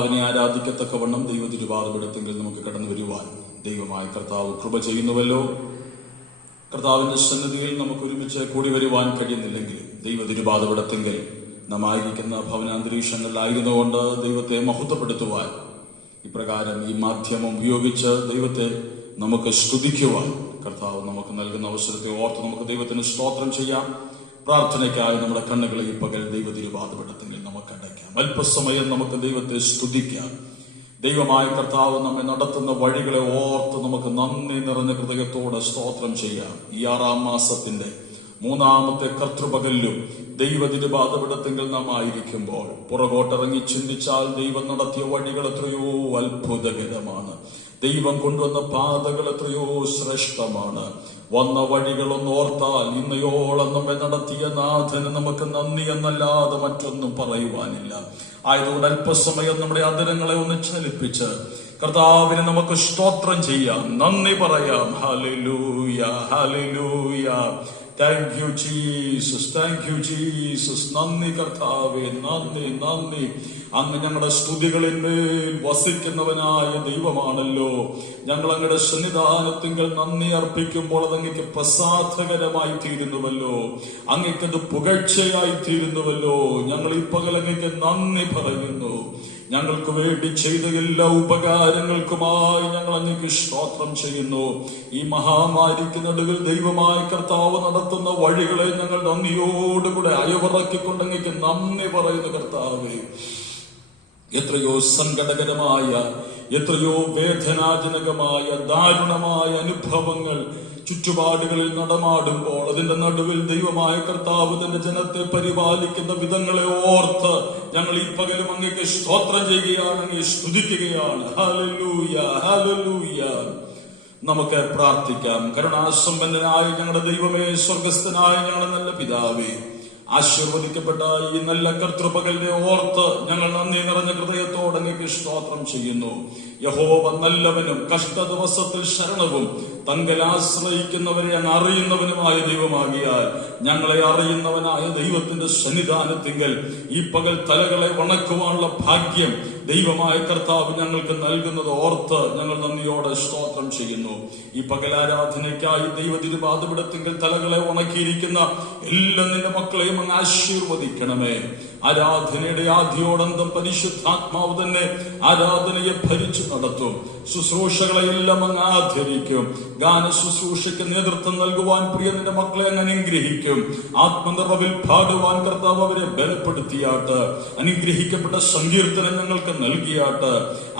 കർത്താവിനെ ആരാധിക്കത്തക്കവണ്ണം ദൈവതിരുപാദപീഠത്തെങ്കിൽ നമുക്ക് കടന്നു വരുവാൻ ദൈവമായ കർത്താവ് കൃപ ചെയ്യുന്നുവല്ലോ. കർത്താവിന്റെ സന്നിധിയിൽ നമുക്ക് ഒരുമിച്ച് കൂടി വരുവാൻ കഴിയുന്നില്ലെങ്കിലും ദൈവതിരുപാദപീഠത്തെങ്കിൽ നാം ആയിരിക്കുന്ന ഭവനാന്തരീക്ഷങ്ങളിലായിരുന്നുകൊണ്ട് ദൈവത്തെ മഹത്വപ്പെടുത്തുവാൻ, ഇപ്രകാരം ഈ മാധ്യമം ഉപയോഗിച്ച് ദൈവത്തെ നമുക്ക് സ്തുതിക്കുവാൻ കർത്താവ് നമുക്ക് നൽകുന്ന അവസരത്തെ ഓർത്ത് നമുക്ക് ദൈവത്തിന് സ്തോത്രം ചെയ്യാം. പ്രാർത്ഥനയ്ക്കായി നമ്മുടെ കണ്ണുകളെ ഈ പകൽ ദൈവതിരുപാദപീഠത്തിൽ നമുക്ക് അടയ്ക്കാം. അല്പസമയം നമുക്ക് ദൈവത്തെ സ്തുതിക്കാം. ദൈവമായ കർത്താവ് നമ്മെ നടത്തുന്ന വഴികളെ ഓർത്ത് നമുക്ക് നന്ദി നിറഞ്ഞ ഹൃദയത്തോടെ സ്തോത്രം ചെയ്യാം. ഈ 6-ാം മാസത്തിന്റെ 3-ാമത്തെ കർത്തൃപകലിലും ദൈവതിരുപാദപീഠത്തിൽ നാം ആയിരിക്കുമ്പോൾ പുറകോട്ടിറങ്ങി ചിന്തിച്ചാൽ ദൈവം നടത്തിയ വഴികൾ എത്രയോ അത്ഭുതകരമാണ്. ദൈവം കൊണ്ടുവന്ന പാതകൾ എത്രയോ ശ്രേഷ്ഠമാണ്. വന്ന വഴികളൊന്ന് ഓർത്താൽ ഇന്നയോളം നമ്മെ നടത്തിയ നാഥന് നമുക്ക് നന്ദി എന്നല്ലാതെ മറ്റൊന്നും പറയുവാനില്ല. ആയതുകൊണ്ട് അല്പസമയം നമ്മുടെ അധരങ്ങളെ ഒന്ന് ചലിപ്പിച്ച് കർത്താവിനെ നമുക്ക് സ്തോത്രം ചെയ്യാം, നന്ദി പറയാം. Hallelujah, hallelujah. Thank you Jesus, thank you Jesus. നന്ദി കർത്താവേ, നന്ദി, നന്ദി. അങ്ങ് ഞങ്ങളുടെ സ്തുതികളിന്മേൽ വസിക്കുന്നവനായ ദൈവമാണല്ലോ. ഞങ്ങൾ അങ്ങയുടെ സന്നിധാനത്തിങ്കൽ നന്ദി അർപ്പിക്കുമ്പോൾ അത് അങ്ങയ്ക്ക് പ്രസാദകരമായി തീരുന്നുവല്ലോ, അങ്ങയ്ക്കത് പുകഴ്ചയായി തീരുന്നുവല്ലോ. ഞങ്ങൾ ഈ പകൽ അങ്ങയ്ക്ക് നന്ദി പറയുന്നു. ഞങ്ങൾക്ക് വേണ്ടി ചെയ്ത എല്ലാ ഉപകാരങ്ങൾക്കുമായി ഞങ്ങൾ അങ്ങേക്ക് സ്തോത്രം ചെയ്യുന്നു. ഈ മഹാമാരിക്ക് നടുവിൽ ദൈവമായ കർത്താവ് നടത്തുന്ന വഴികളെ ഞങ്ങൾ നന്ദിയോടുകൂടെ അയവിറക്കിക്കൊണ്ട് അങ്ങേക്ക് നന്ദി പറയുന്നു. കർത്താവേ, എത്രയോ സങ്കടകരമായ, എത്രയോ വേദനാജനകമായ, ദാരുണമായ അനുഭവങ്ങൾ ചുറ്റുപാടുകളിൽ നടമാടുമ്പോൾ അതിന്റെ നടുവിൽ ദൈവമായ കർത്താവ് തന്റെ ജനത്തെ പരിപാലിക്കുന്ന വിധങ്ങളെ ഓർത്ത് ഞങ്ങൾ ഈ പകലും അങ്ങേക്ക് സ്തോത്രം ചെയ്യുകയാണ്, അങ്ങേ സ്തുതിക്കുകയാണ്. Hallelujah, hallelujah. നമുക്ക് പ്രാർത്ഥിക്കാം. കരുണാസമ്പന്നനായ ഞങ്ങളുടെ ദൈവമേ, സ്വർഗസ്ഥനായ ഞങ്ങളുടെ നല്ല പിതാവേ, ആശീർവദിക്കപ്പെട്ട ഈ നല്ല കർത്തൃപകലിനെ ഓർത്ത് ഞങ്ങൾ നന്ദി നിറഞ്ഞ ഹൃദയത്തോടെ അങ്ങേക്ക് സ്തോത്രം ചെയ്യുന്നു. യഹോവ നല്ലവനും കഷ്ടദിവസത്തിൽ ശരണവും തങ്കൽ ആശ്രയിക്കുന്നവരെ അങ്ങ് അറിയുന്നവനുമായ ദൈവമാകിയാൽ ഞങ്ങളെ അറിയുന്നവനായ ദൈവത്തിന്റെ സന്നിധാനത്തിങ്കൽ ഈ പകൽ തലകളെ വണക്കുവാനുള്ള ഭാഗ്യം ദൈവമായ കർത്താവ് ഞങ്ങൾക്ക് നൽകുന്നത് ഓർത്ത് ഞങ്ങൾ നന്ദിയോടെ സ്തോത്രം ചെയ്യുന്നു. ഈ പകൽ ആരാധനയ്ക്കായി ദൈവതിരുപാദപീഠത്തിങ്കൽ തലകളെ ഉണക്കിയിരിക്കുന്ന എല്ലാ നിന്റെ മക്കളെയും അങ്ങ് ആശീർവദിക്കണമേ. ആരാധനയുടെ ആദ്യോടന്തം പരിശുദ്ധാത്മാവ് തന്നെ ആരാധനയെ ഭരിച്ചു നടത്തും. ശുശ്രൂഷകളെയെല്ലാം അങ്ങ് ആദരിക്കും. ഗാന ശുശ്രൂഷയ്ക്ക് നേതൃത്വം നൽകുവാൻ പ്രിയ നിന്റെ മക്കളെ അങ്ങ് അനുഗ്രഹിക്കും. ആത്മനിറവിൽ പാടുവാൻ കർത്താവ് അവരെ ബലപ്പെടുത്തിയാട്ട്. അനുഗ്രഹിക്കപ്പെട്ട സങ്കീർത്തനം ഞങ്ങൾക്ക് നൽകിയാട്ട്.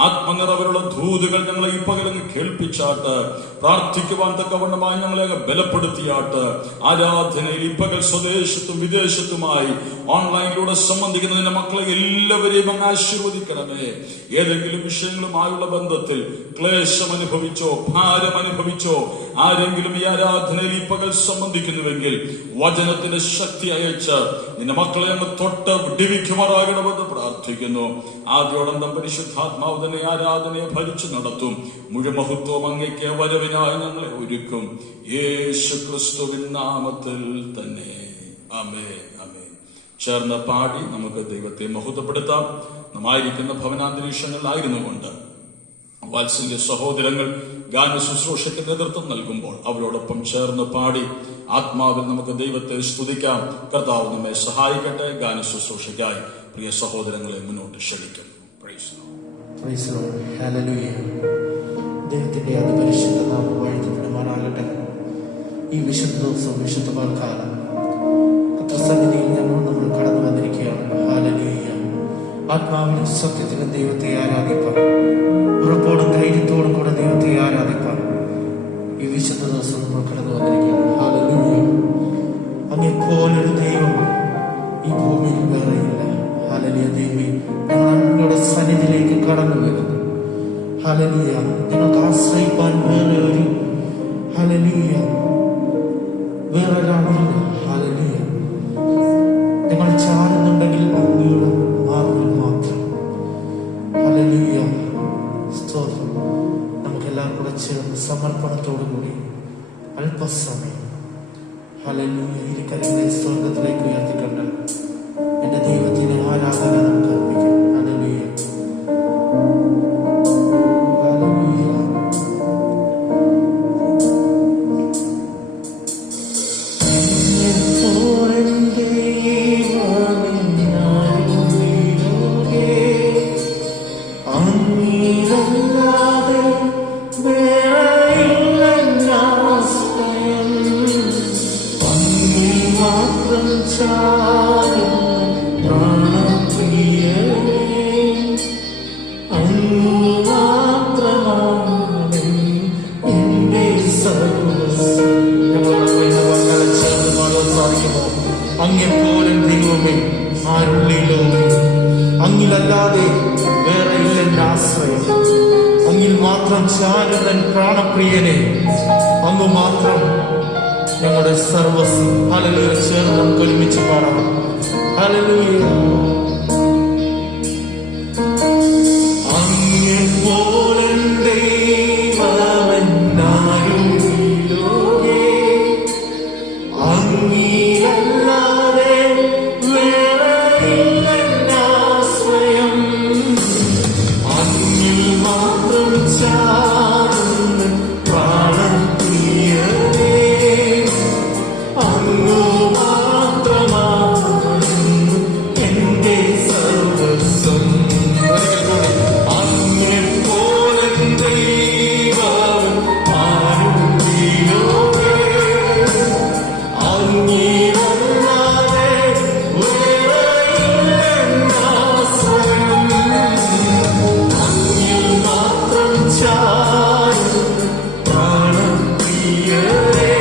ആത്മനിറവിലുള്ള ദൂതുകൾ ഞങ്ങളെ ഈ പകലങ്ങ് കേൾപ്പിച്ചാട്ട്. പ്രാർത്ഥിക്കുവാൻ തക്കവണ്ണമായി ഞങ്ങളെ ബലപ്പെടുത്തിയാട്ട്. ആരാധനയിൽ ഈ പകൽ സ്വദേശത്തും വിദേശത്തുമായി ഓൺലൈനിലൂടെ സംബന്ധിക്കുന്ന നിന്റെ മക്കളെ എല്ലാവരെയും അങ്ങ് ആശീർവദിക്കണമേ. ഏതെങ്കിലും വിഷയങ്ങളുമായുള്ള ബന്ധത്തിൽ ക്ലേശം അനുഭവിച്ചോ ഭാരം അനുഭവിച്ചോ ആരെങ്കിലും ഈ ആരാധനയിൽ ഈ പകൽ സംബന്ധിക്കുന്നുവെങ്കിൽ വചനത്തിന്റെ ശക്തി അയച്ച് നിന്റെ മക്കളെ അങ്ങ് തൊട്ട് വിടിവിക്കുമാറാകണമെന്ന് പ്രാർത്ഥിക്കുന്നു. ആദ്യോടന്തം പരിശുദ്ധാത്മാവ് തന്നെ ആരാധനയെ ഭരിച്ചു നടത്തും. മുഴുമഹത്വം അങ്ങേക്ക് വരവിനായി ഞങ്ങളെ ഒരുക്കും. യേശു ക്രിസ്തുവിൻ നാമത്തിൽ തന്നെ. ആമേൻ, ആമേൻ. ചേർന്ന് പാടി നമുക്ക് ദൈവത്തെ മഹത്വപ്പെടുത്താം. നമ്മായിരിക്കുന്ന ഭവനാന്തരീക്ഷങ്ങളിലായിരുന്നു കൊണ്ട് വാത്സല്യ സഹോദരങ്ങൾ ഗാന ശുശ്രൂഷയ്ക്ക് നേതൃത്വം നൽകുമ്പോൾ അവരോടൊപ്പം ചേർന്ന് പാടി ആത്മാവിൽ നമുക്ക് ദൈവത്തെ സ്തുതിക്കാം. കർത്താവ് നമ്മെ സഹായിക്കട്ടെ. ഗാന ശുശ്രൂഷയ്ക്കായി പ്രിയ സഹോദരങ്ങളെ മുന്നോട്ട് ക്ഷണിക്കും. ദൈവത്തിന്റെ അതിപരിശുദ്ധ നാമം വാഴ്ത്തപ്പെടുമാറാകട്ടെ. ഈ വിശുദ്ധ ദിവസം വിശുദ്ധ കാലം സന്നിധിയിൽ നമ്മൾ കടന്നു വന്നിരിക്കുകയാണ്. ഹല്ലേലൂയ. ആത്മാവിനും സത്യത്തിനും ദൈവത്തെ ആരാധിപ്പാൻ, ഉറപ്പോടും ധൈര്യത്തോടും കൂടെ ദൈവത്തെ ആരാധിപ്പാൻ ഈ വിശുദ്ധ ദിവസം നമ്മൾ കടന്നു വന്നിരിക്കുകയാണ്. ഹല്ലേലൂയ. അങ്ങേപ്പോലൊരു ദൈവം ഈ ഭൂമിയിൽ വേറെയില്ല. ഹല്ലേലൂയ. ദൈവമേ, ഞങ്ങൾ അങ്ങയുടെ സന്നിധിയിലേക്ക് കടന്നു വരുന്നു. ഹല്ലേലൂയ. ഞങ്ങൾക്ക് ആശ്രയിപ്പാൻ വേറൊരാളില്ല. ഹല്ലേലൂയ. ഞങ്ങൾ ചാടുന്നുണ്ടെങ്കിൽ അങ്ങയുടെ മാർഗം മാത്രം. ഹല്ലേലൂയ. സ്തോത്രം. നമുക്കെല്ലാം കൂടെ ചേർന്ന് സമർപ്പണത്തോടു കൂടി അല്പസമയം ഹല്ലേലൂയ ഈ കരങ്ങളെ സ്വർഗത്തിലേക്ക് ഉയർത്തിക്കൊണ്ട് എന്റെ ദൈവത്തിന് ആരാധന നമുക്ക് അർപ്പിക്കാം. ഹല്ലേലൂയ. അങ്ങീരല്ലാതെ വേറെയില്ലെന്നാശ്രയം. അങ്ങീ മാത്രം ചാരുന്ന പ്രാണപ്രിയനേ, അങ്ങ് മാത്രമാണ് എന്റെ സർവ്വസ്വം. ഞങ്ങളുടെ വാഗ്ദാനം ചേർന്ന് പാടാൻ സാധിക്കുമോ? അങ്ങെപ്പോലും ദൈവമേ ആരുള്ളിലോ, അങ്ങിലല്ലാതെ വേറെ ഇല്ലെന്റെ ആശ്രയം. അങ്ങിൽ മാത്രം ചാരുതൻ പ്രാണപ്രിയനെ, അങ്ങ് മാത്രം ഞങ്ങളുടെ സർവസ്വം. ഹല്ലേലൂയ. ചേർന്ന് നമുക്ക് ഒരുമിച്ച് പാടാം. ഹല്ലേലൂയ. അങ്ങെപ്പോലും ദൈവമെന്നാരുള്ളിലോകെ, അങ്ങീലല്ലാതെ വേറെയില്ലെന്നാശ്രയം. അങ്ങിൽ മാത്രം ചാരുന്ന പ്രാണപ്രിയനേ, അങ്ങ് മാത്രമാണ് എന്റെ സർവ്വസ്വം. അങ്ങെപ്പോലും ദൈവം ആരുള്ളിലോകെ, അങ്ങീലല്ലാതെ വേറെയില്ലെന്നാശ്രയം. അങ്ങിൽ മാത്രം ചാരുന്ന പ്രാണപ്രിയനേ,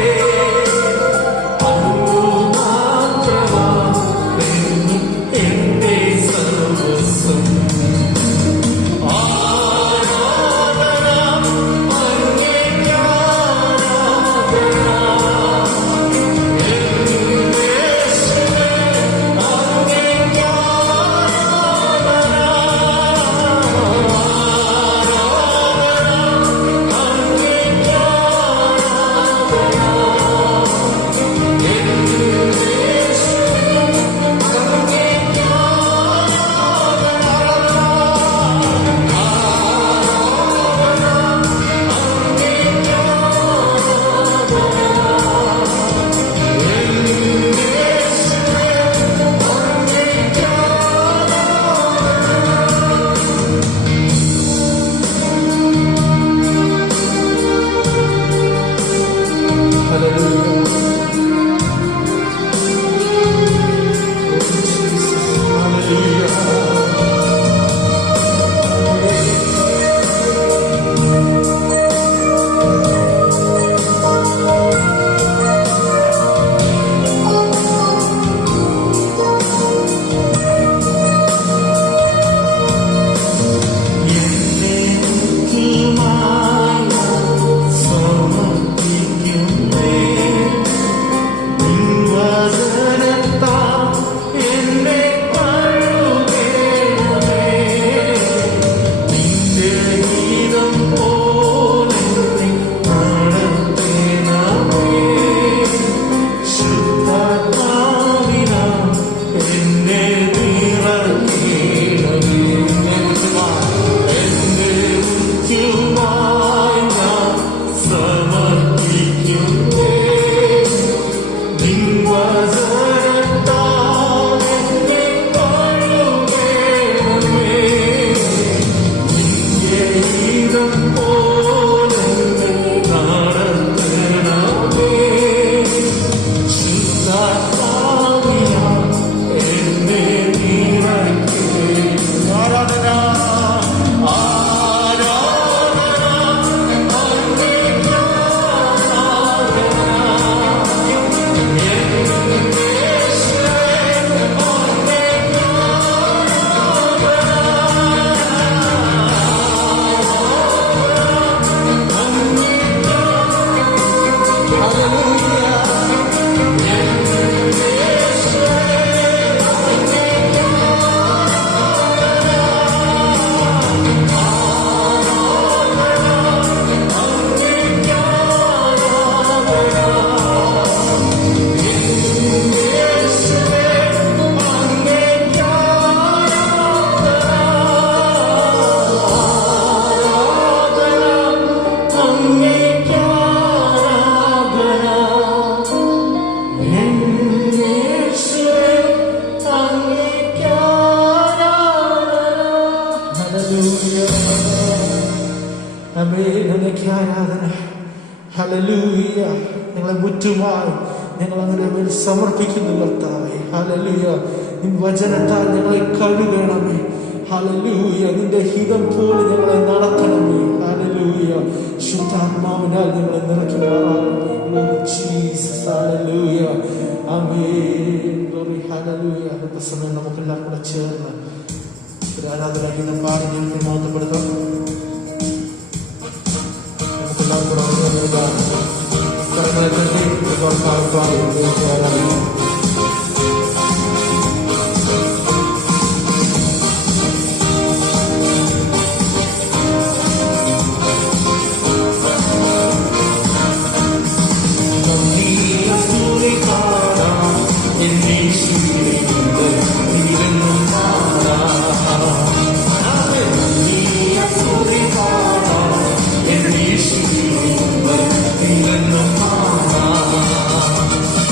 അങ്ങ് മാത്രമാണ് എന്റെ സർവ്വസ്വം. ആരാധന. ഹല്ലേലൂയ. ഞങ്ങളെ മുറ്റുമായി ഞങ്ങൾ അങ്ങനെ മേൽ സമർപ്പിക്കുന്നു കർത്താവേ. ഹല്ലേലൂയ. നിൻ വചനത്താൽ ഞങ്ങളെ കഴുകണമേ. ഹല്ലേലൂയ. നിന്റെ ഹിതം പോലെ ഞങ്ങളെ നടത്തണമേ. ഹല്ലേലൂയ. ശുദ്ധാത്മാവിനാൽ ഞങ്ങളെ നിറയ്ക്കുമാറാകണമേ. Glory Jesus. ഹല്ലേലൂയ. ആമേൻ. Glory. ഹല്ലേലൂയ. അടുത്ത സമയം നമുക്കെല്ലാം കൂടെ ചേർന്ന് ഒരു ആരാധന പാടി ഞങ്ങൾക്ക് മഹത്വപ്പെടുത്താം. നമുക്കെല്ലാം കൂടെ കരങ്ങളെ തട്ടി ആരാധിക്കാം.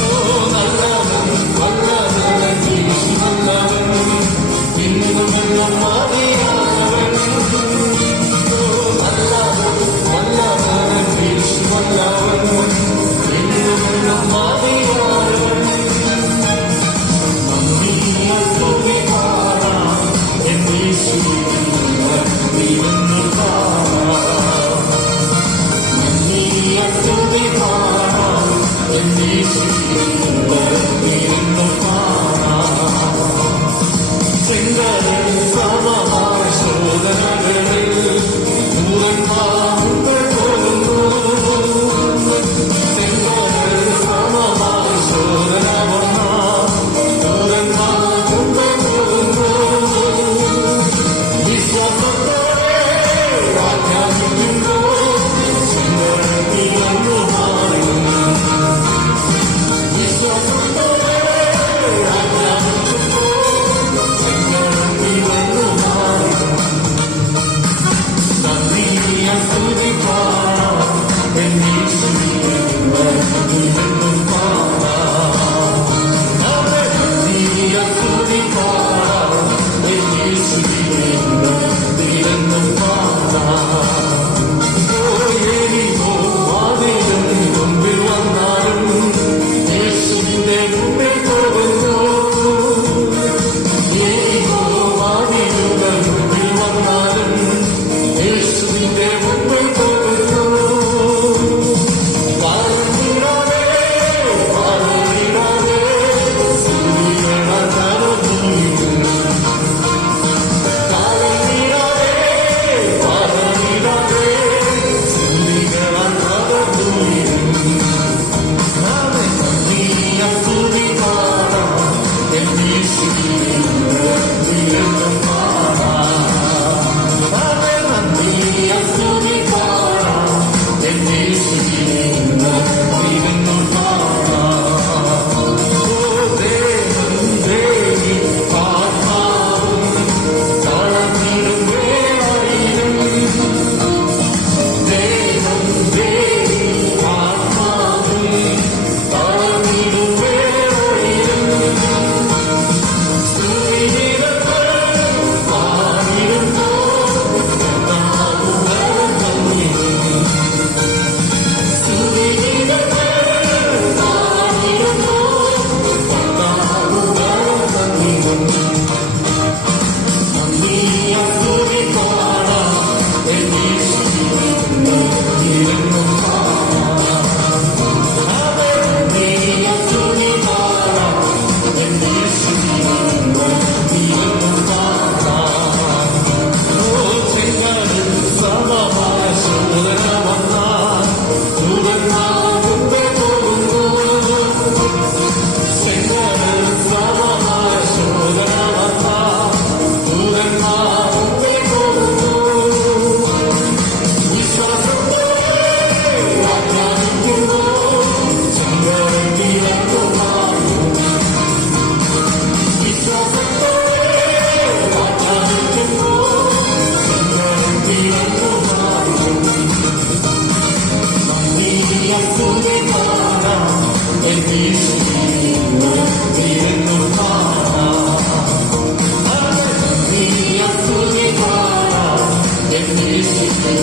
Oh യേശുവിന്റെ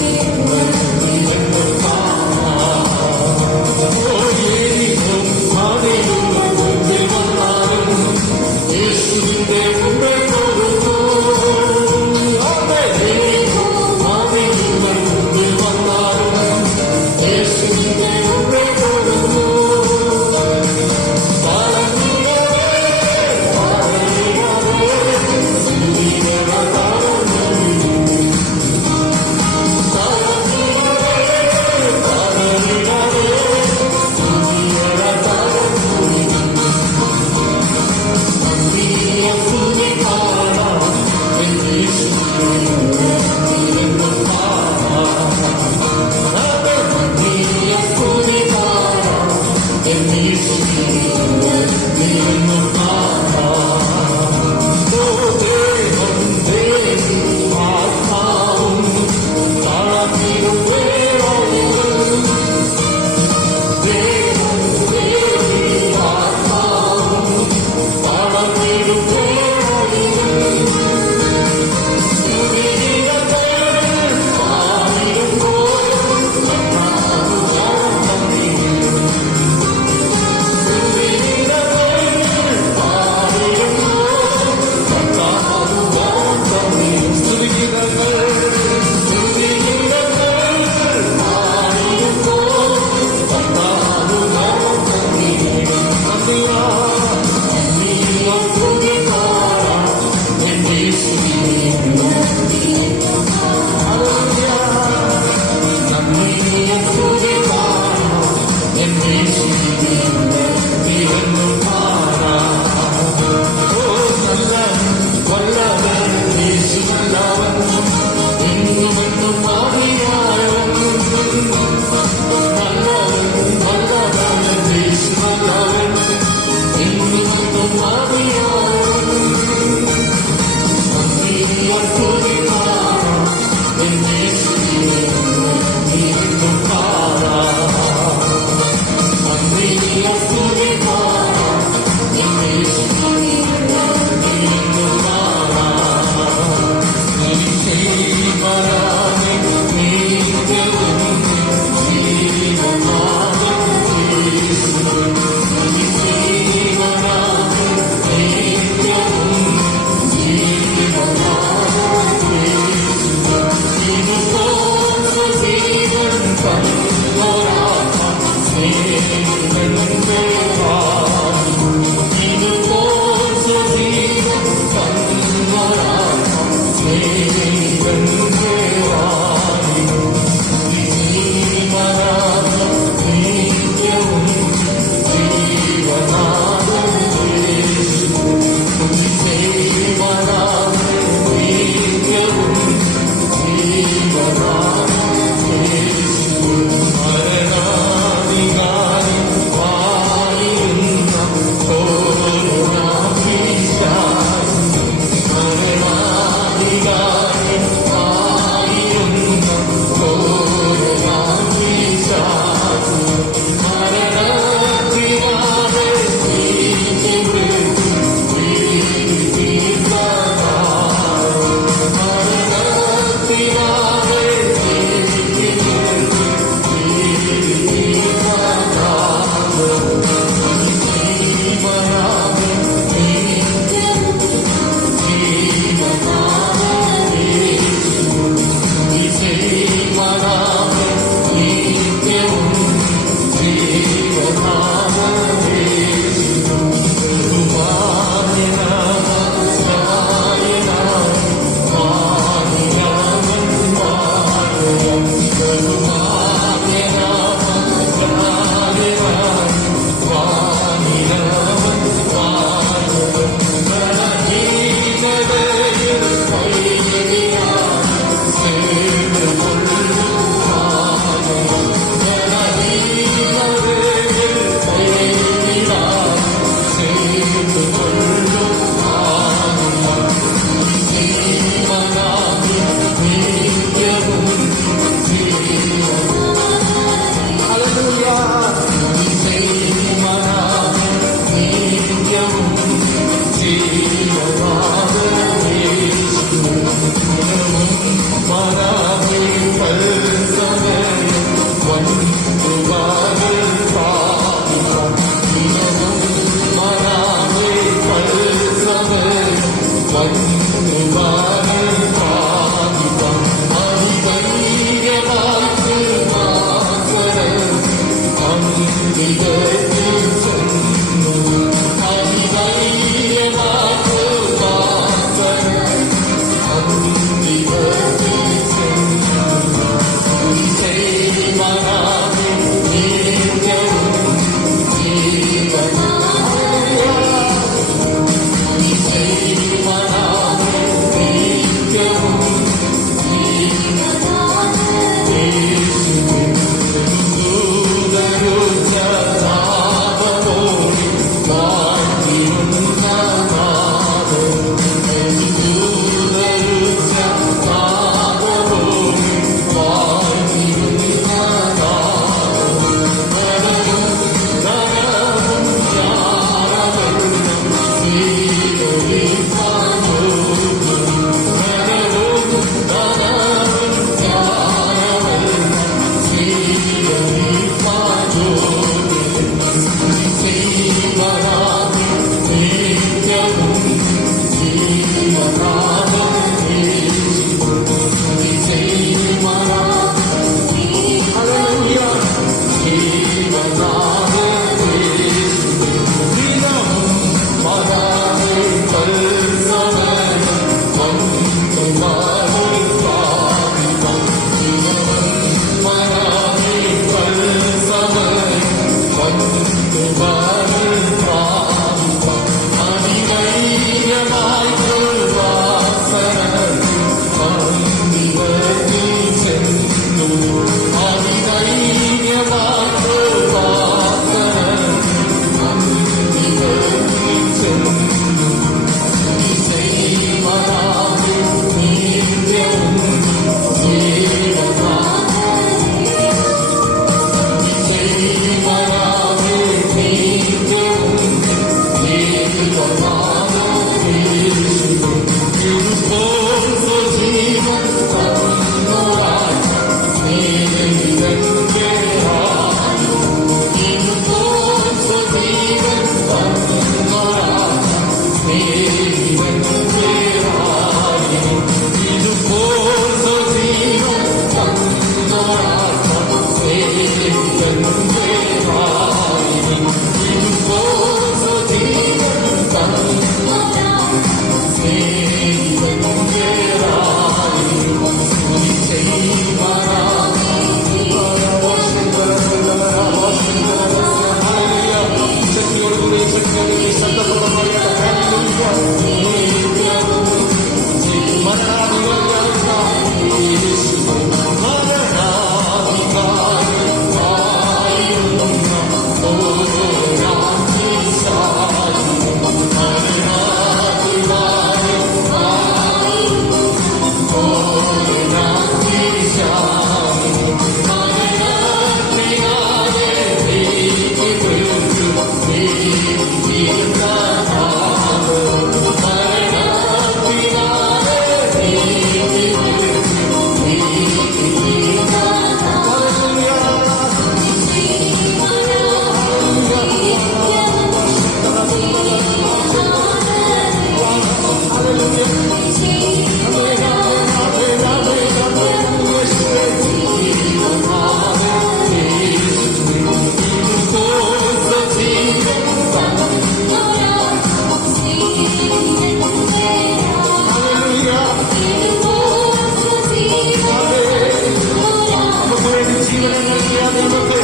നമുക്ക് വേണ്ടി ജീവനെ നൽകിയ ദൈവത്തെ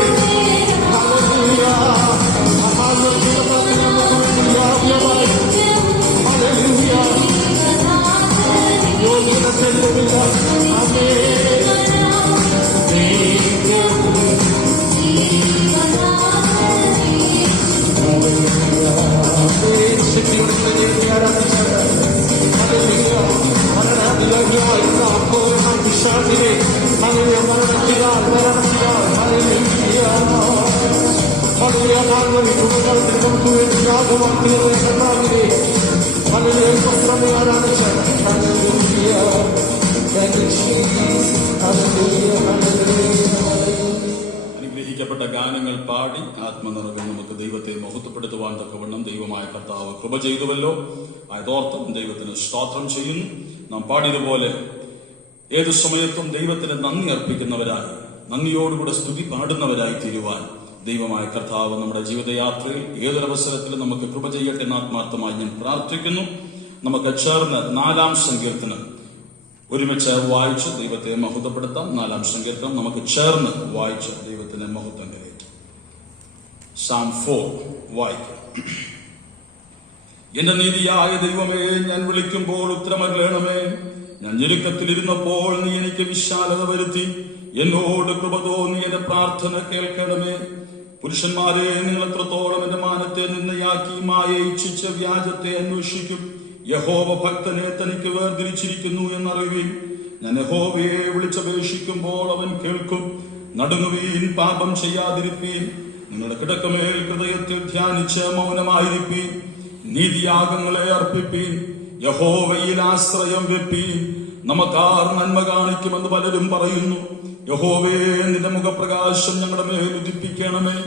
ഹല്ലേലൂയ. മഹാനുഭാവത്തിന് നമുക്ക് വേണ്ടി യാഗമായി ഹല്ലേലൂയ. യോഗ്യത ചെല്ലുമില്ല. ആമേൻ. ശക്തിയുടെ ദൈവത്തെ ആരാധിച്ചാൽ ഹല്ലേലൂയ. മരണയോഗ്യമായി അപ്പോഴാണ് വിശാന്തിനെ ഹല്ലേലൂയ. മരണത്തിനാൽ ഹല്ലേലൂയ. ഹല്ലേലൂയ. ഭാഗവതി കുടുംബത്തിൽ നമുക്ക് വേണ്ടി യാഗമാക്കിയത് കർത്താവിനെ ഹല്ലേലൂയ. സ്വത്രമേ ആരാധിച്ചാൽ ഹല്ലേലൂയ. Thank you, Jesus. Hallelujah. Hallelujah. അനുഗ്രഹിക്കപ്പെട്ട ഗാനങ്ങൾ പാടി ആത്മനിറവിൽ നമുക്ക് ദൈവത്തെ മഹത്വപ്പെടുത്തുവാൻ തക്കവണ്ണം ദൈവമായ കർത്താവ് കൃപ ചെയ്തുവല്ലോ. അതോർത്തും ദൈവത്തിന് സ്തോത്രം ചെയ്യുന്നു. നാം പാടിയതുപോലെ ഏതു സമയത്തും ദൈവത്തിന് നന്ദി അർപ്പിക്കുന്നവരായി, നന്ദിയോടുകൂടെ സ്തുതി പാടുന്നവരായി തീരുവാൻ ദൈവമായ കർത്താവ് നമ്മുടെ ജീവിതയാത്രയിൽ ഏതൊരവസരത്തിലും നമുക്ക് കൃപ ചെയ്യട്ടെ എന്ന് ആത്മാർത്ഥമായി ഞാൻ പ്രാർത്ഥിക്കുന്നു. നമുക്ക് ചേർന്ന് 4-ാം സങ്കീർത്തനം ഒരുമിച്ച് വായിച്ച് ദൈവത്തെ മഹത്വപ്പെടുത്താം. 4-ാം സങ്കീർത്തനം നമുക്ക് ചേർന്ന് വായിച്ച് ദൈവത്തിന് മഹത്വം കരയറ്റാം. Psalm 4 വായിക്കാം. എന്റെ നീതിയായ ദൈവമേ, ഞാൻ വിളിക്കുമ്പോൾ ഉത്തരമരുളണമേ. ഞാൻ ഞെരുക്കത്തിലിരുന്നപ്പോൾ നീ എനിക്ക് വിശാലത വരുത്തി. എന്നോട് കൃപ തോന്നി എന്റെ പ്രാർത്ഥന കേൾക്കണമേ. പുരുഷന്മാരെ, നിങ്ങൾ എത്രത്തോളം എന്റെ മാനത്തെ നിന്നയാക്കി മായ ഇച്ഛിച്ച വ്യാജത്തെ അന്വേഷിക്കും. യഹോവ ഭക്തനെ തനിക്ക് വേർതിരിച്ചിരിക്കുന്നു എന്നറിയുവിൻ. ഞാൻ യഹോവയെ വിളിച്ചപേക്ഷിക്കുമ്പോൾ അവൻ കേൾക്കും. നടുങ്ങുവീൻ, പാപം ചെയ്യാതിരിപ്പീൻ. നിങ്ങളുടെ കിടക്കമേൽ ഹൃദയത്തിൽ ധ്യാനിച്ച് മൗനമായിരിപ്പീൻ. നീതിയാഗങ്ങളെ അർപ്പിപ്പീൻ. യഹോവയിൽ ആശ്രയം വെപ്പീൻ. നമുക്കാർ നന്മ കാണിക്കുമെന്ന് പലരും പറയുന്നു. യഹോവേ, നിന്റെ മുഖപ്രകാശം ഞങ്ങളുടെ മേൽ ഉദിപ്പിക്കണമേ.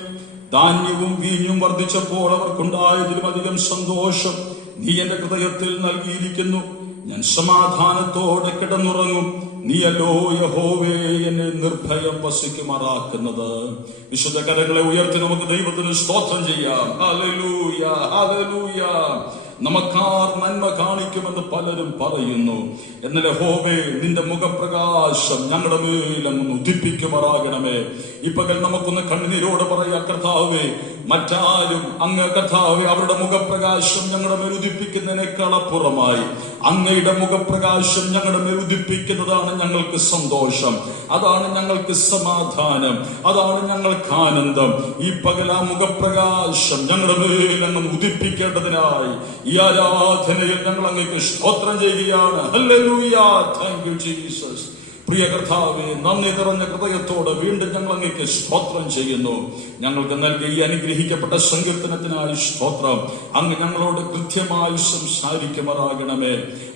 ധാന്യവും വീഞ്ഞും വർദ്ധിച്ചപ്പോൾ അവർക്കുണ്ടായതിലും അധികം സന്തോഷം നീ എന്റെ ഹൃദയത്തിൽ നൽകിയിരിക്കുന്നു. ഞാൻ സമാധാനത്തോടെ കിടന്നുറങ്ങും. നീയല്ലോ യഹോവേ എന്നെ നിർഭയം വസിക്കുമാറാക്കുന്നത്. വിശുദ്ധ കരങ്ങളെ ഉയർത്തി നമുക്ക് ദൈവത്തിന് സ്തോത്രം ചെയ്യാം. Hallelujah, hallelujah. നമുക്കാർ നന്മ കാണിക്കുമെന്ന് പലരും പറയുന്നു. എന്നാൽ യഹോവേ, നിന്റെ മുഖപ്രകാശം ഞങ്ങളുടെ മേലങ്ങ് ഉദിപ്പിക്കുമാറാകണമേ. ഈ പകൽ നമുക്കൊന്ന് കണ്ണുനീരോട് പറയാ, കർത്താവേ, മറ്റാരും അങ്ങ് കർത്താവേ അവരുടെ മുഖപ്രകാശം ഞങ്ങളുടെ മേൽ ഉദിപ്പിക്കുന്നതിനേക്കാൾ അപ്പുറമായി അങ്ങയുടെ മുഖപ്രകാശം ഞങ്ങളുടെ മേൽ ഉദിപ്പിക്കുന്നതാണ് ഞങ്ങൾക്ക് സന്തോഷം, അതാണ് ഞങ്ങൾക്ക് സമാധാനം, അതാണ് ഞങ്ങൾക്ക് ആനന്ദം. ഈ പകൽ ആ മുഖപ്രകാശം ഞങ്ങളുടെ മേൽ അങ്ങ് ഉദിപ്പിക്കേണ്ടതിനായി ഈ ആരാധനയിൽ ഞങ്ങൾ അങ്ങേക്ക് സ്തോത്രം ചെയ്യുകയാണ്. ഹല്ലേലൂയ, താങ്ക് യു ജീസസ്. പ്രിയ കർത്താവേ, നന്ദി നിറഞ്ഞ ഹൃദയത്തോടെ വീണ്ടും ഞങ്ങൾ അങ്ങേക്ക് സ്തോത്രം ചെയ്യുന്നു. ഞങ്ങൾക്ക് നൽകിയ ഈ അനുഗ്രഹിക്കപ്പെട്ട സങ്കീർത്തനത്തിനായി സ്തോത്രം. അങ്ങ് ഞങ്ങളോട് കൃത്യമായി സംസാരിക്കുമാറാകണമേ.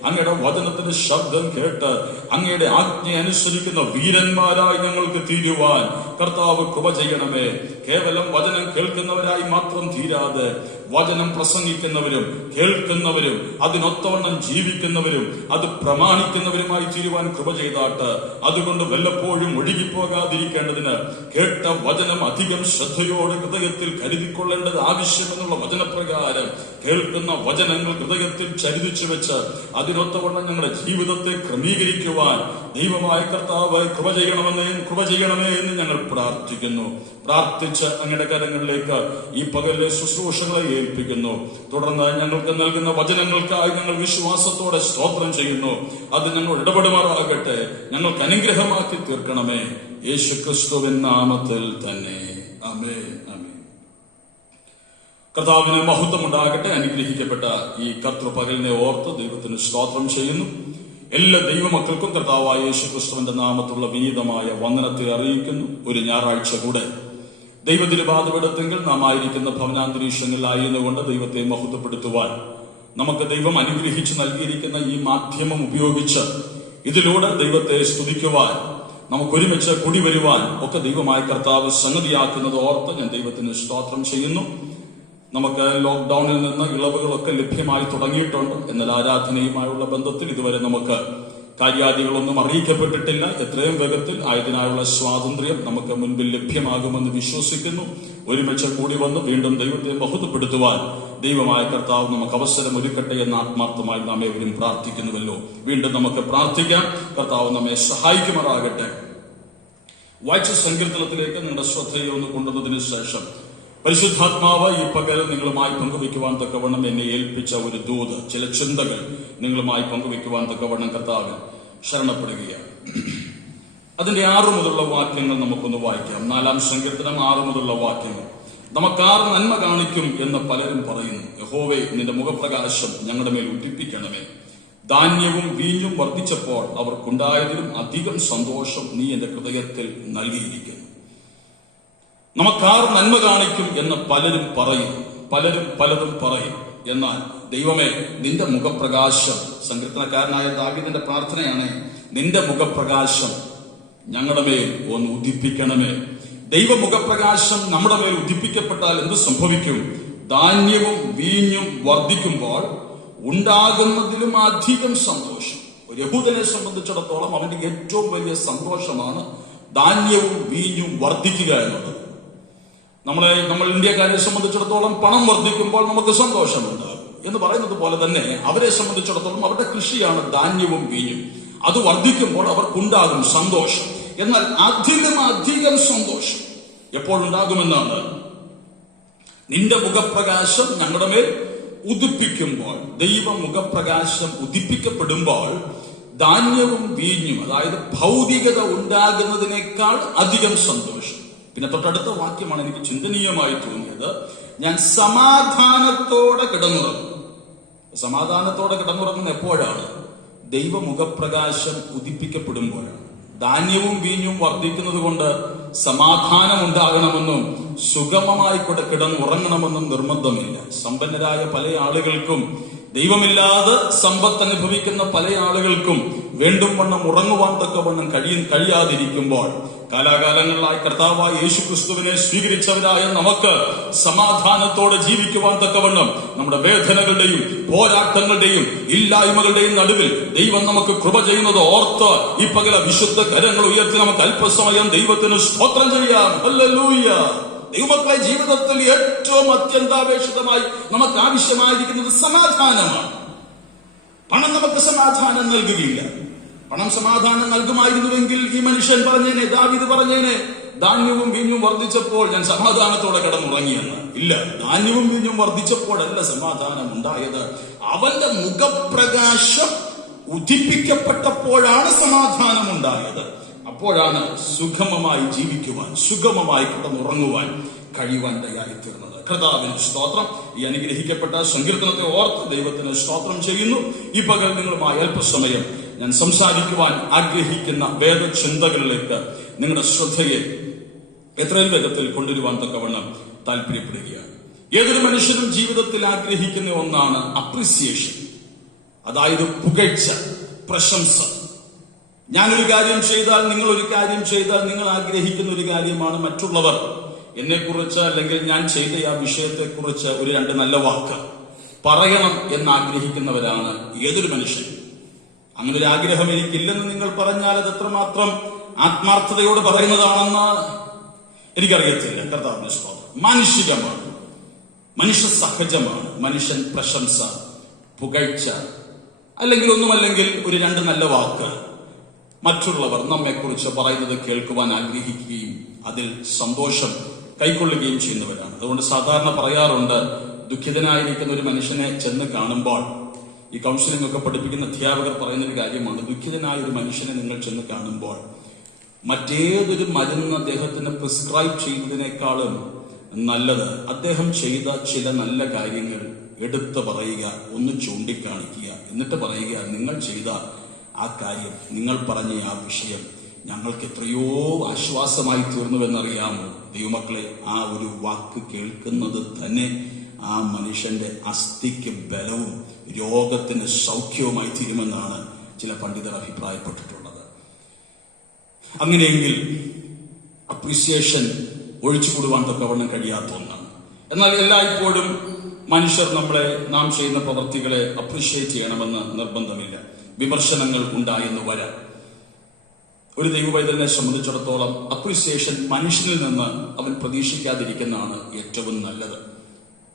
അങ്ങയുടെ വചനത്തിന്റെ ശബ്ദം കേട്ട് അങ്ങയുടെ ആജ്ഞ അനുസരിക്കുന്ന വീരന്മാരായി ഞങ്ങൾക്ക് തീരുവാൻ കർത്താവ് കൃപ ചെയ്യണമേ. കേവലം വചനം കേൾക്കുന്നവരായി മാത്രം തീരാതെ വചനം പ്രസംഗിക്കുന്നവരും കേൾക്കുന്നവരും അതിനൊത്തവണ്ണം ജീവിക്കുന്നവരും അത് പ്രമാണിക്കുന്നവരുമായി തീരുവാൻ കൃപ ചെയ്താട്ട്. അതുകൊണ്ട് വല്ലപ്പോഴും ഒഴുകിപ്പോകാതിരിക്കേണ്ടതിന് കേട്ട വചനം അധികം ശ്രദ്ധയോടെ ഹൃദയത്തിൽ കരുതിക്കൊള്ളേണ്ടത് ആവശ്യമെന്നുള്ള വചനപ്രകാരം കേൾക്കുന്ന വചനങ്ങൾ ഹൃദയത്തിൽ ചരിതിച്ചു വെച്ച് അതിനൊത്തവണ്ണം ഞങ്ങളുടെ ജീവിതത്തെ ക്രമീകരിക്കുവാൻ ദൈവമായ കർത്താവ് കൃപ ചെയ്യണമേ എന്ന് ഞങ്ങൾ പ്രാർത്ഥിക്കുന്നു. പ്രാർത്ഥിച്ച് അങ്ങയുടെ കരങ്ങളിലേക്ക് ഈ പകലിലെ ശുശ്രൂഷകളെ ഏൽപ്പിക്കുന്നു. തുടർന്ന് ഞങ്ങൾക്ക് നൽകുന്ന വചനങ്ങൾക്കായി ഞങ്ങൾ വിശ്വാസത്തോടെ സ്തോത്രം ചെയ്യുന്നു. അത് ഞങ്ങൾ ഇടപെടുമാറാകട്ടെ. ഞങ്ങൾക്ക് അനുഗ്രഹമാക്കി തീർക്കണമേ. യേശു ക്രിസ്തുവിൻ നാമത്തിൽ തന്നെ. ആമേൻ, ആമേൻ. കർത്താവിന് മഹത്വമുണ്ടാകട്ടെ. അനുഗ്രഹിക്കപ്പെട്ട ഈ കർത്തൃപകലിനെ ഓർത്ത് ദൈവത്തിന് സ്തോത്രം ചെയ്യുന്നു. എല്ലാ ദൈവമക്കൾക്കും കർത്താവായ യേശു ക്രിസ്തുവിന്റെ നാമത്തിലുള്ള വിനീതമായ വന്ദനത്തെ അറിയിക്കുന്നു. ഒരു ഞായറാഴ്ച കൂടെ ദൈവതിരുപാതപീഠത്തെങ്കിൽ നാം ആയിരിക്കുന്ന ഭവനാന്തരീക്ഷങ്ങളിലായിരുന്നുകൊണ്ട് ദൈവത്തെ മഹത്വപ്പെടുത്തുവാൻ നമുക്ക് ദൈവം അനുഗ്രഹിച്ച് നൽകിയിരിക്കുന്ന ഈ മാധ്യമം ഉപയോഗിച്ച് ഇതിലൂടെ ദൈവത്തെ സ്തുതിക്കുവാൻ നമുക്കൊരുമിച്ച് കൂടി വരുവാൻ ഒക്കെ ദൈവമായ കർത്താവ് സംഗതിയാക്കുന്നത് ഓർത്ത് ഞാൻ ദൈവത്തിന് സ്തോത്രം ചെയ്യുന്നു. നമുക്ക് ലോക്ക്ഡൌണിൽ നിന്ന് ഇളവുകളൊക്കെ ലഭ്യമായി തുടങ്ങിയിട്ടുണ്ട്. എന്നാൽ ആരാധനയുമായുള്ള ബന്ധത്തിൽ ഇതുവരെ നമുക്ക് കാര്യാദികളൊന്നും അറിയിക്കപ്പെട്ടിട്ടില്ല. എത്രയും വേഗത്തിൽ ആയതിനായുള്ള സ്വാതന്ത്ര്യം നമുക്ക് മുൻപിൽ ലഭ്യമാകുമെന്ന് വിശ്വസിക്കുന്നു. ഒരുമിച്ച് കൂടി വന്ന് വീണ്ടും ദൈവത്തെ മഹത്വപ്പെടുത്തുവാൻ ദൈവമായ കർത്താവ് നമുക്ക് അവസരം ഒരുക്കട്ടെ എന്ന് ആത്മാർത്ഥമായി നാം ഏവരും പ്രാർത്ഥിക്കുന്നുവല്ലോ. വീണ്ടും നമുക്ക് പ്രാർത്ഥിക്കാം. കർത്താവ് നമ്മെ സഹായിക്കുമാറാകട്ടെ. വായിച്ച സങ്കീർത്തനത്തിലേക്ക് നിങ്ങളുടെ ശ്രദ്ധയെ ഒന്ന് കൊണ്ടുവന്നതിന് ശേഷം പരിശുദ്ധാത്മാവ് ഈ പകൽ നിങ്ങളുമായി പങ്കുവയ്ക്കുവാൻ തക്കവണ്ണം എന്നെ ഏൽപ്പിച്ച ഒരു ദൂത്, ചില ചിന്തകൾ നിങ്ങളുമായി പങ്കുവയ്ക്കുവാൻ തക്കവണ്ണം കർത്താവ് ശരണപ്പെടുകയാണ്. അതിന്റെ 6 മുതലുള്ള വാക്യങ്ങൾ നമുക്കൊന്ന് വായിക്കാം. 4-ാം സങ്കീർത്തനം 6 മുതലുള്ള വാക്യങ്ങൾ. നമുക്കാർ നന്മ കാണിക്കും എന്ന് പലരും പറയുന്നു. യഹോവേ, നിന്റെ മുഖപ്രകാശം ഞങ്ങളുടെ മേൽ ഉദിപ്പിക്കണമേ. ധാന്യവും വീഞ്ഞും വർദ്ധിച്ചപ്പോൾ അവർക്കുണ്ടായതിലും അധികം സന്തോഷം നീ എന്റെ ഹൃദയത്തിൽ നൽകിയിരിക്കുന്നു. നമുക്കാർ നന്മ കാണിക്കും എന്ന് പലരും പറയും, പലരും പലതും പറയും. എന്നാൽ ദൈവമേ, നിന്റെ മുഖപ്രകാശം, സങ്കീർത്തനക്കാരനായ ദാവീദിന്റെ പ്രാർത്ഥനയാണ്, നിന്റെ മുഖപ്രകാശം ഞങ്ങളുടെ മേൽ ഒന്ന് ഉദിപ്പിക്കണമേ. ദൈവമുഖപ്രകാശം നമ്മുടെ മേൽ ഉദിപ്പിക്കപ്പെട്ടാൽ എന്ത് സംഭവിക്കും? ധാന്യവും വീഞ്ഞും വർദ്ധിക്കുമ്പോൾ ഉണ്ടാകുന്നതിലും അധികം സന്തോഷം. ഒരു യഹൂദനെ സംബന്ധിച്ചിടത്തോളം അവന്റെ ഏറ്റവും വലിയ സന്തോഷമാണ് ധാന്യവും വീഞ്ഞും വർദ്ധിക്കുക എന്നുള്ളത്. നമ്മൾ ഇന്ത്യക്കാരെ സംബന്ധിച്ചിടത്തോളം പണം വർദ്ധിക്കുമ്പോൾ നമുക്ക് സന്തോഷമുണ്ട് എന്ന് പറയുന്നത് പോലെ തന്നെ അവരെ സംബന്ധിച്ചിടത്തോളം അവരുടെ കൃഷിയാണ് ധാന്യവും വീഞ്ഞും. അത് വർദ്ധിക്കുമ്പോൾ അവർക്കുണ്ടാകും സന്തോഷം. എന്നാൽ അധികം സന്തോഷം എപ്പോഴുണ്ടാകുമെന്നാണ്? നിന്റെ മുഖപ്രകാശം ഞങ്ങളുടെ മേൽ ഉദിപ്പിക്കുമ്പോൾ, ദൈവ മുഖപ്രകാശം ഉദിപ്പിക്കപ്പെടുമ്പോൾ ധാന്യവും വീഞ്ഞും, അതായത് ഭൗതികത ഉണ്ടാകുന്നതിനേക്കാൾ അധികം സന്തോഷം. പിന്നെ തൊട്ടടുത്ത വാക്യമാണ് എനിക്ക് ചിന്തനീയമായി തോന്നിയത്. ഞാൻ സമാധാനത്തോടെ കിടന്നുറങ്ങും. സമാധാനത്തോടെ കിടന്നുറങ്ങുന്ന എപ്പോഴാണ്? ദൈവമുഖപ്രകാശം ഉദിപ്പിക്കപ്പെടുമ്പോഴാണ്. ധാന്യവും വീഞ്ഞും വർദ്ധിക്കുന്നത് കൊണ്ട് സമാധാനം ഉണ്ടാകണമെന്നും സുഗമമായി കൂടെ കിടന്നുറങ്ങണമെന്നും നിർബന്ധമില്ല. സമ്പന്നരായ പല ആളുകൾക്കും, ദൈവമില്ലാതെ സമ്പത്ത് അനുഭവിക്കുന്ന പല ആളുകൾക്കും വേണ്ടും വണ്ണം ഉറങ്ങുവാൻ തക്കവണ്ണം കഴിയാതിരിക്കുമ്പോൾ, കാലാകാലങ്ങളിലായി കർത്താവായ യേശു ക്രിസ്തുവിനെ സ്വീകരിച്ചവരായ നമുക്ക് സമാധാനത്തോടെ ജീവിക്കുവാൻ തക്കവണ്ണം നമ്മുടെ വേദനകളുടെയും പോരാട്ടങ്ങളുടെയും ഇല്ലായ്മകളുടെയും നടുവിൽ ദൈവം നമുക്ക് കൃപ ചെയ്യുന്നത് ഓർത്ത് ഈ പകല വിശുദ്ധ കരങ്ങൾ ഉയർത്തി നമുക്ക് അല്പസമയം ദൈവത്തിന് സ്തോത്രം ചെയ്യാം. ഹല്ലേലൂയ. ദൈവമക്കളെ, ജീവിതത്തിൽ ഏറ്റവും അത്യന്താപേക്ഷിതമായി നമുക്ക് ആവശ്യമായിരിക്കുന്നത് സമാധാനമാണ്. പണം നമുക്ക് സമാധാനം നൽകുകയില്ല. പണം സമാധാനം നൽകുമായിരുന്നുവെങ്കിൽ ഈ മനുഷ്യൻ പറഞ്ഞേനെ, ദാവീദ് പറഞ്ഞേനെ, ധാന്യവും വീഞ്ഞും വർദ്ധിച്ചപ്പോൾ ഞാൻ സമാധാനത്തോടെ കിടന്നുറങ്ങിയെന്ന്. ഇല്ല, ധാന്യവും വീഞ്ഞും വർദ്ധിച്ചപ്പോഴല്ല സമാധാനം ഉണ്ടായത്. അവന്റെ മുഖപ്രകാശം ഉദിപ്പിക്കപ്പെട്ടപ്പോഴാണ് സമാധാനം ഉണ്ടായത്. അപ്പോഴാണ് സുഗമമായി ജീവിക്കുവാൻ, സുഗമമായി കിടന്നുറങ്ങുവാൻ കഴിയുവാനിടയായി തീർന്നത്. കർത്താവിന് സ്തോത്രം. ഈ അനുഗ്രഹിക്കപ്പെട്ട സങ്കീർത്തനത്തെ ഓർത്ത് ദൈവത്തിന് സ്തോത്രം ചെയ്യുന്നു. ഈ പകൽ നിങ്ങളുമായി അല്പസമയം ഞാൻ സംസാരിക്കുവാൻ ആഗ്രഹിക്കുന്ന വേദചിന്തകളിലേക്ക് നിങ്ങളുടെ ശ്രദ്ധയെ എത്രയും വേഗത്തിൽ കൊണ്ടുവരുവാൻ തക്കവണ്ണം താല്പര്യപ്പെടുകയാണ്. ഏതൊരു മനുഷ്യനും ജീവിതത്തിൽ ആഗ്രഹിക്കുന്ന ഒന്നാണ് അപ്രിസിയേഷൻ, അതായത് പുകഴ്ച, പ്രശംസ. ഞാനൊരു കാര്യം ചെയ്താൽ, നിങ്ങൾ ഒരു കാര്യം ചെയ്താൽ, നിങ്ങൾ ആഗ്രഹിക്കുന്ന ഒരു കാര്യമാണ് മറ്റുള്ളവർ എന്നെക്കുറിച്ച് അല്ലെങ്കിൽ ഞാൻ ചെയ്ത ആ വിഷയത്തെക്കുറിച്ച് ഒരു 2 നല്ല വാക്ക് പറയണം എന്നാഗ്രഹിക്കുന്നവരാണ് ഏതൊരു മനുഷ്യനും. അങ്ങനെ ഒരു ആഗ്രഹം എനിക്കില്ലെന്ന് നിങ്ങൾ പറഞ്ഞാൽ അത് എത്രമാത്രം ആത്മാർത്ഥതയോട് പറയുന്നതാണെന്ന് എനിക്കറിയത്തില്ല. കർത്താവിന്റെ സ്തോത്രം. മാനുഷികമാണ്, മനുഷ്യ സഹജമാണ്. മനുഷ്യൻ പ്രശംസ, പുകഴ്ച, അല്ലെങ്കിൽ ഒന്നുമല്ലെങ്കിൽ ഒരു 2 നല്ല വാക്ക് മറ്റുള്ളവർ നമ്മെക്കുറിച്ച് പറയുന്നത് കേൾക്കുവാൻ ആഗ്രഹിക്കുകയും അതിൽ സന്തോഷം കൈക്കൊള്ളുകയും ചെയ്യുന്നവരാണ്. അതുകൊണ്ട് സാധാരണ പറയാറുണ്ട്, ദുഃഖിതനായിരിക്കുന്ന ഒരു മനുഷ്യനെ ചെന്ന് കാണുമ്പോൾ, ഈ കൗൺസിലിംഗ് ഒക്കെ പഠിപ്പിക്കുന്ന അധ്യാപകർ പറയുന്നൊരു കാര്യമാണ്, ദുഃഖിതനായ ഒരു മനുഷ്യനെ നിങ്ങൾ ചെന്ന് കാണുമ്പോൾ മറ്റേതൊരു മരുന്ന് അദ്ദേഹത്തിന് പ്രിസ്ക്രൈബ് ചെയ്യുന്നതിനേക്കാളും നല്ലത് അദ്ദേഹം ചെയ്ത ചില നല്ല കാര്യങ്ങൾ എടുത്തു പറയുക, ഒന്ന് ചൂണ്ടിക്കാണിക്കുക, എന്നിട്ട് പറയുക, നിങ്ങൾ ചെയ്ത ആ കാര്യം, നിങ്ങൾ പറഞ്ഞ ആ വിഷയം ഞങ്ങൾക്ക് എത്രയോ ആശ്വാസമായി തീർന്നുവെന്നറിയാമോ? ദൈവമക്കളെ, ആ ഒരു വാക്ക് കേൾക്കുന്നത് തന്നെ ആ മനുഷ്യന്റെ അസ്ഥിക്ക് ബലവും രോഗത്തിന് സൗഖ്യവുമായി തീരുമെന്നാണ് ചില പണ്ഡിതർ അഭിപ്രായപ്പെട്ടിട്ടുള്ളത്. അങ്ങനെയെങ്കിൽ അപ്രീസിയേഷൻ ഒഴിച്ചുകൂടുവാൻ തക്കവണ്ണം കഴിയാത്ത ഒന്നാണ്. എന്നാൽ എല്ലായ്പ്പോഴും മനുഷ്യർ നാം ചെയ്യുന്ന പ്രവൃത്തികളെ അപ്രീഷിയേറ്റ് ചെയ്യണമെന്ന് നിർബന്ധമില്ല. വിമർശനങ്ങൾ ഉണ്ടായെന്ന് വരാം. ഒരു ദൈവപൈതലിനെ സംബന്ധിച്ചിടത്തോളം അപ്രീസിയേഷൻ മനുഷ്യനിൽ നിന്ന് അവൻ പ്രതീക്ഷിക്കാതിരിക്കുന്നതാണ് ഏറ്റവും നല്ലത്.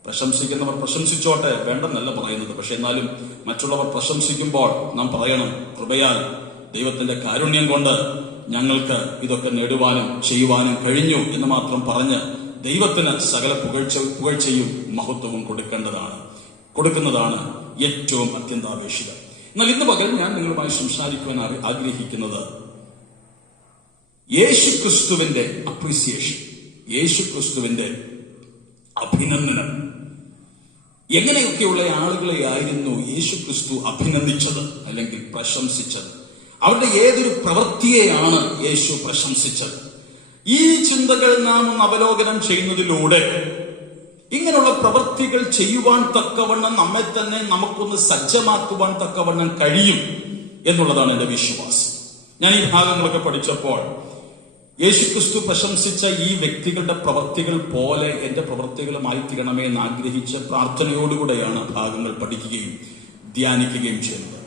പ്രശംസിക്കുന്നവർ പ്രശംസിച്ചോട്ടെ, വേണ്ടെന്നല്ല പറയുന്നത്. പക്ഷെ എന്നാലും മറ്റുള്ളവർ പ്രശംസിക്കുമ്പോൾ നാം പറയണം, കൃപയാൽ ദൈവത്തിന്റെ കാരുണ്യം കൊണ്ട് ഞങ്ങൾക്ക് ഇതൊക്കെ നേടുവാനും ചെയ്യുവാനും കഴിഞ്ഞു എന്ന് മാത്രം പറഞ്ഞ് ദൈവത്തിന് സകല പുകഴ്ചയും മഹത്വവും കൊടുക്കുന്നതാണ് ഏറ്റവും അത്യന്താപേക്ഷിതം. എന്നാൽ ഇന്ന് പകൽ ഞാൻ നിങ്ങളുമായി സംസാരിക്കുവാൻ ആഗ്രഹിക്കുന്നത് യേശുക്രിസ്തുവിന്റെ അപ്രീസിയേഷൻ, യേശുക്രിസ്തുവിന്റെ അഭിനന്ദനം. എങ്ങനെയൊക്കെയുള്ള ആളുകളെയായിരുന്നു യേശുക്രിസ്തു അഭിനന്ദിച്ചത് അല്ലെങ്കിൽ പ്രശംസിച്ചത്? അവരുടെ ഏതൊരു പ്രവൃത്തിയെയാണ് യേശു പ്രശംസിച്ചത്? ഈ ചിന്തകൾ നാം ഒന്ന് അവലോകനം ചെയ്യുന്നതിലൂടെ ഇങ്ങനെയുള്ള പ്രവൃത്തികൾ ചെയ്യുവാൻ തക്കവണ്ണം നമ്മെ തന്നെ നമുക്കൊന്ന് സജ്ജമാക്കുവാൻ തക്കവണ്ണം കഴിയും എന്നുള്ളതാണ് എന്റെ വിശ്വാസം. ഞാൻ ഈ ഭാഗങ്ങളൊക്കെ പഠിച്ചപ്പോൾ യേശുക്രിസ്തു പ്രശംസിച്ച ഈ വ്യക്തികളുടെ പ്രവൃത്തികൾ പോലെ എന്റെ പ്രവൃത്തികളുമായി തീരണമേ എന്ന് ആഗ്രഹിച്ച പ്രാർത്ഥനയോടുകൂടെയാണ് ഭാഗങ്ങൾ പഠിക്കുകയും ധ്യാനിക്കുകയും ചെയ്തത്.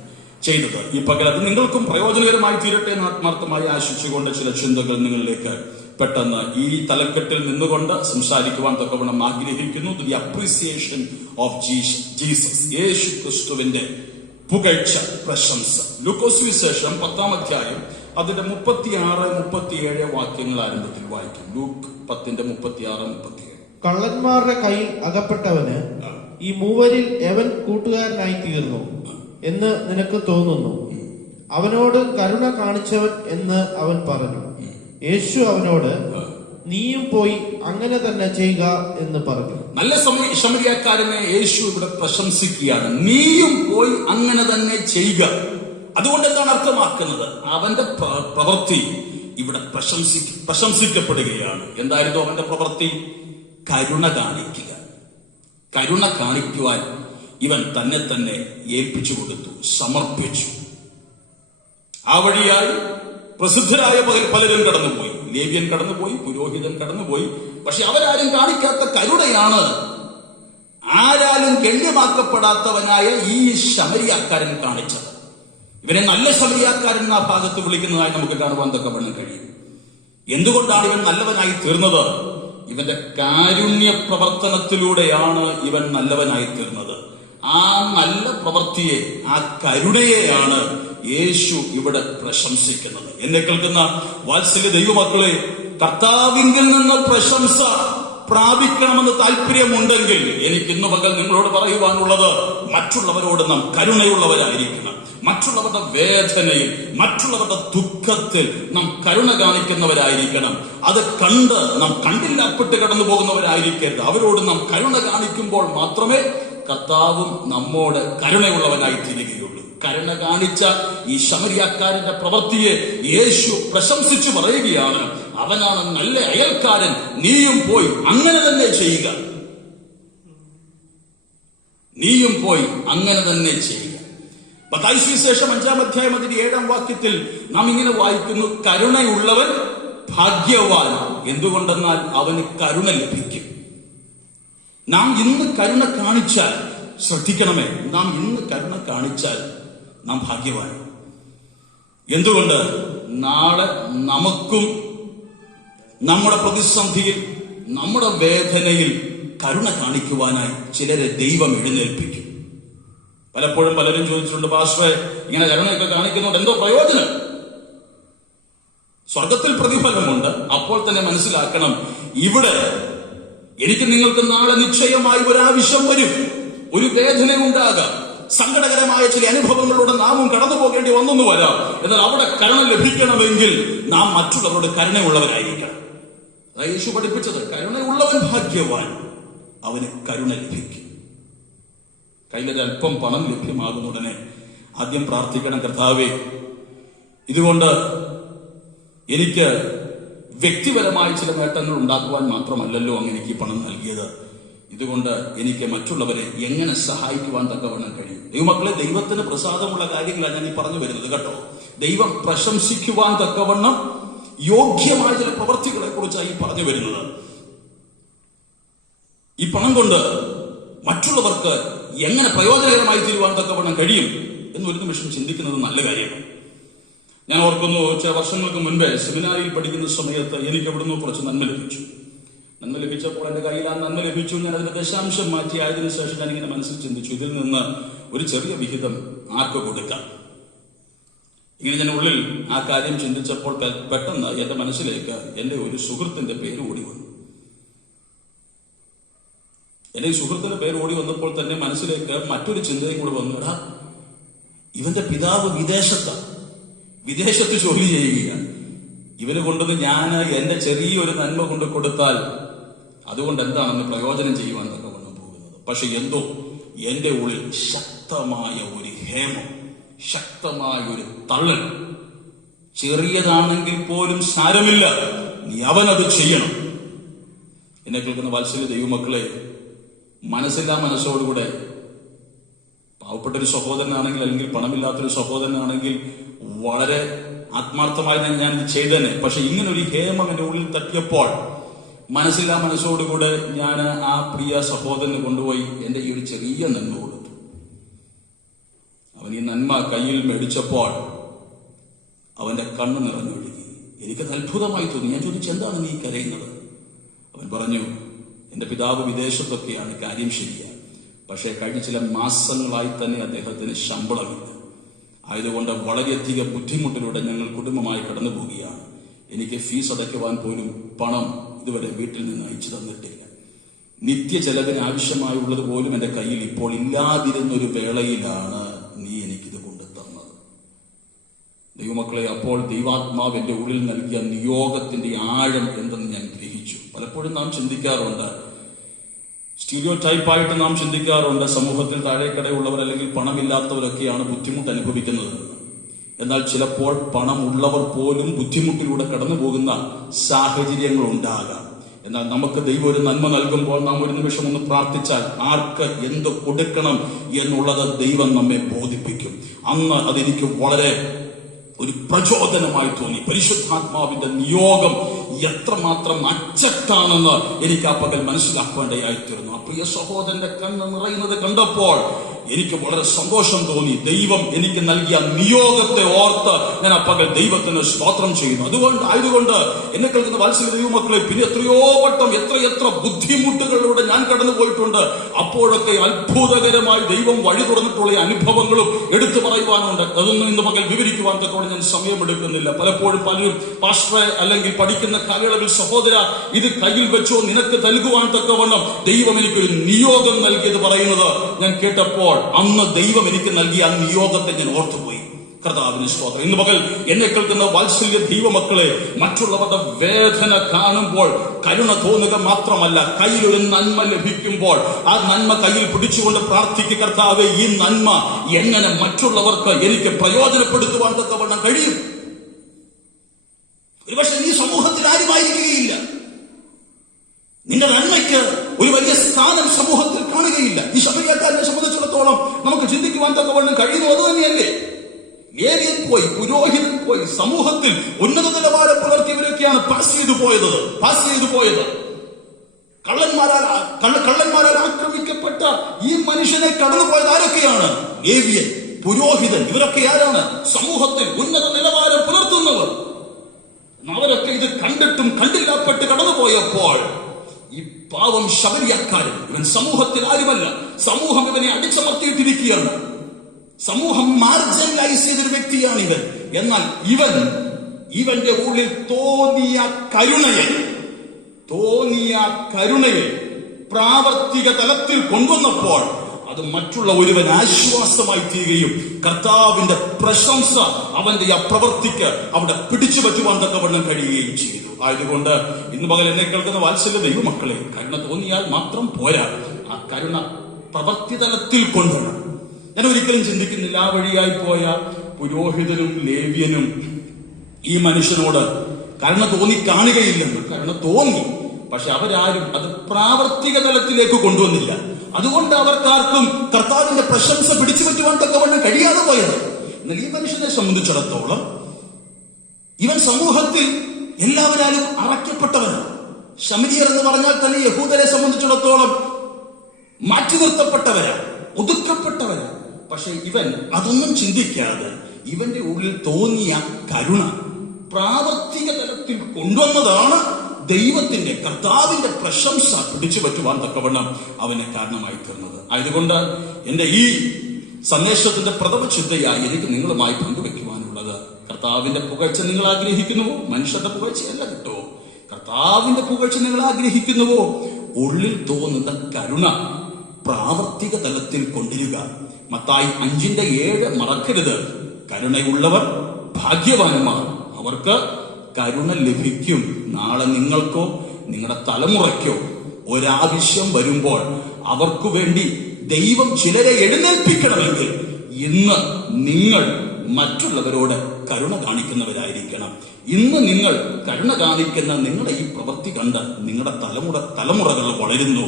ഈ പകൽ അത് നിങ്ങൾക്കും പ്രയോജനകരമായി തീരട്ടെ എന്ന് ആത്മാർത്ഥമായി ആശിച്ചുകൊണ്ട് ചില ചിന്തകൾ നിങ്ങളിലേക്ക് പെട്ടെന്ന് ഈ തലക്കെട്ടിൽ നിന്നുകൊണ്ട് സംസാരിക്കുവാൻ തക്കവണ്ണം ആഗ്രഹിക്കുന്നു. ദി അപ്രീസിയേഷൻ ഓഫ് ജീസസ്, യേശുക്രിസ്തുവിന്റെ പുകഴ്ച, പ്രശംസ. ലൂക്കോസ് സുവിശേഷം 10-ാം അധ്യായം അതിന്റെ 36-37 വാക്യങ്ങൾ ആരംഭത്തിൽ വായിക്കും. ലൂക്ക് 10:36-37. കള്ളന്മാരുടെ കയ്യിൽ അകപ്പെട്ടവന് ഈ മൂവരിൽ എവൻ കൂട്ടുകാരനായി തീർന്നു എന്ന് നിനക്ക് തോന്നുന്നു? അവനോട് കരുണ കാണിച്ചവൻ എന്ന് അവൻ പറഞ്ഞു. യേശു അവനോട്, നീയും പോയി അങ്ങനെ തന്നെ ചെയ്യുക എന്ന് പറഞ്ഞു. നല്ല ശമരിയാക്കാരനെ യേശു ഇവിടെ പ്രശംസിക്കുകയാണ്. നീയും പോയി അങ്ങനെ തന്നെ ചെയ്യുക. അതുകൊണ്ട് എന്താണ് അർത്ഥമാക്കുന്നത്? അവന്റെ പ്രവൃത്തി ഇവിടെ പ്രശംസിക്കപ്പെടുകയാണ്. എന്തായിരുന്നു അവന്റെ പ്രവൃത്തി? കരുണ കാണിക്കുക. കരുണ കാണിക്കുവാൻ ഇവൻ തന്നെ ഏൽപ്പിച്ചു കൊടുത്തു, സമർപ്പിച്ചു. ആ വഴിയായി പ്രസിദ്ധരായ പലരും കടന്നുപോയി. ലേവ്യൻ കടന്നുപോയി, പുരോഹിതൻ കടന്നുപോയി. പക്ഷെ അവരാരും കാണിക്കാത്ത കരുണയാണ് ആരാലും ഗണ്യമാക്കപ്പെടാത്തവനായ ഈ ശമരിയാക്കാരൻ കാണിച്ചത്. ഇവനെ നല്ല ശമരിയാക്കാരൻ എന്ന ഭാഗത്ത് വിളിക്കുന്നതായി നമുക്ക് കാണുവാൻ തക്കവണ്ണം കഴിയും. എന്തുകൊണ്ടാണ് ഇവൻ നല്ലവനായി തീർന്നത്? ഇവന്റെ കാരുണ്യ പ്രവർത്തനത്തിലൂടെയാണ് ഇവൻ നല്ലവനായി തീർന്നത്. ആ നല്ല പ്രവൃത്തിയെ, ആ കരുണയെയാണ് യേശു ഇവിടെ പ്രശംസിക്കുന്നത്. എന്നെ കേൾക്കുന്ന വാത്സല്യ ദൈവമക്കളെ, കർത്താവിങ്കിൽ നിന്ന് പ്രശംസ പ്രാപിക്കണമെന്ന് താല്പര്യമുണ്ടെങ്കിൽ എനിക്ക് ഇന്നു പകൽ നിങ്ങളോട് പറയുവാനുള്ളത്, മറ്റുള്ളവരോട് നാം കരുണയുള്ളവരായിരിക്കണം. മറ്റുള്ളവരുടെ വേദനയിൽ, മറ്റുള്ളവരുടെ ദുഃഖത്തിൽ നാം കരുണ കാണിക്കുന്നവരായിരിക്കണം. അത് കണ്ട് നാം കണ്ടില്ലാപ്പെട്ട് കടന്നു പോകുന്നവരായിരിക്കരുത്. അവരോട് നാം കരുണ കാണിക്കുമ്പോൾ മാത്രമേ കർത്താവും നമ്മോട് കരുണയുള്ളവനായി തീരുകയുള്ളൂ. കരുണ കാണിച്ച ഈ ശമരിയാക്കാരന്റെ പ്രവൃത്തിയെ യേശു പ്രശംസിച്ചു പറയുകയാണ്, അവനാണ് നല്ല അയൽക്കാരൻ, നീയും പോയി അങ്ങനെ തന്നെ ചെയ്യുക. നീയും പോയി അങ്ങനെ തന്നെ ചെയ്യുക. മത്തായി സുവിശേഷം 5-ാം അധ്യായം അതിന്റെ 7-ാം വാക്യത്തിൽ നാം ഇങ്ങനെ വായിക്കുന്നു, കരുണയുള്ളവൻ ഭാഗ്യവാൻ. എന്തുകൊണ്ടെന്നാൽ അവന് കരുണ ലഭിക്കും. നാം ഇന്ന് കരുണ കാണിച്ചാൽ, ശ്രദ്ധിക്കണമേ, നാം ഇന്ന് കരുണ കാണിച്ചാൽ നാം ഭാഗ്യവാൻ. എന്തുകൊണ്ട്? നാളെ നമുക്കും നമ്മുടെ പ്രതിസന്ധിയിൽ, നമ്മുടെ വേദനയിൽ കരുണ കാണിക്കുവാനായി ചിലരെ ദൈവം എഴുന്നേൽപ്പിക്കും. പലപ്പോഴും പലരും ചോദിച്ചിട്ടുണ്ട്, പാസ്റ്ററെ, ഇങ്ങനെ കരുണയൊക്കെ കാണിക്കുന്നതുകൊണ്ട് എന്തോ പ്രയോജനം? സ്വർഗത്തിൽ പ്രതിഫലമുണ്ട്. അപ്പോൾ തന്നെ മനസ്സിലാക്കണം, ഇവിടെ എനിക്ക് നിങ്ങൾക്ക് നാളെ നിശ്ചയമായി ഒരാവശ്യം വരും, ഒരു വേദന ഉണ്ടാകാം, സങ്കടകരമായ ചില അനുഭവങ്ങളിലൂടെ നാമും കടന്നു പോകേണ്ടി വന്നെന്ന് വരാം. എന്നാൽ അവിടെ കരുണ ലഭിക്കണമെങ്കിൽ നാം മറ്റുള്ളവരോട് കരുണയുള്ളവരായിരിക്കണം. അതായത് യേശു പഠിപ്പിച്ചത്, കരുണയുള്ളവൻ ഭാഗ്യവാൻ, അവന് കരുണ ലഭിക്കും. കയ്യിലൊരൽപ്പം പണം ലഭ്യമാകുന്ന ഉടനെ ആദ്യം പ്രാർത്ഥിക്കണം, കർത്താവേ, ഇതുകൊണ്ട് എനിക്ക് വ്യക്തിപരമായ ചില നേട്ടങ്ങൾ ഉണ്ടാക്കുവാൻ മാത്രമല്ലല്ലോ അങ്ങ് എനിക്ക് പണം നൽകിയത്, ഇതുകൊണ്ട് എനിക്ക് മറ്റുള്ളവരെ എങ്ങനെ സഹായിക്കുവാൻ തക്കവണ്ണം കഴിയും. ദൈവമക്കളെ, ദൈവത്തിന് പ്രസാദമുള്ള കാര്യങ്ങളാണ് ഞാൻ ഈ പറഞ്ഞു വരുന്നത് കേട്ടോ. ദൈവം പ്രശംസിക്കുവാൻ തക്കവണ്ണം യോഗ്യമായ ചില പ്രവൃത്തികളെ കുറിച്ചാണ് ഈ പറഞ്ഞു വരുന്നത്. ഈ പണം കൊണ്ട് മറ്റുള്ളവർക്ക് എങ്ങനെ പ്രയോജനകരമായി തീരുവാൻ തക്കവണ്ണം കഴിയും എന്നൊരു നിമിഷം ചിന്തിക്കുന്നത് നല്ല കാര്യമാണ്. ഞാൻ ഓർക്കുന്നു, ചില വർഷങ്ങൾക്ക് മുൻപേ സെമിനാരിയിൽ പഠിക്കുന്ന സമയത്ത് എനിക്ക് അവിടുന്ന് കുറച്ച് നന്മ ലഭിച്ചു. നന്മ ലഭിച്ചപ്പോൾ എന്റെ കയ്യിൽ ആ നന്മ ലഭിച്ചു. ഞാൻ അതിന്റെ ദശാംശം മാറ്റി ആയതിനു ശേഷം ഞാൻ ഇങ്ങനെ മനസ്സിൽ ചിന്തിച്ചു, ഇതിൽ നിന്ന് ഒരു ചെറിയ വിഹിതം ആർക്ക് കൊടുക്കാം. ഇങ്ങനെ ഞാൻ ഉള്ളിൽ ആ കാര്യം ചിന്തിച്ചപ്പോൾ പെട്ടെന്ന് എന്റെ മനസ്സിലേക്ക് എന്റെ ഒരു സുഹൃത്തിന്റെ പേര് ഓടി വന്നു. എന്റെ ഈ സുഹൃത്തിന്റെ പേര് ഓടി വന്നപ്പോൾ തന്നെ മനസ്സിലേക്ക് മറ്റൊരു ചിന്തയും കൂടെ വന്നു. എടാ, ഇവന്റെ പിതാവ് വിദേശത്ത് ജോലി ചെയ്യുകയാണ്. ഇവന് കൊണ്ടുവന്ന് ഞാൻ എന്റെ ചെറിയൊരു നന്മ കൊണ്ട് കൊടുത്താൽ അതുകൊണ്ട് എന്താണെന്ന് പ്രയോജനം ചെയ്യുവാൻ തന്നെ വന്നു പോകുന്നത്. പക്ഷെ എന്തോ എന്റെ ഉള്ളിൽ ശക്തമായ ഒരു ഹേമം, ശക്തമായ ഒരു തള്ളൽ. ചെറിയതാണെങ്കിൽ പോലും സാരമില്ല, നീ അവനത് ചെയ്യണം. എന്നെ കേൾക്കുന്ന വാത്സല്യ ദൈവമക്കളെ, മനസ്സില്ലാ മനസ്സോടുകൂടെ പാവപ്പെട്ടൊരു സഹോദരനാണെങ്കിൽ, അല്ലെങ്കിൽ പണമില്ലാത്തൊരു സഹോദരനാണെങ്കിൽ വളരെ ആത്മാർത്ഥമായി ഞാൻ ഇത് ചെയ്തേനെ. പക്ഷെ ഇങ്ങനൊരു ഹേമം എന്റെ ഉള്ളിൽ തട്ടിയപ്പോൾ മനസ്സില്ലാ മനസ്സോടുകൂടെ ഞാൻ ആ പ്രിയ സഹോദരന് കൊണ്ടുപോയി എന്റെ ഈ ഒരു ചെറിയ നന്മ കൊടുത്തു. അവൻ ഈ നന്മ കയ്യിൽ മേടിച്ചപ്പോൾ അവന്റെ കണ്ണ് നിറഞ്ഞൊഴുകി. എനിക്കത് അത്ഭുതമായി തോന്നി. ഞാൻ ചോദിച്ചു, എന്താണ് നീ കരയുന്നത്? അവൻ പറഞ്ഞു, എന്റെ പിതാവ് വിദേശത്തൊക്കെയാണ്, കാര്യം ശരിയാണ്. പക്ഷെ കഴിഞ്ഞ ചില മാസങ്ങളായി തന്നെ അദ്ദേഹത്തിന് ശമ്പളമില്ല. ആയതുകൊണ്ട് വളരെയധികം ബുദ്ധിമുട്ടിലൂടെ ഞങ്ങൾ കുടുംബമായി കടന്നു പോവുകയാണ്. എനിക്ക് ഫീസ് അടയ്ക്കുവാൻ പോലും പണം ഇതുവരെ വീട്ടിൽ നിന്ന് അയച്ചു തന്നിട്ടില്ല. നിത്യ ചെലവിന് ആവശ്യമായുള്ളത് പോലും എന്റെ കയ്യിൽ ഇപ്പോൾ ഇല്ലാതിരുന്നൊരു വേളയിലാണ് നീ എനിക്കിത് കൊണ്ടു തന്നത്. ദൈവമക്കളെ, അപ്പോൾ ദൈവാത്മാവ് എന്റെ ഉള്ളിൽ നൽകിയ നിയോഗത്തിന്റെ ആഴം എന്തെന്ന് ഞാൻ ഗ്രഹിച്ചു. പലപ്പോഴും നാം ചിന്തിക്കാറുണ്ട്, സ്റ്റീരിയോ ടൈപ്പായിട്ട് നാം ചിന്തിക്കാറുണ്ട്, സമൂഹത്തിൽ താഴേക്കടയുള്ളവർ അല്ലെങ്കിൽ പണമില്ലാത്തവരൊക്കെയാണ് ബുദ്ധിമുട്ട് അനുഭവിക്കുന്നത്. എന്നാൽ ചിലപ്പോൾ പണമുള്ളവർ പോലും ബുദ്ധിമുട്ടിലൂടെ കടന്നു പോകുന്ന സാഹചര്യങ്ങൾ ഉണ്ടാകാം. എന്നാൽ നമുക്ക് ദൈവം ഒരു നന്മ നൽകുമ്പോൾ നാം ഒരു നിമിഷം ഒന്ന് പ്രാർത്ഥിച്ചാൽ ആർക്ക് എന്ത് കൊടുക്കണം എന്നുള്ളത് ദൈവം നമ്മെ ബോധിപ്പിക്കും. അന്ന് അതെനിക്ക് വളരെ ഒരു പ്രചോദനമായി തോന്നി. പരിശുദ്ധാത്മാവിന്റെ നിയോഗം എത്രമാത്രം അച്ചട്ടാണെന്ന് എനിക്ക് ആ പകൽ മനസ്സിലാക്കേണ്ടതായിത്തീർന്നു. ആ പ്രിയ സഹോദരന്റെ കണ്ണ് നിറയുന്നത് കണ്ടപ്പോൾ എനിക്ക് വളരെ സന്തോഷം തോന്നി. ദൈവം എനിക്ക് നൽകിയ നിയോഗത്തെ ഓർത്ത് ഞാൻ ആ പകൽ ദൈവത്തിന് സ്തോത്രം ചെയ്യുന്നു. ആയതുകൊണ്ട് എന്നെ കേൾക്കുന്ന വാത്സല്യ ദൈവമക്കളെ, പിന്നെ എത്രയോ വട്ടം എത്ര ബുദ്ധിമുട്ടുകളിലൂടെ ഞാൻ കടന്നു പോയിട്ടുണ്ട്. അപ്പോഴൊക്കെ അത്ഭുതകരമായി ദൈവം വഴി തുറന്നിട്ടുള്ള അനുഭവങ്ങളും എടുത്തു പറയുവാനുണ്ട്. അതൊന്നും ഇന്ന് പകൽ വിവരിക്കുവാൻ തക്കോടെ ഞാൻ സമയമെടുക്കുന്നില്ല. പലപ്പോഴും പലരും പാസ്റ്ററെ അല്ലെങ്കിൽ പഠിക്കുന്ന കാലയളവിൽ, സഹോദര ഇത് കയ്യിൽ വെച്ചോ, നിനക്ക് നൽകുവാൻ തക്കവണ്ണം ദൈവം എനിക്കൊരു നിയോഗം നൽകിയത് പറയുന്നത് ഞാൻ കേട്ടപ്പോൾ അന്ന് ദൈവം എനിക്ക് നൽകിയ ആ നിയോഗത്തെ ഞാൻ ഓർത്തുപോയി. കർത്താവിന് സ്തോത്രം. ഇന്ന് പകൽ എന്നെ കേൾക്കുന്ന വാത്സല്യ ദൈവമക്കളെ, മറ്റുള്ളവരുടെ വേദന കാണുമ്പോൾ കരുണ തോന്നുക മാത്രമല്ല, കയ്യിലൊരു നന്മ ലഭിക്കുമ്പോൾ ആ നന്മ കയ്യിൽ പിടിച്ചുകൊണ്ട് പ്രാർത്ഥിക്കുക, കർത്താവേ ഈ നന്മ എങ്ങനെ മറ്റുള്ളവർക്ക് എനിക്ക് പ്രയോജനപ്പെടുത്തുവാൻ തക്കവണ്ണം കഴിയും. ഒരുപക്ഷെ നീ സമൂഹത്തിൽ ആരുമായിരിക്കുകയില്ല, നിന്റെ നന്മയ്ക്ക് ഒരു വലിയ സ്ഥാനം സമൂഹത്തിൽ കാണുകയില്ല. ഈ ശമരിയക്കാരനെ സംബന്ധിച്ചിടത്തോളം നമുക്ക് ചിന്തിക്കുവാൻ തക്കവണ്ണം കഴിയുന്നു. അത് തന്നെയല്ലേ ലേവ്യൻ പോയി, പുരോഹിതൻ പോയി, സമൂഹത്തിൽ ഉന്നത നിലവാരം പുലർത്തിയവരൊക്കെയാണ് പാസ് ചെയ്തു പോയത്. കള്ളന്മാരാൽ ആക്രമിക്കപ്പെട്ട ഈ മനുഷ്യനെ കടന്നുപോയത് ആരൊക്കെയാണ്? ലേവ്യൻ, പുരോഹിതൻ. ഇവരൊക്കെ ആരാണ്? സമൂഹത്തിൽ ഉന്നത നിലവാരം പുലർത്തുന്നവർ. അവരൊക്കെ ഇത് കണ്ടിട്ടും കണ്ടില്ലാപ്പെട്ട് കടന്നുപോയപ്പോൾ ഈ പാവം ശമരിയക്കാരൻ, ഇവൻ സമൂഹത്തിൽ ആരുമല്ല, സമൂഹം ഇവനെ അടിച്ചമർത്തിയിട്ടിരിക്കുകയാണ്. സമൂഹം മാർജിനലൈസ് ചെയ്തൊരു വ്യക്തിയാണ് ഇവൻ. എന്നാൽ ഇവന്റെ ഉള്ളിൽ തോന്നിയ കരുണയെ പ്രാവർത്തിക തലത്തിൽ കൊണ്ടുവന്നപ്പോൾ അത് മറ്റുള്ള ഒരുവൻ ആശ്വാസമായി തീരുകയും കർത്താവിന്റെ പ്രശംസ അവന്റെ ആ പ്രവൃത്തിക്ക് അവിടെ പിടിച്ചു പറ്റുവാൻ തക്കവണ്ണം കഴിയുകയും ചെയ്തു. ആയതുകൊണ്ട് ഇന്ന് പകൽ എന്നെ കേൾക്കുന്ന വാത്സല്യ ദൈവമക്കളെ, കരുണ തോന്നിയാൽ മാത്രം പോരാ, ആ കരുണ പ്രവൃത്തി തലത്തിൽ കൊണ്ടുവരണം. ഞാൻ ഒരിക്കലും ചിന്തിക്കുന്നില്ല ആ വഴിയായി പോയ പുരോഹിതനും ലേവ്യനും ഈ മനുഷ്യനോട് കരുണ തോന്നി കാണുകയില്ലെന്ന്. കരുണ തോന്നി, പക്ഷെ അവരാരും അത് പ്രാവർത്തിക തലത്തിലേക്ക് കൊണ്ടുവന്നില്ല. അതുകൊണ്ട് അവർക്കാർക്കും കർത്താവിന്റെ പ്രശംസ പിടിച്ചു പറ്റുവാൻ തക്കവണ്ണം കഴിയാതെ പോയത്. എന്നാൽ ഈ മനുഷ്യനെ സംബന്ധിച്ചിടത്തോളം ഇവൻ സമൂഹത്തിൽ എല്ലാവരും അറയ്ക്കപ്പെട്ടവനാണ്. ശമരിയർ എന്ന് പറഞ്ഞാൽ തന്നെ യഹൂദരെ സംബന്ധിച്ചിടത്തോളം മാറ്റി നിർത്തപ്പെട്ടവരാ, ഒതുക്കപ്പെട്ടവരാ. പക്ഷെ ഇവൻ അതൊന്നും ചിന്തിക്കാതെ ഇവന്റെ ഉള്ളിൽ തോന്നിയ കരുണ പ്രാവർത്തിക തലത്തിൽ കൊണ്ടുവന്നതാണ് ദൈവത്തിന്റെ കർത്താവിന്റെ പ്രശംസ പിടിച്ചു പറ്റുവാൻ തക്കവണ്ണം അവനെ കാരണമായി തീർന്നത്. ആയതുകൊണ്ട് എന്റെ ഈ സന്ദേശത്തിന്റെ പ്രഥമ ചിന്തയായി എനിക്ക് നിങ്ങളുമായി പങ്കുവെക്കുവാനുള്ളത്, കർത്താവിന്റെ പുകഴ്ച നിങ്ങൾ ആഗ്രഹിക്കുന്നുവോ? മനുഷ്യന്റെ പുകഴ്ചയല്ല കിട്ടോ. കർത്താവിന്റെ പുകഴ്ച നിങ്ങൾ ആഗ്രഹിക്കുന്നുവോ? ഉള്ളിൽ തോന്നുന്ന കരുണ പ്രാവർത്തിക തലത്തിൽ കൊണ്ടിരുക. മത്തായി 5:7 മറക്കരുത്. കരുണയുള്ളവർ ഭാഗ്യവാന്മാർ, അവർക്ക് കരുണ ലഭിക്കും. നാളെ നിങ്ങൾക്കോ നിങ്ങളുടെ തലമുറയ്ക്കോ ഒരാവശ്യം വരുമ്പോൾ അവർക്കു വേണ്ടി ദൈവം ചിലരെ എഴുന്നേൽപ്പിക്കണമെങ്കിൽ ഇന്ന് നിങ്ങൾ മറ്റുള്ളവരോട് കരുണ കാണിക്കുന്നവരായിരിക്കണം. ഇന്ന് നിങ്ങൾ കരുണ കാണിക്കുന്ന നിങ്ങളുടെ ഈ പ്രവൃത്തി കണ്ട് നിങ്ങളുടെ തലമുറകൾ വളരുന്നു.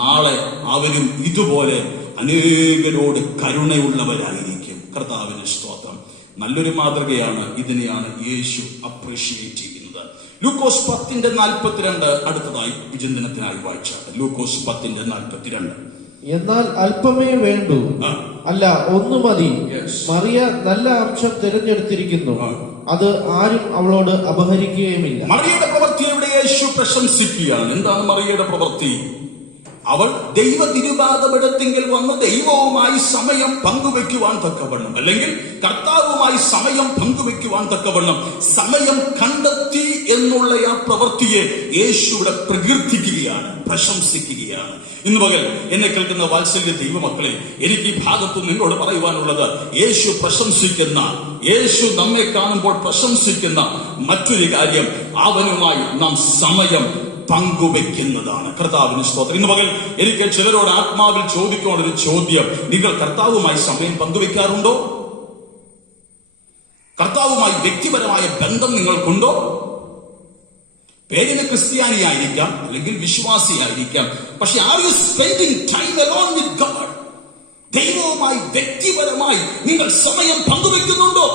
നാളെ അവരും ഇതുപോലെ അനേകരോട് കരുണയുള്ളവരായിരിക്കും. കർത്താവിന് സ്തോത്രം. നല്ലൊരു മാതൃകയാണ്. ഇതിനെയാണ് യേശു അപ്രീഷിയേറ്റ് ചെയ്യുന്നത്. ലൂക്കോസ് 10:42 അടുത്തതായി വിചിന്തനത്തിനായി വായിച്ചാണ്. ലൂക്കോസ് 10:42. എന്നാൽ അല്പമേ വേണ്ടൂ, അല്ല ഒന്നു മതി. മറിയ നല്ല അംശം തിരഞ്ഞെടുത്തിരിക്കുന്നു, അത് ആരും അവളോട് അപഹരിക്കുകയുമില്ല. മറിയയുടെ പ്രവൃത്തിയുടെ യേശു പ്രശംസിക്കുകയാണ്. എന്താണ് മറിയയുടെ പ്രവൃത്തി? അവൾ ദൈവ തിരുപാദപീഠത്തിങ്കൽ വന്ന് ദൈവവുമായി സമയം പങ്കുവെക്കുവാൻ തക്കവണ്ണം, അല്ലെങ്കിൽ കർത്താവുമായി സമയം പങ്കുവെക്കുവാൻ തക്കവണ്ണം സമയം കണ്ടെത്തി എന്നുള്ള ആ പ്രവൃത്തിയെ യേശുവിടെ പ്രകീർത്തിക്കുകയാണ്, പ്രശംസിക്കുകയാണ്. ഇന്ന് പകൽ എന്നെ കേൾക്കുന്ന വാത്സല്യ ദൈവമക്കളെ, എനിക്ക് ഈ ഭാഗത്ത് നിങ്ങളോട് പറയുവാനുള്ളത്, യേശു പ്രശംസിക്കുന്ന, യേശു നമ്മെ കാണുമ്പോൾ പ്രശംസിക്കുന്ന മറ്റൊരു കാര്യം, അവനുമായി നാം സമയം പങ്കുവെക്കുന്നതാണ്. കർത്താവിന് സ്തോത്രം. ഇന്ന് പകൽ എനിക്ക് ചിലരോട് ആത്മാവിൽ ചോദിക്കാനുള്ളൊരു ചോദ്യം, നിങ്ങൾ കർത്താവുമായി സമയം പങ്കുവെക്കാറുണ്ടോ? കർത്താവുമായി വ്യക്തിപരമായ ബന്ധം നിങ്ങൾക്കുണ്ടോ? പേരിന് ക്രിസ്ത്യാനിയായിരിക്കാം, അല്ലെങ്കിൽ വിശ്വാസിയായിരിക്കാം, പക്ഷെ are you spending time alone with God? ദൈവവുമായി വ്യക്തിപരമായി നിങ്ങൾ സമയം പങ്കുവെക്കുന്നുണ്ടോ?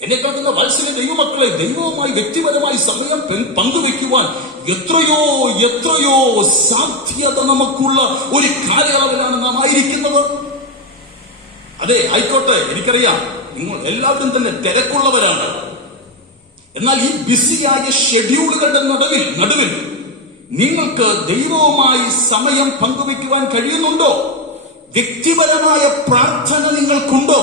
എന്നെ കേൾക്കുന്ന വത്സല ദൈവമക്കളെ, ദൈവവുമായി വ്യക്തിപരമായി സമയം പങ്കുവെക്കുവാൻ എത്രയോ എത്രയോ സാധ്യത നമുക്കുള്ള ഒരു കാലയളവിലാണ് നാം ആയിരിക്കുന്നത്. അതെ, ആയിക്കോട്ടെ, എനിക്കറിയാം നിങ്ങൾ എല്ലാവരും തന്നെ തിരക്കുള്ളവരാണ്. എന്നാൽ ഈ ബിസിയായ ഷെഡ്യൂളുകളുടെ നടുവിൽ നിങ്ങൾക്ക് ദൈവവുമായി സമയം പങ്കുവെക്കുവാൻ കഴിയുന്നുണ്ടോ? വ്യക്തിപരമായ പ്രാർത്ഥന നിങ്ങൾക്കുണ്ടോ?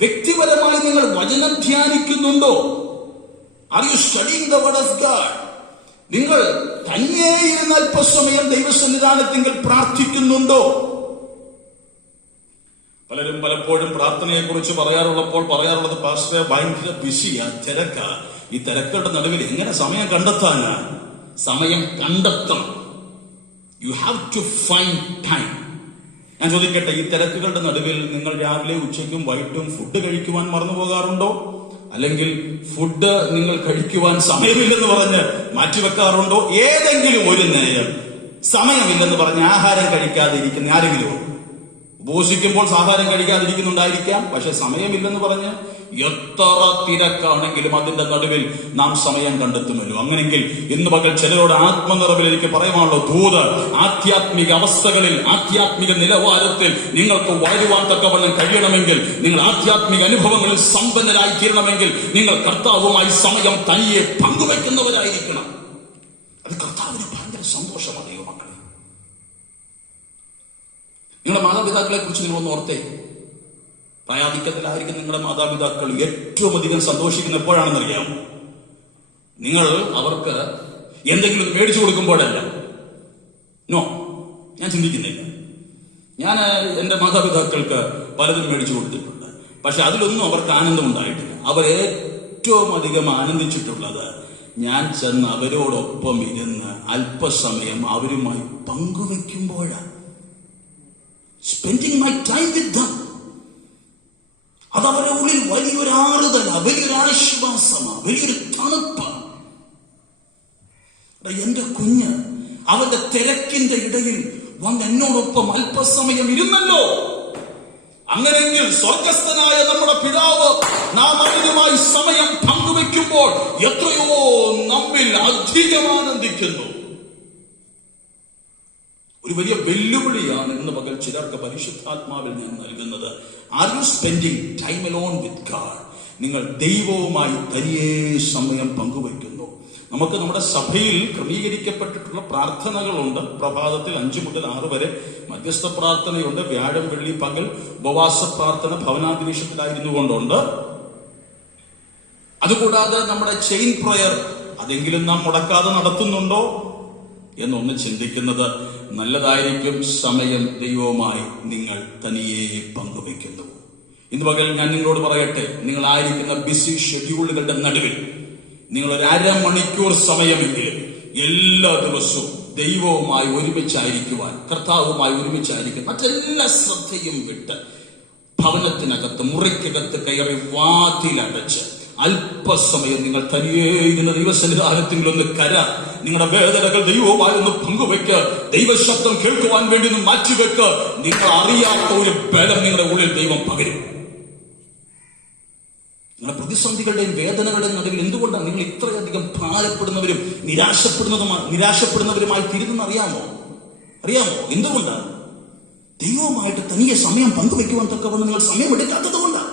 വ്യക്തിപരമായി നിങ്ങൾ വചനം ധ്യാനിക്കുന്നുണ്ടോ? Are you studying the word of God? നിങ്ങൾ തന്നെ ഇരുന്ന് അല്പസമയം ദൈവസന്നിധാനത്തിൽ പ്രാർത്ഥിക്കുന്നുണ്ടോ? പലരും പലപ്പോഴും പ്രാർത്ഥനയെ കുറിച്ച് പറയാറുള്ളത്, പാസ്റ്ററെ ഭയങ്കര ബിസിയാ, തിരക്കാ. ഈ തിരക്കുകളുടെ നടുവിൽ എങ്ങനെ സമയം കണ്ടെത്താനാ? സമയം കണ്ടെത്തണം. You have to find time. ഞാൻ ചോദിക്കട്ടെ, ഈ തിരക്കുകളുടെ നടുവിൽ നിങ്ങൾ രാവിലെ ഉച്ചയ്ക്കും വൈകിട്ടും ഫുഡ് കഴിക്കുവാൻ മറന്നു പോകാറുണ്ടോ? അല്ലെങ്കിൽ ഫുഡ് നിങ്ങൾ കഴിക്കുവാൻ സമയമില്ലെന്ന് പറഞ്ഞ് മാറ്റിവെക്കാറുണ്ടോ? ഏതെങ്കിലും ഒരു നേരം സമയമില്ലെന്ന് പറഞ്ഞ് ആഹാരം കഴിക്കാതെ ഇരിക്കുന്ന ആരെങ്കിലും? ഉപവസിക്കുമ്പോൾ ആഹാരം കഴിക്കാതിരിക്കുന്നുണ്ടായിരിക്കാം, പക്ഷെ സമയമില്ലെന്ന് പറഞ്ഞ് എത്ര തിരക്കാണെങ്കിലും അതിന്റെ നടുവിൽ നാം സമയം കണ്ടെത്തുമല്ലോ. അങ്ങനെയെങ്കിൽ ഇന്ന് പകൽ ചിലരോട് ആത്മനിറവിൽ എനിക്ക് പറയാനുള്ള ദൂത്, ആധ്യാത്മിക അവസ്ഥകളിൽ, ആധ്യാത്മിക നിലവാരത്തിൽ നിങ്ങൾക്ക് വളരുവാൻ തക്കവണ്ണം കഴിയണമെങ്കിൽ, നിങ്ങൾ ആധ്യാത്മിക അനുഭവങ്ങളിൽ സമ്പന്നരായി തീരണമെങ്കിൽ, നിങ്ങൾ കർത്താവുമായി സമയം തനിയെ പങ്കുവെക്കുന്നവരായിരിക്കണം. അത് കർത്താവിന് ഭയങ്കര സന്തോഷമാണ്. ദൈവമക്കളെ, നിങ്ങളുടെ മാതാപിതാക്കളെ കുറിച്ച് നിങ്ങളൊന്ന് ഓർത്തേ. പ്രായാധിക്യത്തിലായിരിക്കും നിങ്ങളുടെ മാതാപിതാക്കൾ ഏറ്റവും അധികം സന്തോഷിക്കുന്ന എപ്പോഴാണെന്നറിയാം? നിങ്ങൾ അവർക്ക് എന്തെങ്കിലും മേടിച്ചു കൊടുക്കുമ്പോഴല്ല. നോ, ഞാൻ ചിന്തിക്കുന്നില്ല. ഞാൻ എന്റെ മാതാപിതാക്കൾക്ക് പലതും മേടിച്ചു കൊടുത്തിട്ടുണ്ട്, പക്ഷെ അതിലൊന്നും അവർക്ക് ആനന്ദം ഉണ്ടായിട്ടില്ല. അവർ ഏറ്റവും അധികം ആനന്ദിച്ചിട്ടുള്ളത് ഞാൻ ചെന്ന് അവരോടൊപ്പം ഇരുന്ന് അല്പസമയം അവരുമായി പങ്കുവെക്കുമ്പോഴാണ്. Spending my time with them. അത് അവരുടെ ഉള്ളിൽ വലിയൊരു ആറുതലാണ്, വലിയൊരു ആശ്വാസമാണ്, വലിയൊരു തണുപ്പാണ്. എന്റെ കുഞ്ഞ് അവന്റെ തിരക്കിന്റെ ഇടയിൽ വന്ന് എന്നോടൊപ്പം അല്പസമയം ഇരുന്നല്ലോ. അങ്ങനെയെങ്കിൽ സ്വർഗസ്ഥനായ നമ്മുടെ പിതാവ് നാം അവനുമായി സമയം പങ്കുവെക്കുമ്പോൾ എത്രയോ നമ്മിൽ അധികം ആനന്ദിക്കുന്നു. ഒരു വലിയ വെല്ലുവിളിയാണ് ഇന്ന് പകൽ ചിലർക്ക് പരിശുദ്ധാത്മാവിൽ ഞാൻ നൽകുന്നത്. Are you spending time alone with God? നിങ്ങൾ ദൈവവുമായി തനിയെ സമയം പങ്കുവയ്ക്കുന്നു. നമുക്ക് നമ്മുടെ സഭയിൽ ക്രമീകരിക്കപ്പെട്ടിട്ടുള്ള പ്രാർത്ഥനകളുണ്ട്. പ്രഭാതത്തിൽ 5 മുതൽ 6 വരെ മധ്യസ്ഥ പ്രാർത്ഥനയുണ്ട്. വ്യാഴം, വെള്ളി, പകൽ ഉപവാസ പ്രാർത്ഥന ഭവനാന്തരീക്ഷത്തിലായിരുന്നു കൊണ്ടുണ്ട്. അതുകൂടാതെ നമ്മുടെ ചെയിൻ പ്രയർ അതെങ്കിലും നാം മുടക്കാതെ നടത്തുന്നുണ്ടോ എന്നൊന്ന് ചിന്തിക്കുന്നത് നല്ലതായിരിക്കും. സമയം ദൈവവുമായി നിങ്ങൾ തനിയെ പങ്കുവയ്ക്കുന്നു. ഇന്ന് പകൽ ഞാൻ നിങ്ങളോട് പറയട്ടെ, നിങ്ങളായിരിക്കുന്ന ബിസി ഷെഡ്യൂളുകളുടെ നടുവിൽ നിങ്ങൾ ഒരു അരമണിക്കൂർ സമയമെങ്കിലും എല്ലാ ദിവസവും ദൈവവുമായി ഒരുമിച്ചായിരിക്കുവാൻ, കർത്താവുമായി ഒരുമിച്ചായിരിക്കാൻ മറ്റെല്ലാ ശ്രദ്ധയും വിട്ട് ഭവനത്തിനകത്ത് മുറിക്കകത്ത് കയറി വാതിലടച്ച് അല്പസമയം നിങ്ങൾ തനിയെ ഇരുന്ന ദൈവസന്നിധാനത്തിൽ ഒന്ന് നിങ്ങളുടെ വേദനകൾ ദൈവവുമായി ഒന്ന് പങ്കുവെക്ക്. ദൈവശബ്ദം കേൾക്കുവാൻ വേണ്ടി ഒന്ന് മാറ്റിവെക്ക്. നിങ്ങൾ അറിയാത്ത ഒരു ബലം നിങ്ങളുടെ ഉള്ളിൽ ദൈവം പകരും. നിങ്ങളുടെ പ്രതിസന്ധികളുടെയും വേദനകളുടെയും നടുവിൽ എന്തുകൊണ്ടാണ് നിങ്ങൾ ഇത്രയധികം ഭാരപ്പെടുന്നവരും നിരാശപ്പെടുന്നവരുമായി തീരുന്നെന്ന് അറിയാമോ? എന്തുകൊണ്ടാണ്? ദൈവവുമായിട്ട് തനിയെ സമയം പങ്കുവെക്കുവാൻ തക്കവണ്ണം നിങ്ങൾ സമയം എടുക്കാത്തത് കൊണ്ടാണ്.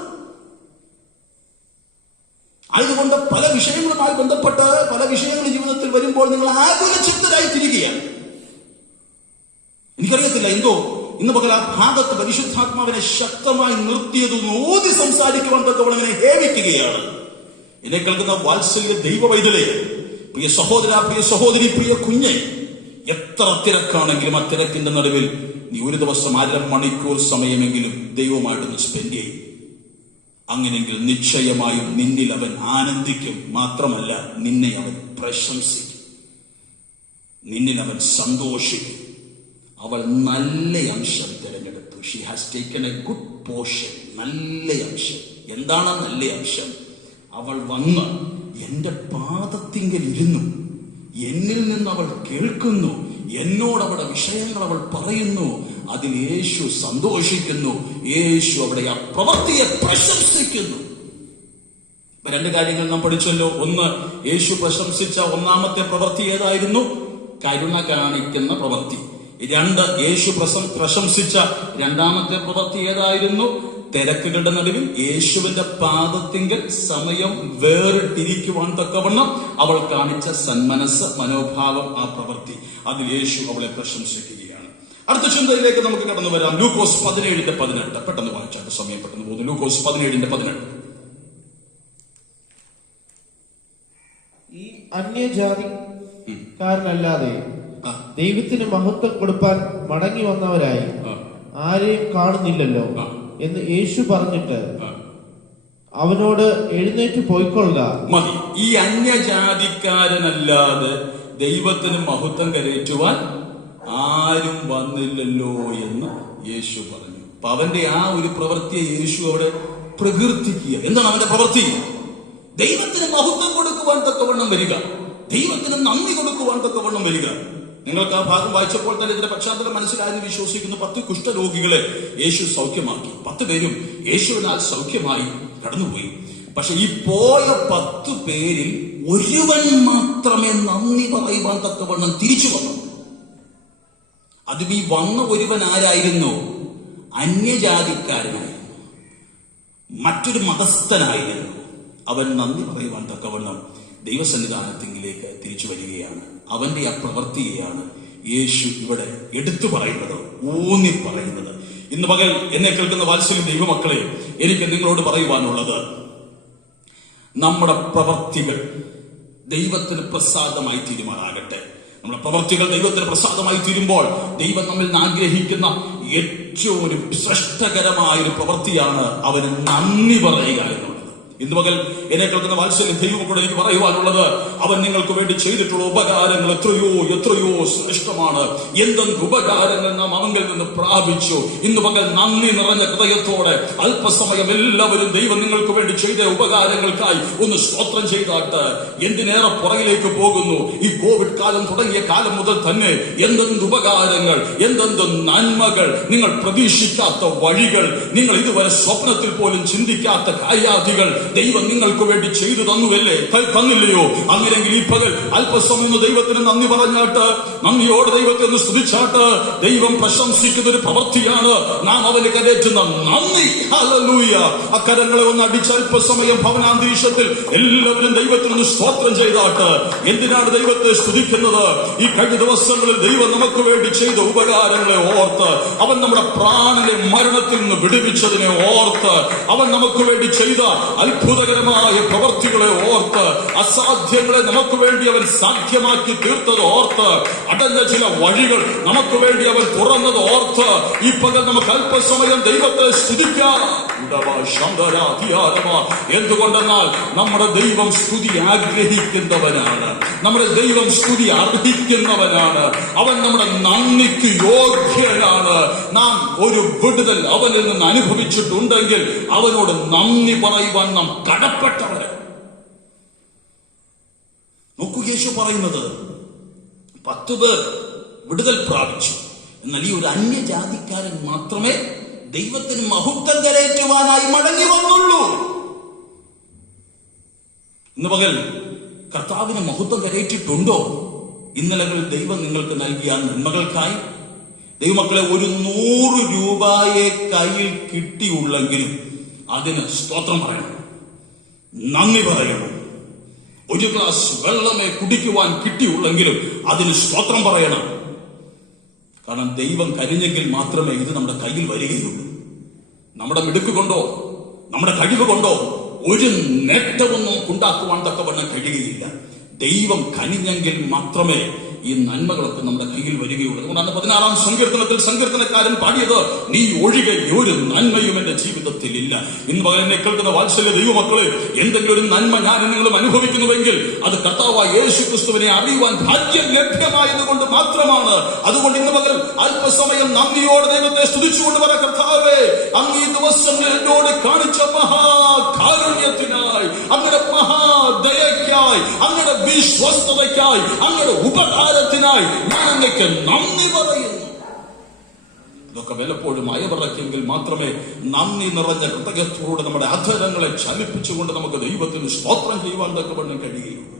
അതുകൊണ്ട് പല വിഷയങ്ങളുമായി ബന്ധപ്പെട്ട് പല വിഷയങ്ങൾ ജീവിതത്തിൽ വരുമ്പോൾ നിങ്ങൾ ആകുലചിത്തരായി തിരികെയാണ്. എനിക്കറിയത്തില്ല എന്തോ ഇന്ന് പകൽ ആ ഭാഗത്ത് പരിശുദ്ധാത്മാവിനെ ശക്തമായി നിർത്തിയത് ഓതി സംസാരിക്കുവാൻ തക്കവണ്ണം ഹേമിക്കുകയാണ്. എന്നെ കേൾക്കുന്ന വാത്സല്യ ദൈവവൈതലേ, പ്രിയ സഹോദര, പ്രിയ സഹോദരി, പ്രിയ കുഞ്ഞെ, എത്ര തിരക്കാണെങ്കിലും ആ തിരക്കിന്റെ നടുവിൽ നീ ഒരു ദിവസം 1/2 മണിക്കൂർ സമയമെങ്കിലും ദൈവമായിട്ടൊന്ന് സ്പെൻഡ് ചെയ്യും. അങ്ങനെയെങ്കിൽ നിശ്ചയമായും നിന്നിൽ അവൻ ആനന്ദിക്കും. മാത്രമല്ല, നിന്നെ അവൻ പ്രശംസിക്കും, നിന്നിൽ അവൻ സന്തോഷിക്കും. അവൾ നല്ല അംശം തിരഞ്ഞെടുത്തു. She has taken A good portion. നല്ല അംശം. എന്താണ് നല്ല അംശം? അവൾ വന്ന് എന്റെ പാദത്തിങ്കൽ ഇരുന്നു, എന്നിൽ നിന്ന് അവൾ കേൾക്കുന്നു, എന്നോട് അവിടെ വിഷയങ്ങൾ അവൾ പറയുന്നു. അതിൽ യേശു സന്തോഷിക്കുന്നു. യേശു അവിടെ ആ പ്രവൃത്തിയെ പ്രശംസിക്കുന്നു. 2 കാര്യങ്ങൾ നാം പഠിച്ചല്ലോ. ഒന്ന്, യേശു പ്രശംസിച്ച ഒന്നാമത്തെ പ്രവൃത്തി ഏതായിരുന്നു? കരുണ കാണിക്കുന്ന പ്രവൃത്തി. 2, യേശു പ്രശംസിച്ച രണ്ടാമത്തെ പ്രവൃത്തി ഏതായിരുന്നു? തിരക്കുകളുടെ നടുവിൽ യേശുവിന്റെ പാദത്തിങ്കൽ സമയം വേറിട്ടിരിക്കുവാൻ തക്കവണ്ണം അവൾ കാണിച്ച സന്മനസ്, മനോഭാവം, ആ പ്രവൃത്തി. അതിൽ യേശു അവളെ പ്രശംസിക്കുകയാണ്. അടുത്ത ചിന്തയിലേക്ക് നമുക്ക് കടന്നു വരാം. ലൂക്കോസ് 17:18. പെട്ടെന്ന് വായിച്ചാട്ട് സമയം പെട്ടെന്ന് പോകുന്നു. ലൂക്കോസ് 17:18. ഈ അന്യജാതിക്കാരനല്ലാതെ ദൈവത്തിന് മഹത്വം കൊടുപ്പാൻ മടങ്ങി വന്നവരായി ആരെയും കാണുന്നില്ലല്ലോ എന്ന് യേശു പറഞ്ഞിട്ട് അവനോട് എഴുന്നേറ്റ് പോയിക്കൊള്ളുക. മതി. ഈ അന്യജാതിക്കാരനല്ലാതെ ദൈവത്തിന് മഹത്വം കരയറ്റുവാൻ ആരും വന്നില്ലല്ലോ എന്ന് യേശു പറഞ്ഞു. അപ്പൊ അവന്റെ ആ ഒരു പ്രവൃത്തിയെ യേശു അവിടെ പ്രകീർത്തിക്കുക. എന്താണ് അവന്റെ പ്രവൃത്തി? ദൈവത്തിന് മഹത്വം കൊടുക്കുവാൻ തക്കവണ്ണം വരിക, ദൈവത്തിന് നന്ദി കൊടുക്കുവാൻ തക്കവണ്ണം വരിക. നിങ്ങൾക്ക് ആ ഭാഗം വായിച്ചപ്പോൾ തന്നെ ഇതിന്റെ പശ്ചാത്തലം മനസ്സിലായെന്ന് വിശ്വസിക്കുന്നു. 10 കുഷ്ഠരോഗികളെ യേശു സൗഖ്യമാക്കി. 10 പേരും യേശുവിനാൽ സൗഖ്യമായി കടന്നുപോയി. പക്ഷെ ഈ പോയ 10 പേരിൽ ഒരുവൻ മാത്രമേ നന്ദി പറയുവാൻ തക്കവണ്ണം തിരിച്ചു വന്നു. അതും ഈ വന്ന ഒരുവൻ ആരായിരുന്നു? അന്യജാതിക്കാരനായിരുന്നു, മറ്റൊരു മതസ്ഥനായിരുന്നു. അവൻ നന്ദി പറയുവാൻ തക്കവണ്ണം ദൈവസന്നിധാനത്തിലേക്ക് തിരിച്ചു വരികയാണ്. അവന്റെ ആ പ്രവൃത്തിയെയാണ് യേശു ഇവിടെ എടുത്തു പറയുന്നത്, ഊന്നി പറയുന്നത്. ഇന്ന് പകൽ എന്നെ കേൾക്കുന്ന വാത്സല്യ ദൈവമക്കളെ, എനിക്ക് നിങ്ങളോട് പറയുവാനുള്ളത്, നമ്മുടെ പ്രവൃത്തികൾ ദൈവത്തിന് പ്രസാദമായി തീരുമാനാകട്ടെ. നമ്മുടെ പ്രവൃത്തികൾ ദൈവത്തിന് പ്രസാദമായി തീരുമ്പോൾ ദൈവം നമ്മിൽ ആഗ്രഹിക്കുന്ന ഏറ്റവും ഒരു ശ്രേഷ്ഠകരമായ ഒരു പ്രവൃത്തിയാണ് അവന് നന്ദി പറയുക എന്നുള്ളത്. ഇന്ന് പകൽ എന്നെ കേൾക്കുന്ന വാത്സല്യ ദൈവം കൂടെ എനിക്ക് പറയുവാനുള്ളത്, അവൻ നിങ്ങൾക്ക് വേണ്ടി ചെയ്തിട്ടുള്ള ഉപകാരങ്ങൾ എത്രയോ എത്രയോ ശ്രേഷ്ഠമാണ്. എന്തെങ്കിലും ഉപകാരങ്ങൾ നാം അവങ്കിൽ നിന്ന് പ്രാപിച്ചു. ഇന്ന് പകൽ നന്ദി നിറഞ്ഞ ഹൃദയത്തോടെ അല്പസമയം എല്ലാവരും ദൈവം നിങ്ങൾക്ക് വേണ്ടി ചെയ്ത ഉപകാരങ്ങൾക്കായി ഒന്ന് സ്തോത്രം ചെയ്താട്ട്. എന്തിനേറെ പുറകിലേക്ക് പോകുന്നു. ഈ കോവിഡ് കാലം തുടങ്ങിയ കാലം മുതൽ തന്നെ എന്തെന്ത് ഉപകാരങ്ങൾ, എന്തെന്ത് നന്മകൾ, നിങ്ങൾ പ്രതീക്ഷിക്കാത്ത വഴികൾ, നിങ്ങൾ ഇതുവരെ സ്വപ്നത്തിൽ പോലും ചിന്തിക്കാത്ത കാര്യാദികൾ ദൈവം നിങ്ങൾക്ക് വേണ്ടി ചെയ്തു തന്നില്ലയോ? അങ്ങനെങ്കിൽ ഈ പകൽ അല്പസമയം ദൈവത്തിന് നന്ദി പറഞ്ഞാട്ട്, നന്ദിയോടെ ദൈവത്തെ ഒന്ന് സ്തുതിച്ചാട്ട്, ദൈവം പ്രശംസിക്കുന്ന ഒരു പ്രവൃത്തിയാണ് നാം അവന് കരേറ്റുന്ന നന്ദി. ഹല്ലേലൂയ. അക്കരങ്ങളെ ഒന്ന് അടിച്ച് അല്പസമയം ഭവനാന്തരീക്ഷത്തിൽ എല്ലാവരും ദൈവത്തിനൊന്ന് സ്തോത്രം ചെയ്താട്ട്. എന്തിനാണ് ദൈവത്തെ സ്തുതിക്കുന്നത്? ഈ കഴിഞ്ഞ ദിവസങ്ങളിൽ ദൈവം നമുക്ക് വേണ്ടി ചെയ്ത ഉപകാരങ്ങളെ ഓർത്ത്, അവൻ നമ്മുടെ പ്രാണനെ മരണത്തിൽ നിന്ന് വിടുവിച്ചതിനെ ഓർത്ത്, അവൻ നമുക്ക് വേണ്ടി ചെയ്ത അത്ഭുതകരമായ പ്രവൃത്തികളെ ഓർത്ത്, അസാധ്യങ്ങളെ നമുക്ക് വേണ്ടി അവൻ സാധ്യമാക്കി തീർത്തത് ഓർത്ത്, അടഞ്ഞ ചില വഴികൾ നമുക്ക് വേണ്ടി അവൻ തുറന്നത് ഓർത്ത്, ഈ പകൽ നമുക്ക് അല്പസമയം ദൈവത്തെ സ്തുതിക്കാം. എന്തുകൊണ്ടെന്നാൽ നമ്മുടെ ദൈവം സ്തുതി ആഗ്രഹിക്കുന്നവനാണ്, നമ്മുടെ ദൈവം സ്തുതി അർഹിക്കുന്നവനാണ്, അവൻ നമ്മുടെ നന്ദിക്ക് യോഗ്യനാണ്. നാം ഒരു വിടുതൽ അവനിൽ നിന്ന് അനുഭവിച്ചിട്ടുണ്ടെങ്കിൽ അവനോട് നന്ദി പറയുവാൻ നാം കടപ്പെട്ടവരെ. നോക്കൂ, യേശു പറയുന്നത് 10 പേർ വിടുതൽ പ്രാപിച്ചു, എന്നാൽ ഈ ഒരു അന്യജാതിക്കാരൻ മാത്രമേ ദൈവത്തിന് മഹത്വം കരേറ്റുവാനായി മടങ്ങി വന്നുള്ളൂ. ഇന്ന് പകൽ കർത്താവിന് മഹത്വം കരേറ്റിട്ടുണ്ടോ? ഇന്നലകളിൽ ദൈവം നിങ്ങൾക്ക് നൽകിയ നന്മകൾക്കായി ദൈവമക്കളെ, ഒരു 100 രൂപയെ കയ്യിൽ കിട്ടിയുള്ളെങ്കിലും അതിന് സ്തോത്രം പറയണം, നന്ദി പറയണം. ഒരു ഗ്ലാസ് വെള്ളമേ കുടിക്കുവാൻ കിട്ടിയുള്ളെങ്കിലും അതിന് സ്തോത്രം പറയണം. കാരണം ദൈവം കനിഞ്ഞെങ്കിൽ മാത്രമേ ഇത് നമ്മുടെ കയ്യിൽ വരികയുള്ളൂ. നമ്മുടെ മിടുക്ക് കൊണ്ടോ നമ്മുടെ കഴിവ് കൊണ്ടോ ഒരു നേട്ടവും നമുക്ക് ഉണ്ടാക്കുവാൻ തക്കവണ്ണം കഴിയുകയില്ല. ദൈവം കനിഞ്ഞെങ്കിൽ മാത്രമേ ഈ നന്മകളൊക്കെ നമ്മുടെ കയ്യിൽ വരികയുള്ളൂ. അതുകൊണ്ടാണ് 16-ാം സങ്കീർത്തനത്തിൽ സങ്കീർത്തനക്കാരൻ പാടിയത്, നീ ഒഴികെ ഒരു നന്മയും എന്റെ ജീവിതത്തിൽ ഇല്ല. ഇന്ന് പകൽ എന്നെ കേൾക്കുന്ന വാത്സല്യ ദൈവമക്കളെ, എന്തെങ്കിലും ഒരു നന്മ ഞാൻ നിങ്ങളും അനുഭവിക്കുന്നുവെങ്കിൽ അത് കർത്താവായ യേശു ക്രിസ്തുവിനെ അറിയുവാൻ ഭാഗ്യം ലഭ്യമായതുകൊണ്ട് മാത്രമാണ്. അതുകൊണ്ട് ഇന്ന് പകൽ അല്പസമയം നന്ദിയോടെ ദൈവത്തെ സ്തുതിച്ചുകൊണ്ട് പറ, കർത്താവേ, അങ്ങ് ഈ ദിവസങ്ങളിൽ എന്നോട് കാണിച്ച മഹാകാരുണ്യത്തിനായി, അങ്ങയുടെ മഹാദയക്കായി, അങ്ങയുടെ വിശ്വസ്തതയ്ക്കായി, അങ്ങയുടെ ഉപകാരത്തിനായി ഞാൻ അങ്ങേക്ക് നന്ദി പറയുന്നു. ഇതൊക്കെ വല്ലപ്പോഴും അയവിറക്കെങ്കിൽ മാത്രമേ നന്ദി നിറഞ്ഞ കൃതജ്ഞതയോടെ നമ്മുടെ അധരങ്ങളെ ചലിപ്പിച്ചുകൊണ്ട് നമുക്ക് ദൈവത്തിന് സ്തോത്രം ചെയ്യുവാൻ തക്കവണ്ണം കഴിയുകയുള്ളൂ.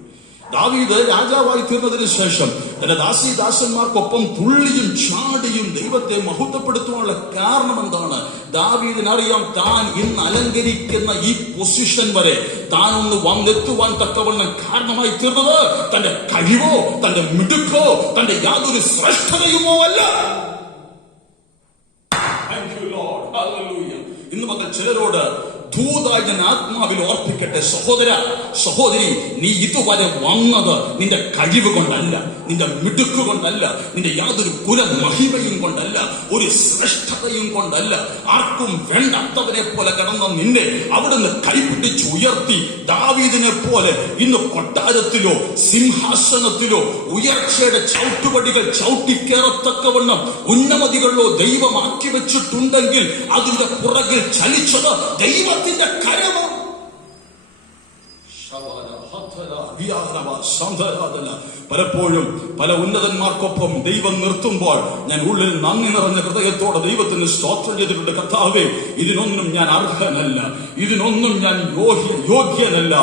ദാവീദ് രാജാവായി തീർന്നതിന് ശേഷം തന്റെ ദാസന്മാർക്കൊപ്പം തുള്ളിയും ചാടിയും ദൈവത്തെ മഹത്വപ്പെടുത്തുവാനുള്ള കാരണം എന്താണ്? ദാവീദിനറിയാം, താൻ ഇന്ന് അലങ്കരിക്കുന്ന ഈ പൊസിഷൻ വരെ താൻ ഒന്ന് വന്നെത്തുവാൻ തക്കവണ്ണം കാരണമായി തീർന്നത് തന്റെ കഴിവോ തന്റെ മിടുക്കോ തന്റെ യാതൊരു ശ്രേഷ്ഠതയുമോ അല്ല. ഇന്ന് പകൽ ചിലരോട് ദൂതായി ഞാൻ ആത്മാവിൽ ഓർപ്പിക്കട്ടെ, സഹോദര സഹോദരി, നീ ഇതുവരെ വന്നത് നിന്റെ കഴിവ് കൊണ്ടല്ല, നിന്റെ മിടുക്ക് കൊണ്ടല്ല, നിന്റെ യാതൊരു കുലമഹിമയും കൊണ്ടല്ല, ഒരു ശ്രേഷ്ഠതയും കൊണ്ടല്ല. ആർക്കും വേണ്ടാത്തവനെ പോലെ കിടന്ന നിന്നെ അവിടുന്ന് കൈപിടിച്ച് ഉയർത്തി ദാവീദിനെ പോലെ ഇന്ന് കൊട്ടാരത്തിലോ സിംഹാസനത്തിലോ ഉയർച്ചയുടെ ചവിട്ടുപടികൾ ചവിട്ടിക്കേറത്തക്കവണ്ണം ഉന്നമതികളിലോ ദൈവമാക്കി വെച്ചിട്ടുണ്ടെങ്കിൽ അതിന്റെ പുറകിൽ ചലിച്ചത് ദൈവത്തിന്റെ കരമോ? പലപ്പോഴും പല ഉന്നതന്മാർക്കൊപ്പം ദൈവം നിർത്തുമ്പോൾ ഞാൻ ഉള്ളിൽ നന്ദി നിറഞ്ഞ ഹൃദയത്തോടെ ദൈവത്തിന് സ്തോത്രം ചെയ്തിട്ടുണ്ട്. കർത്താവേ, ഇതിനൊന്നും ഞാൻ അർഹനല്ല, ഇതിനൊന്നും ഞാൻ യോഗ്യനല്ല.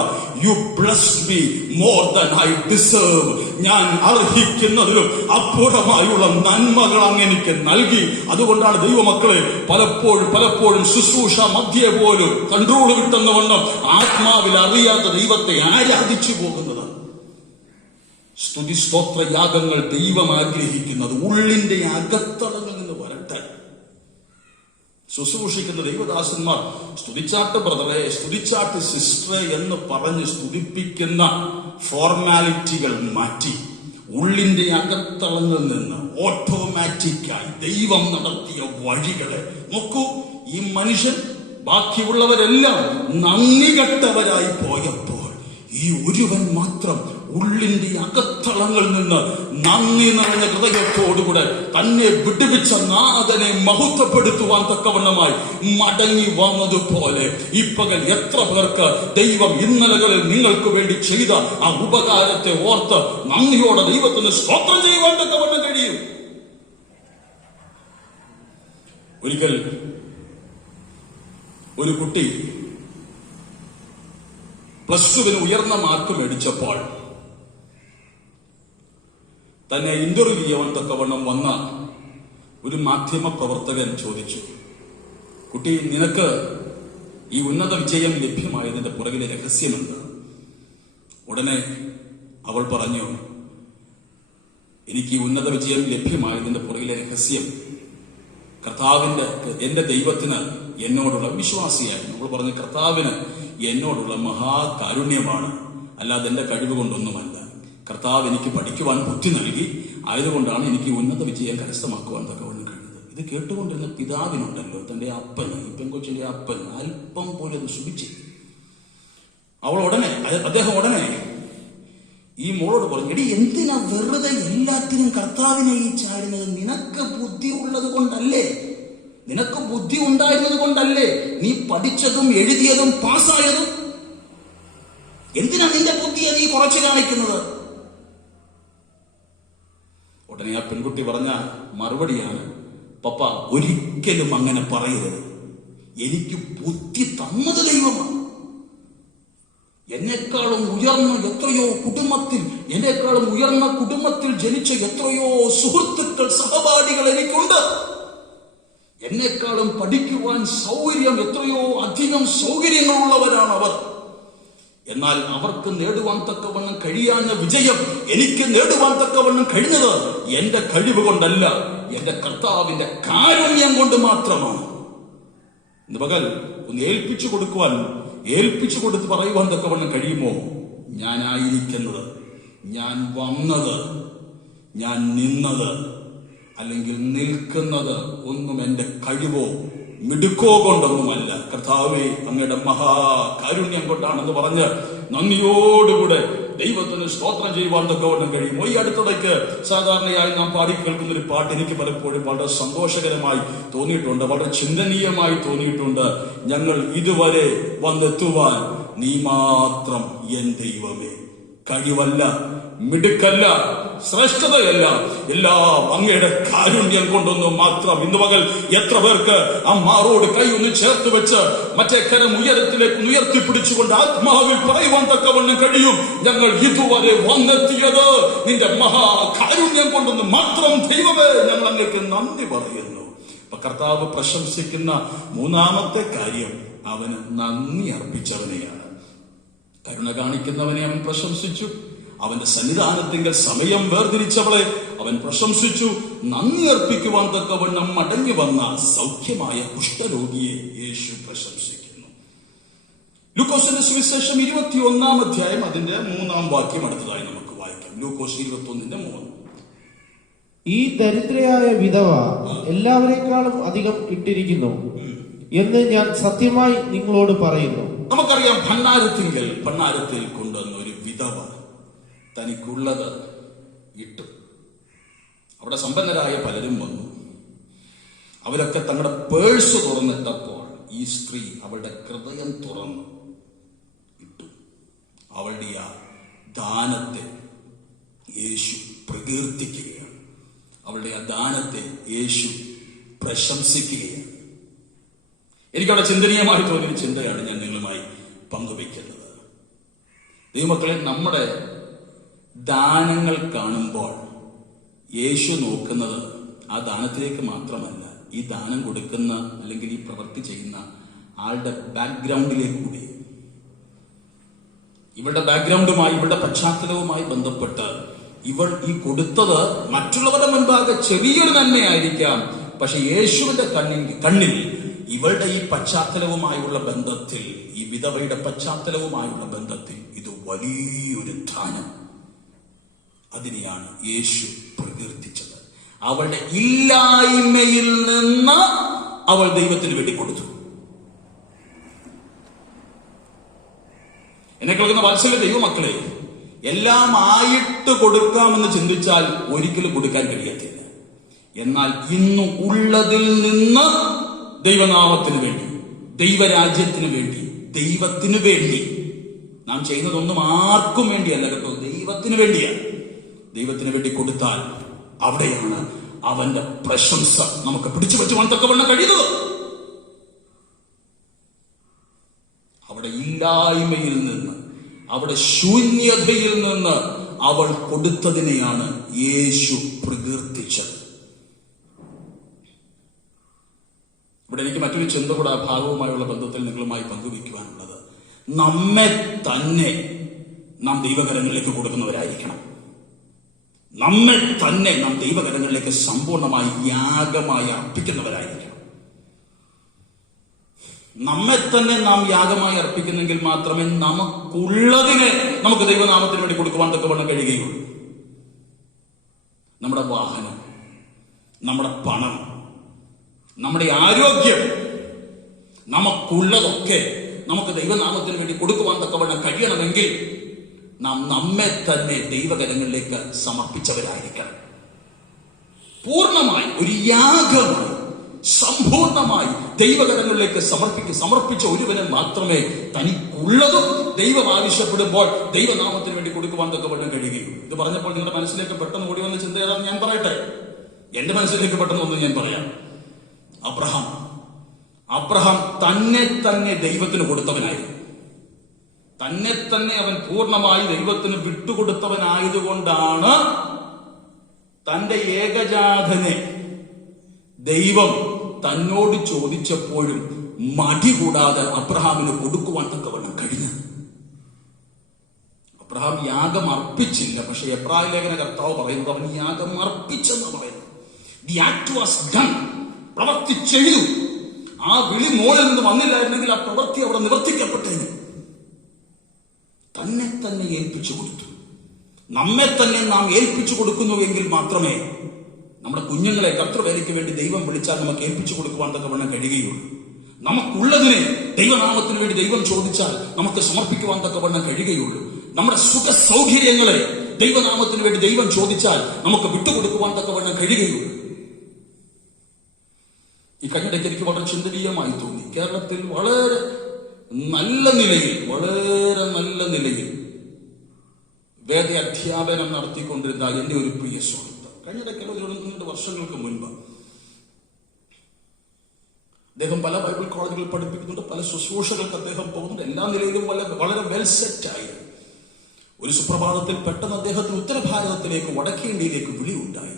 You blessed me more than I deserve. ഞാൻ അർഹിക്കുന്നതിലും അപ്പുറമായുള്ള നന്മകൾ അങ്ങ് എനിക്ക് നൽകി. അതുകൊണ്ടാണ് ദൈവമക്കളെ പലപ്പോഴും ശുശ്രൂഷ മധ്യേ പോലും കൺട്രോൾ കിട്ടുന്ന വണ്ണം ആത്മാവിൽ അറിയാത്ത ദൈവത്തെ ആരാധിച്ചു പോകുന്നത്. സ്തുതി സ്തോത്ര യാഗങ്ങൾ ദൈവം ആഗ്രഹിക്കുന്നത് ഉള്ളിന്റെ അകത്തളങ്ങളിൽ നിന്ന് വരട്ടെ. ശുശ്രൂഷിക്കുന്ന ദൈവദാസന്മാർ സ്തുതിച്ചാട്ട് ബ്രദറെ, സ്തുതിച്ചാട്ട് സിസ്റ്ററെ എന്ന് പറഞ്ഞ് സ്തുതിപ്പിക്കുന്ന ഫോർമാലിറ്റികൾ മാറ്റി ഉള്ളിന്റെ അകത്തളങ്ങളിൽ നിന്ന് ഓട്ടോമാറ്റിക്കായി ദൈവം നടത്തിയ വഴികളെ നോക്കൂ. ഈ മനുഷ്യൻ ബാക്കിയുള്ളവരെല്ലാം നന്ദി കെട്ടവരായി പോയപ്പോൾ ഈ ഒരുവൻ മാത്രം ഉള്ളിന്റെ അകത്തളങ്ങളിൽ നിന്ന് നന്ദി നിറഞ്ഞ ഹൃദയത്തോടുകൂടെ തന്നെ വിടുവിച്ച നാഥനെ മഹത്വപ്പെടുത്തുവാൻ തക്കവണ്ണമായി മടങ്ങി വന്നതുപോലെ ഈ പകൽ എത്ര പേർക്ക് ദൈവം ഇന്നലകളിൽ നിങ്ങൾക്ക് വേണ്ടി ചെയ്ത ആ ഉപകാരത്തെ ഓർത്ത് നന്ദിയോടെ ദൈവത്തിന് സ്തോത്രം ചെയ്യുവാൻ തക്കവണ്ണം കഴിയും. ഒരിക്കൽ ഒരു കുട്ടി +2 ഉയർന്ന മാർക്ക് മേടിച്ചപ്പോൾ തന്നെ ഇന്റർവ്യൂ ചെയ്യാൻ തക്കവണ്ണം വന്ന ഒരു മാധ്യമ പ്രവർത്തകൻ ചോദിച്ചു, കുട്ടി, നിനക്ക് ഈ ഉന്നത വിജയം ലഭ്യമായതിന്റെ പുറകിലെ രഹസ്യമെന്ത്? ഉടനെ അവൾ പറഞ്ഞു, എനിക്ക് ഈ ഉന്നത വിജയം ലഭ്യമായതിന്റെ പുറകിലെ രഹസ്യം എന്റെ ദൈവത്തിന് എന്നോടുള്ള വിശ്വാസിയായിരുന്നു. അവൾ പറഞ്ഞു, കർത്താവിന് എന്നോടുള്ള മഹാകാരുണ്യമാണ്, അല്ലാതെ എന്റെ കഴിവ് കൊണ്ടൊന്നുമല്ല. കർത്താവ് എനിക്ക് പഠിക്കുവാൻ ബുദ്ധി നൽകി, ആയതുകൊണ്ടാണ് എനിക്ക് ഉന്നത വിജയം കരസ്ഥമാക്കുവാൻ തക്കവണ്ണം കഴിഞ്ഞത്. ഇത് കേട്ടുകൊണ്ടിരുന്ന പിതാവിനുണ്ടല്ലോ, തന്റെ അപ്പന്, ഈ പെൺകൊച്ചിന്റെ അപ്പന് അല്പം പോലെ അത് സുഖിച്ചു. അദ്ദേഹം ഉടനെ ഈ മോളോട് പറഞ്ഞു, എടി, എന്തിനാ വെറുതെ എല്ലാത്തിനും കർത്താവിനെ ഈ ചാടുന്നത്? നിനക്ക് ബുദ്ധി ഉള്ളത് കൊണ്ടല്ലേ, നിനക്ക് ബുദ്ധി ഉണ്ടായിരുന്നത് കൊണ്ടല്ലേ നീ പഠിച്ചതും എഴുതിയതും പാസ്സായതും? എന്തിനാ നിന്റെ ബുദ്ധിയെ നീ കുറച്ച് കാണിക്കുന്നത്? ഉടനെ ആ പെൺകുട്ടി പറഞ്ഞ മറുപടിയാണ്, പപ്പ, ഒരിക്കലും അങ്ങനെ പറയരുത്. എനിക്ക് ബുദ്ധി തന്നത് ദൈവമാണ്. എന്നെക്കാളും ഉയർന്ന എത്രയോ കുടുംബത്തിൽ ജനിച്ച എത്രയോ സുഹൃത്തുക്കൾ, സഹപാഠികൾ എനിക്കുണ്ട്. എന്നെക്കാളും പഠിക്കുവാൻ എത്രയോ അധികം സൗകര്യങ്ങളുള്ളവരാണ് അവർ. എന്നാൽ അവർക്ക് നേടുവാൻ തക്കവണ്ണം കഴിയാഞ്ഞ വിജയം എനിക്ക് നേടുവാൻ തക്കവണ്ണം കഴിഞ്ഞത് എന്റെ കഴിവ് കൊണ്ടല്ല, എന്റെ കർത്താവിന്റെ കാരുണ്യം കൊണ്ട് മാത്രമാണ്. ഇന്ന് പകൽ ഒന്ന് ഏൽപ്പിച്ചു കൊടുത്ത് പറയുവാൻ തക്കവണ്ണം കഴിയുമോ? ഞാനായിരിക്കുന്നത്, ഞാൻ വന്നത്, ഞാൻ നിന്നത്, അല്ലെങ്കിൽ നിൽക്കുന്നത് ഒന്നും എന്റെ കഴിവോ മിടുക്കോ കൊണ്ടൊന്നുമല്ല, കർത്താവേ അങ്ങയുടെ മഹാകാരുണ്യം കൊണ്ടാണെന്ന് പറഞ്ഞ് നന്ദിയോടുകൂടെ ദൈവത്തിന് സ്തോത്രം ചെയ്യുവാൻ തക്കവണ്ണം കഴിയുമോ? ഈ അടുത്തിടയ്ക്ക് സാധാരണയായി നാം പാടി കേൾക്കുന്ന ഒരു പാട്ട് എനിക്ക് പലപ്പോഴും വളരെ സന്തോഷകരമായി തോന്നിയിട്ടുണ്ട്, വളരെ ചിന്തനീയമായി തോന്നിയിട്ടുണ്ട്. ഞങ്ങൾ ഇതുവരെ വന്നെത്തുവാൻ നീ മാത്രം എൻ ദൈവമേ. കഴിവല്ല, മിടുക്കല്ല, ശ്രേഷ്ഠതയല്ല, എല്ലാം അങ്ങയുടെ കാരുണ്യം കൊണ്ടൊന്നും മാത്രം. ഇന്ന് പകൽ എത്ര പേർക്ക് അമ്മാറോട് കൈ ഒന്ന് ചേർത്ത് വെച്ച് മറ്റേ കരം ഉയരത്തിലേക്ക് ഉയർത്തിപ്പിടിച്ചുകൊണ്ട് ആത്മാവിൽ പറയുവാൻ തക്കവണ്ണം കഴിയും, ഞങ്ങൾ ഇതുവരെ വന്നെത്തിയത് നിന്റെ മഹാകാരുണ്യം കൊണ്ടൊന്നും മാത്രം. ദൈവമേ, ഞങ്ങൾ അങ്ങേക്ക് നന്ദി പറയുന്നു. അപ്പൊ കർത്താവ് പ്രശംസിക്കുന്ന മൂന്നാമത്തെ കാര്യം, അവന് നന്ദി അർപ്പിച്ചവനെയാണ്. കരുണ കാണിക്കുന്നവനെ അവൻ പ്രശംസിച്ചു. അവന്റെ സന്നിധാനത്തിങ്കൽ സമയം വേർതിരിച്ചവളെ അവൻ പ്രശംസിച്ചു. നന്ദി അർപ്പിക്കുവാൻ തക്കവണ്ണം മടങ്ങി വന്ന സൗഖ്യമായ കുഷ്ഠരോഗിയെ യേശു പ്രശംസിക്കുന്നു. ലൂക്കോസിന്റെ സുവിശേഷം 21-ാം അധ്യായം അതിന്റെ 3-ാം വാക്യം അടുത്തതായി നമുക്ക് വായിക്കാം. ലൂക്കോസ് 21:3. ഈ ദരിദ്രയായ വിധവ എല്ലാവരെക്കാളും അധികം ഇട്ടിരിക്കുന്നു എന്ന് ഞാൻ സത്യമായി നിങ്ങളോട് പറയുന്നു. നമുക്കറിയാം, ഭണ്ഡാരത്തിൽ കൊണ്ടുവന്ന ഒരു വിധവ തനിക്കുള്ളത് ഇട്ടു. അവിടെ സമ്പന്നരായ പലരും വന്നു. അവരൊക്കെ തങ്ങളുടെ പേഴ്സ് തുറന്നിട്ടപ്പോൾ ഈ സ്ത്രീ അവളുടെ ഹൃദയം തുറന്നു ഇട്ടു. അവളുടെ ആ ദാനത്തെ യേശു പ്രകീർത്തിക്കുകയാണ്. അവളുടെ ആ ദാനത്തെ യേശു പ്രശംസിക്കുകയാണ്. എനിക്കവിടെ ചിന്തനീയമായി തോന്നിയ ചിന്തയാണ് ഞാൻ നിങ്ങളുമായി പങ്കുവയ്ക്കുന്നത്. ദൈവമക്കളെ, നമ്മുടെ ദാനങ്ങൾ കാണുമ്പോൾ യേശു നോക്കുന്നത് ആ ദാനത്തിലേക്ക് മാത്രമല്ല, ഈ ദാനം കൊടുക്കുന്ന അല്ലെങ്കിൽ ഈ പ്രവൃത്തി ചെയ്യുന്ന ആളുടെ ബാക്ക്ഗ്രൗണ്ടിലേക്ക് കൂടി. ഇവളുടെ ബാക്ക്ഗ്രൗണ്ടുമായി, ഇവളുടെ പശ്ചാത്തലവുമായി ബന്ധപ്പെട്ട് ഇവൾ ഈ കൊടുത്തത് മറ്റുള്ളവരുടെ മുൻപാകെ ചെറിയൊരു നന്മയായിരിക്കാം, പക്ഷെ യേശുവിന്റെ കണ്ണിൽ ഇവളുടെ ഈ പശ്ചാത്തലവുമായുള്ള ബന്ധത്തിൽ, ഈ വിധവയുടെ പശ്ചാത്തലവുമായുള്ള ബന്ധത്തിൽ ഇത് വലിയൊരു ദാനം. അതിനെയാണ് യേശു പ്രകീർത്തിച്ചത്. അവളുടെ ഇല്ലായ്മയിൽ നിന്ന് അവൾ ദൈവത്തിന് വേണ്ടി കൊടുത്തു. എന്നെ കേൾക്കുന്ന വാത്സല്യ ദൈവമക്കളെ, എല്ലാം ആയിട്ട് കൊടുക്കാമെന്ന് ചിന്തിച്ചാൽ ഒരിക്കലും കൊടുക്കാൻ കഴിയത്തില്ല. എന്നാൽ ഇന്ന് ഉള്ളതിൽ നിന്ന് ദൈവനാമത്തിന് വേണ്ടി, ദൈവരാജ്യത്തിന് വേണ്ടി, ദൈവത്തിന് വേണ്ടി നാം ചെയ്യുന്നതൊന്നും ആർക്കും വേണ്ടിയല്ല കേട്ടോ, ദൈവത്തിന് വേണ്ടിയാണ്. ദൈവത്തിന് വേണ്ടി കൊടുത്താൽ അവിടെയാണ് അവന്റെ പ്രശംസ നമുക്ക് പിടിച്ചു പറ്റുവാൻ തക്കവണ്ണം കഴിയുന്നത്. അവിടെ ഇല്ലായ്മയിൽ നിന്ന് അവിടെ ശൂന്യതയിൽ നിന്ന് അവൾ കൊടുത്തതിനെയാണ് യേശു പ്രകീർത്തിച്ചത്. ഇവിടെ എനിക്ക് മറ്റൊരു ചിന്ത കൂടെ ആ ഭാഗവുമായുള്ള ബന്ധത്തിൽ നിങ്ങളുമായി പങ്കുവയ്ക്കുവാനുള്ളത്, നമ്മെ തന്നെ നാം ദൈവകരങ്ങളിലേക്ക് കൊടുക്കുന്നവരായിരിക്കണം. നമ്മെ തന്നെ നാം ദൈവകരങ്ങളിലേക്ക് സമ്പൂർണമായി യാഗമായി അർപ്പിക്കുന്നവരായിരിക്കണം. നമ്മെ തന്നെ നാം യാഗമായി അർപ്പിക്കുന്നെങ്കിൽ മാത്രമേ നമുക്കുള്ളതിനെ നമുക്ക് ദൈവനാമത്തിന് വേണ്ടി കൊടുക്കുവാൻ തക്കവണ്ണം കഴിയുകയുള്ളൂ. നമ്മുടെ വാഹനം, നമ്മുടെ പണം, നമ്മുടെ ആരോഗ്യം, നമുക്കുള്ളതൊക്കെ നമുക്ക് ദൈവനാമത്തിന് വേണ്ടി കൊടുക്കുവാൻ തക്കവണ്ണം കഴിയണമെങ്കിൽ നാം നമ്മെ തന്നെ ദൈവകരങ്ങളിലേക്ക് സമർപ്പിച്ചവരായിരിക്കണം. പൂർണ്ണമായി ഒരു യാഗമായി സമ്പൂർണമായി ദൈവകരങ്ങളിലേക്ക് സമർപ്പിച്ച ഒരുവന് മാത്രമേ തനിക്കുള്ളതും ദൈവം ആവശ്യപ്പെടുമ്പോൾ ദൈവനാമത്തിന് വേണ്ടി കൊടുക്കുവാൻ തക്കവണ്ണം കഴിയുകയുള്ളൂ. ഇത് പറഞ്ഞപ്പോൾ നിങ്ങളുടെ മനസ്സിലേക്ക് പെട്ടെന്ന് ഓടി വന്ന ചിന്ത ഏതാണെന്ന് ഞാൻ പറയട്ടെ. എന്റെ മനസ്സിലേക്ക് പെട്ടെന്ന് ഒന്ന് ഞാൻ പറയാം. അബ്രഹാം തന്നെ തന്നെ ദൈവത്തിന് കൊടുത്തവനായിരുന്നു. തന്നെ തന്നെ അവൻ പൂർണ്ണമായി ദൈവത്തിന് വിട്ടുകൊടുത്തവനായതുകൊണ്ടാണ് തന്റെ ഏകജാതനെ ദൈവം തന്നോട് ചോദിച്ചപ്പോഴും മടി കൂടാതെ അബ്രഹാമിന് കൊടുക്കുവാൻ തക്കവണ്ണം കഴിഞ്ഞത്. അബ്രഹാം യാഗം അർപ്പിച്ചില്ല, പക്ഷെ എബ്രായ ലേഖന കർത്താവ് പറയുന്നത് അവൻ യാഗം അർപ്പിച്ചെന്ന് പറയുന്നു. The act was done. പ്രവൃത്തി ചെയ്തു. ആ വിളി മോളിൽ നിന്ന് വന്നില്ലായിരുന്നെങ്കിൽ ആ പ്രവൃത്തി അവിടെ നിവർത്തിക്കപ്പെട്ടേനെ. തന്നെ തന്നെ ഏൽപ്പിച്ചു കൊടുത്തു. നമ്മെ തന്നെ നാം ഏൽപ്പിച്ചു കൊടുക്കുന്നുവെങ്കിൽ മാത്രമേ നമ്മുടെ കുഞ്ഞുങ്ങളെ കർത്തൃവേലയ്ക്ക് വേണ്ടി ദൈവം വിളിച്ചാൽ നമുക്ക് ഏൽപ്പിച്ചു കൊടുക്കുവാൻ തക്കവണ്ണം കഴിയുകയുള്ളൂ. നമുക്കുള്ളതിനെ ദൈവനാമത്തിന് വേണ്ടി ദൈവം ചോദിച്ചാൽ നമുക്ക് സമർപ്പിക്കുവാൻ തക്കവണ്ണം കഴിയുകയുള്ളൂ. നമ്മുടെ സുഖ സൗകര്യങ്ങളെ ദൈവനാമത്തിന് വേണ്ടി ദൈവം ചോദിച്ചാൽ നമുക്ക് വിട്ടുകൊടുക്കുവാൻ തക്കവണ്ണം കഴിയുകയുള്ളൂ. ഈ കഴിഞ്ഞിടയ്ക്ക് എനിക്ക് വളരെ ചിന്തനീയമായി തോന്നി. കേരളത്തിൽ വളരെ നല്ല നിലയിൽ വേദ അധ്യാപനം നടത്തിക്കൊണ്ടിരുന്ന എന്റെ ഒരു പ്രിയ സുഹൃത്ത്, കഴിഞ്ഞിടയ്ക്ക് 2 വർഷങ്ങൾക്ക് മുൻപ് അദ്ദേഹം പല ബൈബിൾ കോളേജുകളിൽ പഠിപ്പിക്കുന്നുണ്ട്, പല ശുശ്രൂഷകൾക്ക് അദ്ദേഹം പോകുന്നുണ്ട്, എല്ലാ നിലയിലും വളരെ വെൽ സെറ്റായി. ഒരു സുപ്രഭാതത്തിൽ പെട്ടെന്ന് അദ്ദേഹത്തിന് ഉത്തരഭാരതത്തിലേക്ക്, വടക്കേ ഇന്ത്യയിലേക്ക് വിളിയുണ്ടായി.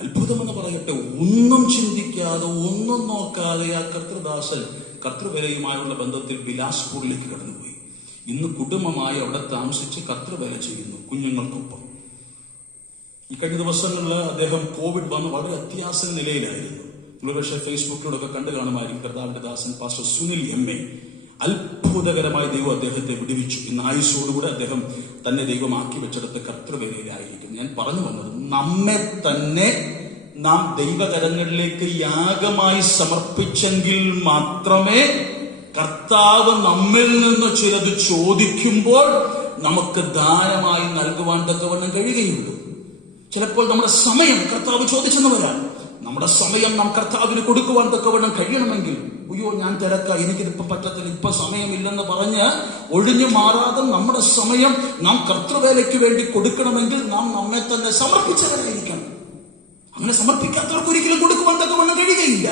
അത്ഭുതമെന്ന് പറയട്ടെ, ഒന്നും ചിന്തിക്കാതെ ഒന്നും നോക്കാതെ ആ കർത്തൃദാസൻ കർത്തൃവേലയുമായുള്ള ബന്ധത്തിൽ ബിലാസ്പൂരിലേക്ക് കടന്നുപോയി. ഇന്ന് കുടുംബമായി അവിടെ താമസിച്ച് കർത്തൃവേല ചെയ്യുന്നു കുഞ്ഞുങ്ങൾക്കൊപ്പം. ഈ കഴിഞ്ഞ ദിവസങ്ങളിൽ അദ്ദേഹം കോവിഡ് വന്ന് വളരെ അത്യാസന്ന നിലയിലായിരുന്നു. നിങ്ങൾ പക്ഷേ ഫേസ്ബുക്കിലൂടെ കണ്ടു കാണുമായിരിക്കും. കർത്താവിന്റെ ദാസൻ പാസ്റ്റർ സുനിൽ MA അത്ഭുതകരമായി ദൈവം അദ്ദേഹത്തെ വിടുവിച്ചു. ഇന്ന് ആയുസ്സോടുകൂടെ അദ്ദേഹം തന്നെ ദൈവമാക്കി വെച്ചെടുത്ത് കർത്തൃവേലയിലായിരിക്കും. ഞാൻ പറഞ്ഞു വന്നത്, നമ്മെ തന്നെ നാം ദൈവകരങ്ങളിലേക്ക് യാഗമായി സമർപ്പിച്ചെങ്കിൽ മാത്രമേ കർത്താവ് നമ്മിൽ നിന്ന് ചിലത് ചോദിക്കുമ്പോൾ നമുക്ക് ദാനമായി നൽകുവാൻ തക്കവണ്ണം കഴിയുകയുള്ളൂ. ചിലപ്പോൾ നമ്മുടെ സമയം കർത്താവ് ചോദിച്ചെന്ന് വരാം. നമ്മുടെ സമയം നാം കർത്താവിന് കൊടുക്കുവാൻ തക്കവണ്ണം കഴിയണമെങ്കിൽ, അയ്യോ ഞാൻ തിരക്ക, എനിക്കിതിപ്പോ പറ്റത്തില്ല, ഇപ്പൊ സമയമില്ലെന്ന് പറഞ്ഞ് ഒഴിഞ്ഞു മാറാതെ നമ്മുടെ സമയം നാം കർത്തൃവേലയ്ക്ക് വേണ്ടി കൊടുക്കണമെങ്കിൽ നാം നമ്മെ തന്നെ സമർപ്പിച്ചവരായിരിക്കണം. അങ്ങനെ സമർപ്പിക്കാത്തവർക്ക് ഒരിക്കലും കൊടുക്കുവാൻ തക്കവണ്ണം കഴിയുകയില്ല.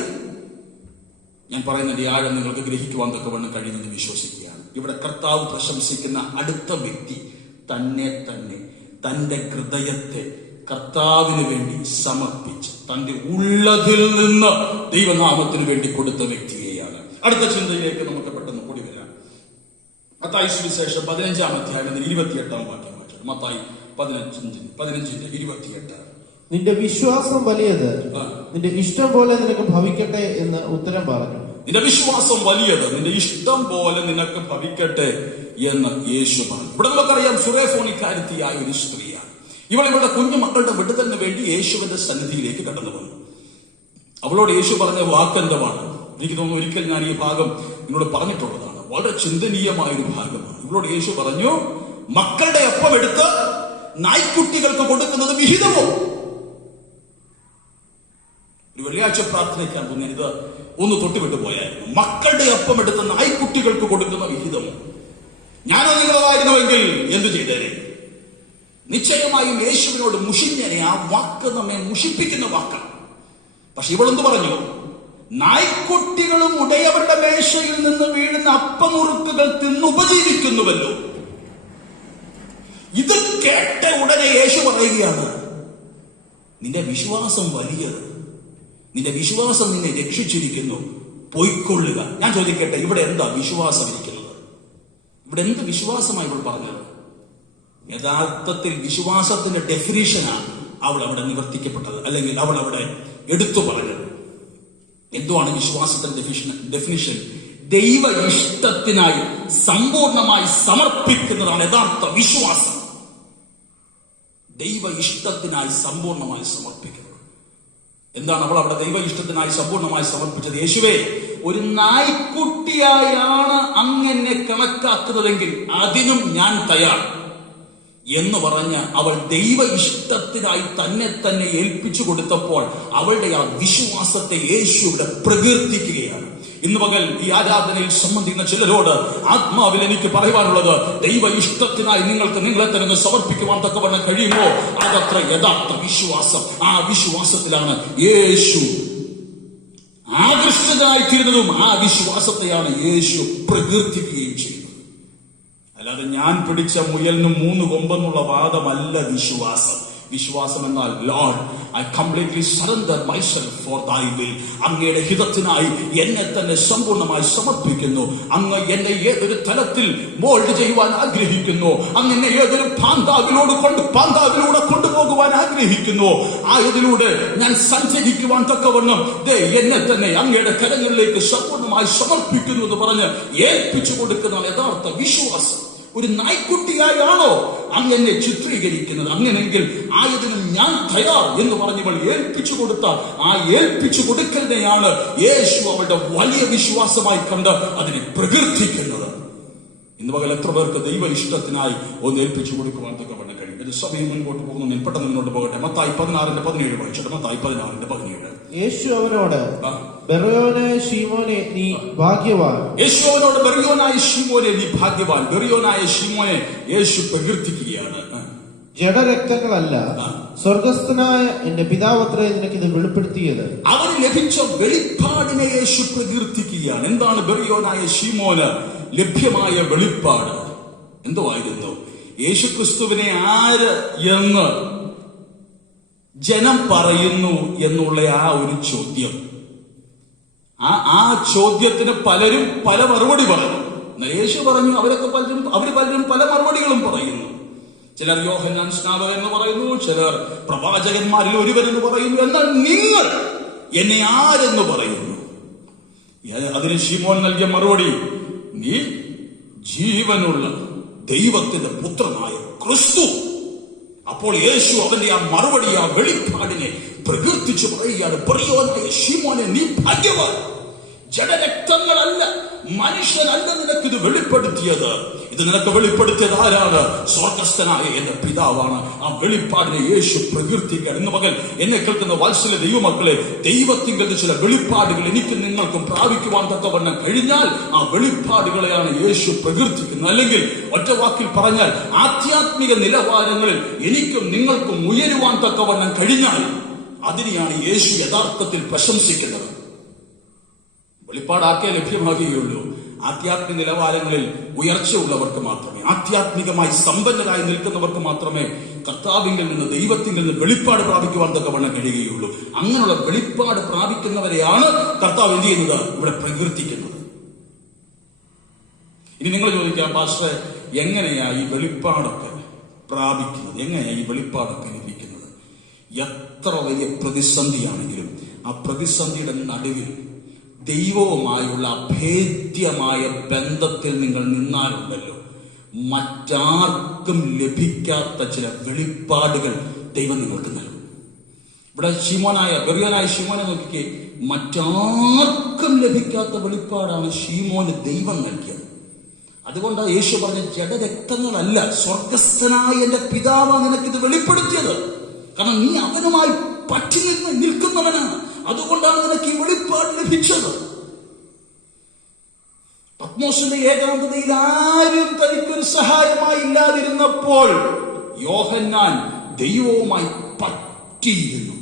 ഞാൻ പറയുന്നതിന്റെ ആഴം നിങ്ങൾക്ക് ഗ്രഹിക്കുവാൻ തക്കവണ്ണം കഴിയുമെന്ന് വിശ്വസിക്കുകയാണ്. ഇവിടെ കർത്താവ് പ്രശംസിക്കുന്ന അടുത്ത വ്യക്തി തന്നെ തന്റെ ഹൃദയത്തെ കർത്താവിന് വേണ്ടി സമർപ്പിച്ച് തന്റെ ഉള്ളതിൽ നിന്ന് ദൈവനാമത്തിന് വേണ്ടി കൊടുത്ത വ്യക്തിയെയാണ്. അടുത്ത ചിന്തയിലേക്ക് നമുക്ക് പെട്ടെന്ന് കൂടി വരാം. മത്തായി സുവിശേഷം 15-ാം അധ്യായം 28-ാം വാക്യം വായിച്ചു. മത്തായി 15:28. നിന്റെ വിശ്വാസം വലിയത്, നിന്റെ ഇഷ്ടം പോലെ നിനക്ക് ഭവിക്കട്ടെ എന്ന് ഉത്തരം പറഞ്ഞു. നിന്റെ വിശ്വാസം വലിയത്, നിന്റെ ഇഷ്ടം പോലെ നിനക്ക് ഭവിക്കട്ടെ എന്ന് യേശു പറഞ്ഞു. ഇവിടെ നമുക്കറിയാം, സുറേഫോണിക്കാരത്തിയായ ഒരു സ്ത്രീയാണ്. ഇവളുടെ കുഞ്ഞു മക്കളുടെ വിടുതലിന് വേണ്ടി യേശുവിന്റെ സന്നിധിയിലേക്ക് കടന്നു വന്നു. അവളോട് യേശു പറഞ്ഞ വാക്കെന്തമാണ്? എനിക്ക് തോന്നുന്നു ഒരിക്കൽ ഞാൻ ഈ ഭാഗം നിങ്ങളോട് പറഞ്ഞിട്ടുള്ളതാണ്. വളരെ ചിന്തനീയമായൊരു ഭാഗമാണ്. ഇവളോട് യേശു പറഞ്ഞു, മക്കളുടെ അപ്പം എടുത്ത് നായ്ക്കുട്ടികൾക്ക് കൊടുക്കുന്നത് വിഹിതമോ? ഒരു വെള്ളിയാഴ്ച പ്രാർത്ഥനയ്ക്കാൻ തോന്നി ഇത് ഒന്ന് തൊട്ടുവിട്ടു പോയായിരുന്നു. മക്കളുടെ അപ്പം എടുത്ത് നായ്ക്കുട്ടികൾക്ക് കൊടുക്കുന്ന വിഹിതമോ? ഞാനോ നിങ്ങളായിരുന്നുവെങ്കിൽ എന്തു ചെയ്തേനെ? നിശ്ചയമായും യേശുവിനോട് മുഷിഞ്ഞനെ. ആ വാക്ക് നമ്മെ മുഷിപ്പിക്കുന്ന വാക്കാണ്. പക്ഷെ ഇവളെന്ത് പറഞ്ഞു? നായ്ക്കുട്ടികളും ഉടയവരുടെ മേശയിൽ നിന്ന് വീഴുന്ന അപ്പമുറുക്കുകൾ തിന്നുപജീവിക്കുന്നുവല്ലോ. ഇത് കേട്ട ഉടനെ യേശു പറയുകയാണ്, നിന്റെ വിശ്വാസം വലിയത്, നിന്റെ വിശ്വാസം നിന്നെ രക്ഷിച്ചിരിക്കുന്നു, പൊയ്ക്കൊള്ളുക. ഞാൻ ചോദിക്കട്ടെ, ഇവിടെ എന്താ വിശ്വാസം ഇരിക്കുന്നത്? ഇവിടെ എന്ത് വിശ്വാസമായി ഇവൾ പറഞ്ഞത്? യഥാർത്ഥത്തിൽ വിശ്വാസത്തിന്റെ ഡെഫിനിഷനാണ് അവൾ അവിടെ നിവർത്തിക്കപ്പെട്ടത്, അല്ലെങ്കിൽ അവൾ അവിടെ എടുത്തു പറഞ്ഞത്. എന്തുവാണ് വിശ്വാസത്തിന്റെ ഡെഫിനിഷൻ? ദൈവ ഇഷ്ടത്തിനായി സമ്പൂർണമായി സമർപ്പിക്കുന്നതാണ് യഥാർത്ഥ വിശ്വാസം. ദൈവ ഇഷ്ടത്തിനായി സമ്പൂർണമായി സമർപ്പിക്കുന്നത്. എന്താണ് അവൾ അവിടെ ദൈവ ഇഷ്ടത്തിനായി സമ്പൂർണമായി സമർപ്പിച്ചത്? യേശുവേ, ഒരു നായ്ക്കുട്ടിയായാണ് അങ്ങനെ കണക്കാക്കുന്നതെങ്കിൽ അതിനും ഞാൻ തയ്യാർ എന്ന് പറഞ്ഞ് അവൾ ദൈവ ഇഷ്ടത്തിനായി തന്നെ ഏൽപ്പിച്ചു കൊടുത്തപ്പോൾ അവളുടെ ആ വിശ്വാസത്തെ യേശു ഇവിടെ പ്രകീർത്തിക്കുകയാണ്. ഇന്ന് പകൽ ഈ ആരാധനയിൽ സംബന്ധിക്കുന്ന ചിലരോട് ആത്മാവിൽ എനിക്ക് പറയുവാനുള്ളത്, ദൈവ ഇഷ്ടത്തിനായി നിങ്ങൾക്ക് നിങ്ങളെ തന്നെ സമർപ്പിക്കുവാൻ തക്കവണ്ണം കഴിയുമോ? അതത്ര യഥാർത്ഥ വിശ്വാസം. ആ വിശ്വാസത്തിലാണ് യേശു ആകൃഷ്ടനായിത്തീരുന്നതും ആ വിശ്വാസത്തെയാണ് യേശു പ്രകീർത്തിക്കുകയും ചെയ്യുന്നത്. അല്ലാതെ ഞാൻ പിടിച്ച മുയലിന് 3 കൊമ്പെന്നുള്ള വാദമല്ല വിശ്വാസം. വിശ്വാസം എന്നാൽ, Lord, I completely surrender myself four ദൈ വിൽ. അങ്ങയുടെ ഹിതത്തിനായി എന്നെ തന്നെ സമ്പൂർണമായി സമർപ്പിക്കുന്നു. അങ്ങ് എന്നെ ഏതൊരു തലത്തിൽ മോൾഡ് ചെയ്യുവാൻ ആഗ്രഹിക്കുന്നു, അങ്ങനെ ഏതൊരു പാന്താവിലൂടെ കൊണ്ടുപോകുവാൻ ആഗ്രഹിക്കുന്നു, ആയതിലൂടെ ഞാൻ സഞ്ചരിക്കുവാൻ തക്കവണ്ണം എന്നെ തന്നെ അങ്ങയുടെ കരങ്ങളിലേക്ക് സമ്പൂർണമായി സമർപ്പിക്കുന്നു എന്ന് പറഞ്ഞ് ഏൽപ്പിച്ചു കൊടുക്കുന്ന യഥാർത്ഥ വിശ്വാസം. ഒരു നായ്ക്കുട്ടിയായാണോ അങ്ങനെ ചിത്രീകരിക്കുന്നത്? അങ്ങനെങ്കിൽ ആയതിനും ഞാൻ തയ്യാർ എന്ന് പറഞ്ഞവൾ ഏൽപ്പിച്ചു കൊടുത്ത ആ ഏൽപ്പിച്ചു കൊടുക്കലിനെയാണ് യേശു അവളുടെ വലിയ വിശ്വാസമായി കണ്ട് അതിനെ പ്രകീർത്തിക്കുന്നത്. ഇന്ന് പകൽ എത്ര പേർക്ക് ദൈവ ഇഷ്ടത്തിനായി ഒന്ന് ഏൽപ്പിച്ചു കൊടുക്കുവാൻ തക്കവണ്ണം കഴിയും? ഇത് സമയം മുൻപോട്ട് പോകുന്നു, പെട്ടെന്ന് മുന്നോട്ട് പോകട്ടെ. മത്തായി 16:17 വായിച്ചോട്ടെ. മത്തായി 16:17. യേശു അവനോട്, ബെറയോനായ ശീമോനെ, നീ ഭാഗ്യവാൻ. യേശു അവനോട്, ബെറിയോനായ ശീമോനെ, നീ ഭാഗ്യവാൻ. ബെറിയോനായ ശീമോനെ യേശു പ്രകീർത്തിക്കുകയാണ്. ജഡരക്തങ്ങളല്ല, സ്വർഗസ്ഥനായ എന്റെ പിതാവത്രേ നിനക്കിത് വെളിപ്പെടുത്തിയത്. അവന് ലഭിച്ച വെളിപ്പാടിനെ യേശു പ്രകീർത്തിക്കുകയാണ്. എന്താണ് ബെറിയോനായ ശീമോന് ലഭ്യമായ വെളിപ്പാട്? എന്തുവായിരുന്നു? യേശു ക്രിസ്തുവിനെ ആര് എന്ന് ജനം പറയുന്നു എന്നുള്ള ആ ഒരു ചോദ്യം, ആ ചോദ്യത്തിന് പലരും പല മറുപടി പറഞ്ഞു. യേശു പറഞ്ഞു, അവര് പലരും പല മറുപടികളും പറയുന്നു. ചിലർ യോഹന്നാൻ സ്നാപകൻ എന്ന് പറയുന്നു, ചിലർ പ്രവാചകന്മാരിൽ ഒരുവരെന്ന് പറയുന്നു. എന്നാൽ നിങ്ങൾ എന്നെ ആരെന്ന് പറയുന്നു? അതിന് ശിമോൻ നൽകിയ മറുപടി, നീ ജീവനുള്ള ദൈവത്തിന്റെ പുത്രനായ ക്രിസ്തു. അപ്പോൾ യേശു അവന്റെ ആ മറുപടി, ആ വെളിപ്പാടിനെ പ്രകീർത്തിച്ചു പറയുകയാണ്, ബെറിയോനായ ശീമോനെ, നീ ഭാഗ്യവാൻ. ജഡരക്തങ്ങളല്ല, മനുഷ്യനല്ല നിനക്കിത് വെളിപ്പെടുത്തിയത്. ഇത് നിനക്ക് വെളിപ്പെടുത്തിയത് ആരാണ്? സ്വർഗസ്ഥനായ എന്റെ പിതാവാണ്. ആ വെളിപ്പാടിനെ യേശു പ്രകീർത്തിക്കുകയാണ്. ഇന്ന് പകൽ എന്നെ കേൾക്കുന്ന വാത്സല്യ ദൈവമക്കളെ, ദൈവത്തിങ്കൽ ചില വെളിപ്പാടുകൾ എനിക്കും നിങ്ങൾക്കും പ്രാപിക്കുവാൻ തക്കവണ്ണം കഴിഞ്ഞാൽ ആ വെളിപ്പാടുകളെയാണ് യേശു പ്രകീർത്തിക്കുന്നത്. അല്ലെങ്കിൽ ഒറ്റ വാക്കിൽ പറഞ്ഞാൽ, ആധ്യാത്മിക നിലവാരങ്ങളിൽ എനിക്കും നിങ്ങൾക്കും ഉയരുവാൻ തക്കവണ്ണം കഴിഞ്ഞാൽ അതിനെയാണ് യേശു യഥാർത്ഥത്തിൽ പ്രശംസിക്കുന്നത്. വെളിപ്പാടാക്കേ ലഭ്യമാകുകയുള്ളൂ. ആധ്യാത്മിക നിലവാരങ്ങളിൽ ഉയർച്ച ഉള്ളവർക്ക് മാത്രമേ, ആധ്യാത്മികമായി സമ്പന്നരായി നിൽക്കുന്നവർക്ക് മാത്രമേ കർത്താവിങ്കിൽ നിന്ന്, ദൈവത്തിങ്കിൽ നിന്ന് വെളിപ്പാട് പ്രാപിക്കുവാൻ തക്കവണ്ണം കഴിയുകയുള്ളൂ. അങ്ങനെയുള്ള വെളിപ്പാട് പ്രാപിക്കുന്നവരെയാണ് കർത്താവ് എന്ത് ചെയ്യുന്നത്? ഇവിടെ പ്രകീർത്തിക്കുന്നത്. ഇനി നിങ്ങൾ ചോദിക്കാം, പാസ്റ്ററെ, എങ്ങനെയാ ഈ വെളിപ്പാടൊക്കെ പ്രാപിക്കുന്നത്? എങ്ങനെയാ ഈ വെളിപ്പാടൊക്കെ ലഭിക്കുന്നത്? എത്ര വലിയ പ്രതിസന്ധിയാണെങ്കിലും ആ പ്രതിസന്ധിയുടെ നടുവിൽ ദൈവവുമായുള്ള അഭേദ്യമായ ബന്ധത്തിൽ നിങ്ങൾ നിന്നാലുണ്ടല്ലോ, മറ്റാർക്കും ലഭിക്കാത്ത ചില വെളിപ്പാടുകൾ ദൈവം നിങ്ങൾക്ക് നൽകും. ഇവിടെ ബെറിയോനായ ശീമോനെ നോക്കിക്കേ, മറ്റാർക്കും ലഭിക്കാത്ത വെളിപ്പാടാണ് ശീമോന് ദൈവം നൽകിയത്. അതുകൊണ്ടാണ് യേശു പറഞ്ഞ, ജഡരക്തങ്ങളല്ല, സ്വർഗസ്ഥനായ എന്റെ പിതാവാണ് നിനക്കിത് വെളിപ്പെടുത്തിയത്. കാരണം നീ അവനുമായി പറ്റി നിൽക്കുന്നവനാണ്. അതുകൊണ്ടാണ് നിനക്ക് ഈ വെളിപ്പാട് ലഭിച്ചത്. പത്മോസിന്റെ ഏകാന്തതയിൽ ആരും തനിക്കൊരു സഹായമായി ഇല്ലാതിരുന്നപ്പോൾ യോഹന്നാൻ ദൈവവുമായി പറ്റിയിരുന്നു.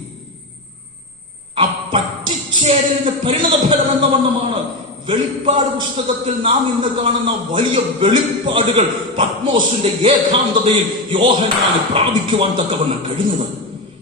ആ പറ്റിച്ചേരലിന്റെ പരിണത ഫലം എന്ന വണ്ണമാണ് വെളിപ്പാട് പുസ്തകത്തിൽ നാം ഇന്ന് കാണുന്ന വലിയ വെളിപ്പാടുകൾ പത്മോസിന്റെ ഏകാന്തതയിൽ യോഹന്നാന് പ്രാപിക്കുവാൻ തക്കവണ്ണം കഴിഞ്ഞത്.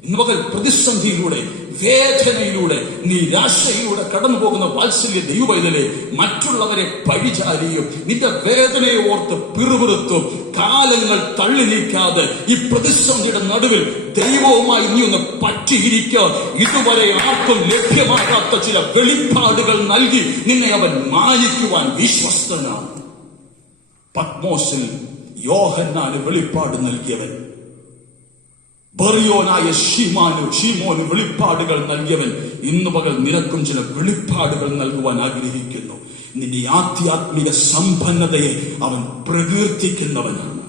ഇന്ന് പകൽ പ്രതിസന്ധിയിലൂടെ, വേദനയിലൂടെ, നിരാശയിലൂടെ കടന്നു പോകുന്ന വാത്സല്യ ദൈവപൈതലെ, മറ്റുള്ളവരെ പഴിചാരിയും നിന്റെ വേദനയെ ഓർത്ത് പിറുപിറുത്തും കാലങ്ങൾ തള്ളി നീക്കാതെ ഈ പ്രതിസന്ധിയുടെ നടുവിൽ ദൈവവുമായി നീ ഒന്ന് പറ്റിയിരിക്കുക. ഇതുവരെ ആർക്കും ലഭ്യമാകാത്ത ചില വെളിപ്പാടുകൾ നൽകി നിന്നെ അവൻ മാനിക്കുവാൻ വിശ്വസ്തനാണ്. പത്മോസിൽ യോഹന്നാന് വെളിപ്പാട് നൽകിയവൻ, ബറിയോനായ ഷീമോന് വെളിപ്പാടുകൾ നൽകിയവൻ ഇന്ന് പകൽ നിനക്കും ചില വെളിപ്പാടുകൾ നൽകുവാൻ ആഗ്രഹിക്കുന്നു. നിന്റെ ആധ്യാത്മിക സമ്പന്നതയെ അവൻ പ്രകീർത്തിക്കുന്നവനാണ്.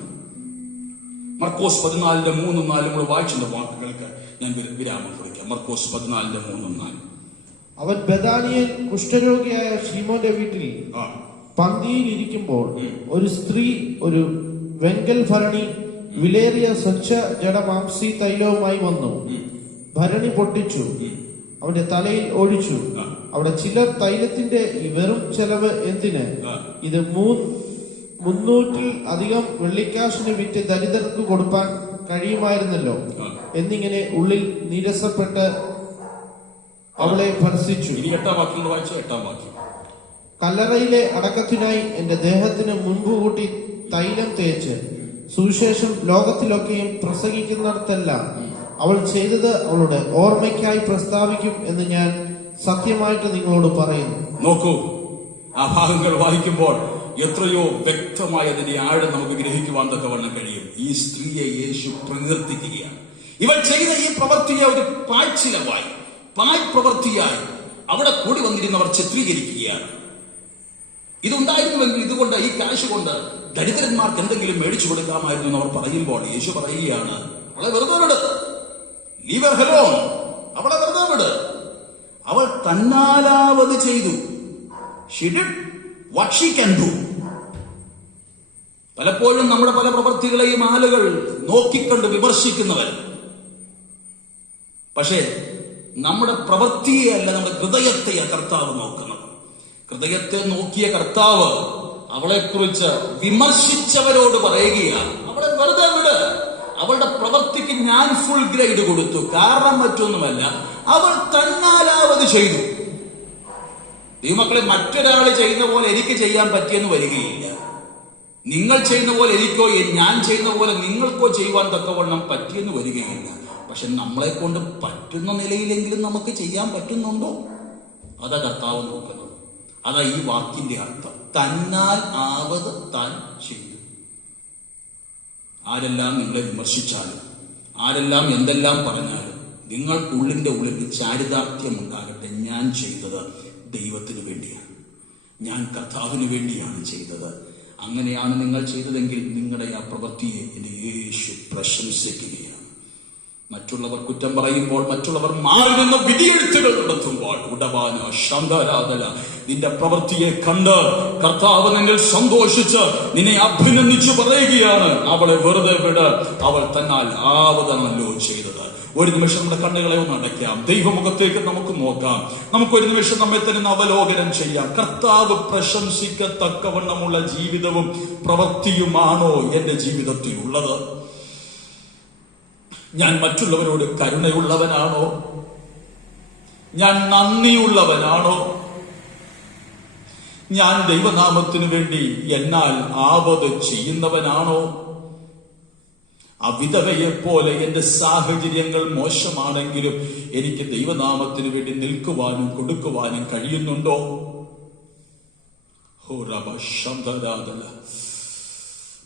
മർക്കോസ് 14:3-4 വായിച്ചിന്റെ വാക്കുകൾക്ക് ഞാൻ വിരാമം കുറിക്കാം. മർക്കോസ് 14:3-4. അവൻ ബഥാനിയയിൽ കുഷ്ഠരോഗിയായ ഷീമോന്റെ വീട്ടിൽ പന്തിയിൽ ഇരിക്കുമ്പോൾ ഒരു സ്ത്രീ ഒരു വെങ്കൽ ഭരണി വിലേറിയ സ്വച്ഛ ജഡമാംസി തൈലവുമായി വന്നു. ഭരണി പൊട്ടിച്ചു, അവന്റെ തലയിൽ ഒഴിച്ചു. അവിടെ ചിലർ തൈലത്തിന്റെ ഈ വെറും ചെലവ് എന്തിന്, ഇത് 300 അധികം വെള്ളിക്കാശിന് വിറ്റ് ദരിദ്രർക്ക് കൊടുപ്പാൻ കഴിയുമായിരുന്നല്ലോ എന്നിങ്ങനെ ഉള്ളിൽ നീരസപ്പെട്ട് അവളെ ഭർസിച്ചു. 8-ാം വാക്യം വായിച്ച 8-ാം വാക്യം. കല്ലറയിലെ അടക്കത്തിനായി എന്റെ ദേഹത്തിന് മുൻകൂട്ടി തൈലം തേച്ച് സുവിശേഷം ലോകത്തിലൊക്കെയും പ്രസംഗിക്കുന്നിടത്തെല്ലാം അവൾ ചെയ്തത് അവളുടെ ഓർമ്മയ്ക്കായി പ്രസ്താവിക്കും എന്ന് ഞാൻ സത്യമായിട്ട് നിങ്ങളോട് പറയുന്നു. നോക്കൂ, ആ ഭാഗങ്ങൾ വായിക്കുമ്പോൾ എത്രയോ വ്യക്തമായ അതിന്റെ ആഴം നമുക്ക് ഗ്രഹിക്കുവാൻ തക്കവണ്ണം കഴിയും. ഈ സ്ത്രീയെ യേശു പ്രകീർത്തിക്കുകയാണ്. ഇവൾ ചെയ്ത ഈ പ്രവൃത്തിയെ ഒരു പായ് പ്രവൃത്തിയായി അവിടെ കൂടി വന്നിരുന്നവർ ചിത്രീകരിക്കുകയാണ്. ഇതുണ്ടായിരുന്നുവെങ്കിൽ ഇതുകൊണ്ട്, ഈ കാശ് കൊണ്ട് ദരിദ്രന്മാർക്ക് എന്തെങ്കിലും മേടിച്ചു കൊടുക്കാമായിരുന്നു എന്ന് അവർ പറയുമ്പോൾ യേശു പറയുകയാണ്, അവളെ വെറുതെ വിട്, ലീവ് ഹർ അലോൺ, അവളെ വെറുതെ വിട്. അവൾ തന്നാലാവത് ചെയ്തു. She did what she can do. പലപ്പോഴും നമ്മുടെ പല പ്രവൃത്തികളെയും ആളുകൾ നോക്കിക്കണ്ട് വിമർശിക്കുന്നവർ. പക്ഷേ നമ്മുടെ പ്രവൃത്തിയെ അല്ല, നമ്മുടെ ഹൃദയത്തെയാണ് കർത്താവ് നോക്കുന്നത്. ഹൃദയത്തെ നോക്കിയ കർത്താവ് അവളെക്കുറിച്ച് വിമർശിച്ചവരോട് പറയുകയാണ്, അവളെ വെറുതെ വിട്. അവളുടെ പ്രവൃത്തിക്ക് ഞാൻ ഫുൾ ഗ്രേഡ് കൊടുത്തു. കാരണം മറ്റൊന്നുമല്ല, അവൾ തന്നാലാവത് ചെയ്തു. ദൈവമക്കളെ, മറ്റൊരാൾ ചെയ്യുന്ന പോലെ എനിക്ക് ചെയ്യാൻ പറ്റിയെന്ന് വരികയില്ല. നിങ്ങൾ ചെയ്യുന്ന പോലെ എനിക്കോ, ഞാൻ ചെയ്യുന്ന പോലെ നിങ്ങൾക്കോ ചെയ്യുവാൻ തക്കവണ്ണം പറ്റിയെന്ന് വരികയില്ല. പക്ഷെ നമ്മളെ കൊണ്ട് പറ്റുന്ന നിലയിലെങ്കിലും നമുക്ക് ചെയ്യാൻ പറ്റുന്നുണ്ടോ? അതാ കർത്താവ് നോക്കുന്നത്. അതാ ഈ വാക്കിന്റെ അർത്ഥം. തന്നാൽ ആവത് താൻ ചെയ്തു. ആരെല്ലാം നിങ്ങളെ വിമർശിച്ചാലും, ആരെല്ലാം എന്തെല്ലാം പറഞ്ഞാലും, നിങ്ങൾക്കുള്ളിന്റെ ഉള്ളിൽ ചാരിതാർത്ഥ്യം ഉണ്ടാകട്ടെ. ഞാൻ ചെയ്തത് ദൈവത്തിന് വേണ്ടിയാണ്, ഞാൻ കർത്താവിന് വേണ്ടിയാണ് ചെയ്തത്. അങ്ങനെയാണ് നിങ്ങൾ ചെയ്തതെങ്കിൽ നിങ്ങളുടെ ആ പ്രവൃത്തിയെ യേശു പ്രശംസിക്കുകയാണ്. മറ്റുള്ളവർ കുറ്റം പറയുമ്പോൾ, മറ്റുള്ളവർ മാറി നിന്ന് വിധിയെഴുത്തുകൾ നടത്തുമ്പോൾ, ഉടവാനോ ശാന്തരാധല നിന്റെ പ്രവൃത്തിയെ കണ്ട് കർത്താവ് നിന്നിൽ സന്തോഷിച്ച് നിന്നെ അഭിനന്ദിച്ചു പറയുകയാണ്, അവളെ വെറുതെ വിട്, അവൾ തന്നാൽ ആവതനല്ലോ ചെയ്തത്. ഒരു നിമിഷം നമ്മുടെ കണ്ണുകളെ ഒന്ന് അടയ്ക്കാം, ദൈവമുഖത്തേക്ക് നമുക്ക് നോക്കാം. നമുക്കൊരു നിമിഷം നമ്മെ തന്നെ അവലോകനം ചെയ്യാം. കർത്താവ് പ്രശംസിക്കത്തക്കവണ്ണമുള്ള ജീവിതവും പ്രവൃത്തിയുമാണോ എന്റെ ജീവിതത്തിൽ ഉള്ളത്? ഞാൻ മറ്റുള്ളവരോട് കരുണയുള്ളവനാണോ? ഞാൻ നന്ദിയുള്ളവനാണോ? ഞാൻ ദൈവനാമത്തിനു വേണ്ടി എന്നാൽ ആവത് ചെയ്യുന്നവനാണോ? അവിധവയെ പോലെ എന്റെ സാഹചര്യങ്ങൾ മോശമാണെങ്കിലും എനിക്ക് ദൈവനാമത്തിനു വേണ്ടി നിൽക്കുവാനും കൊടുക്കുവാനും കഴിയുന്നുണ്ടോ?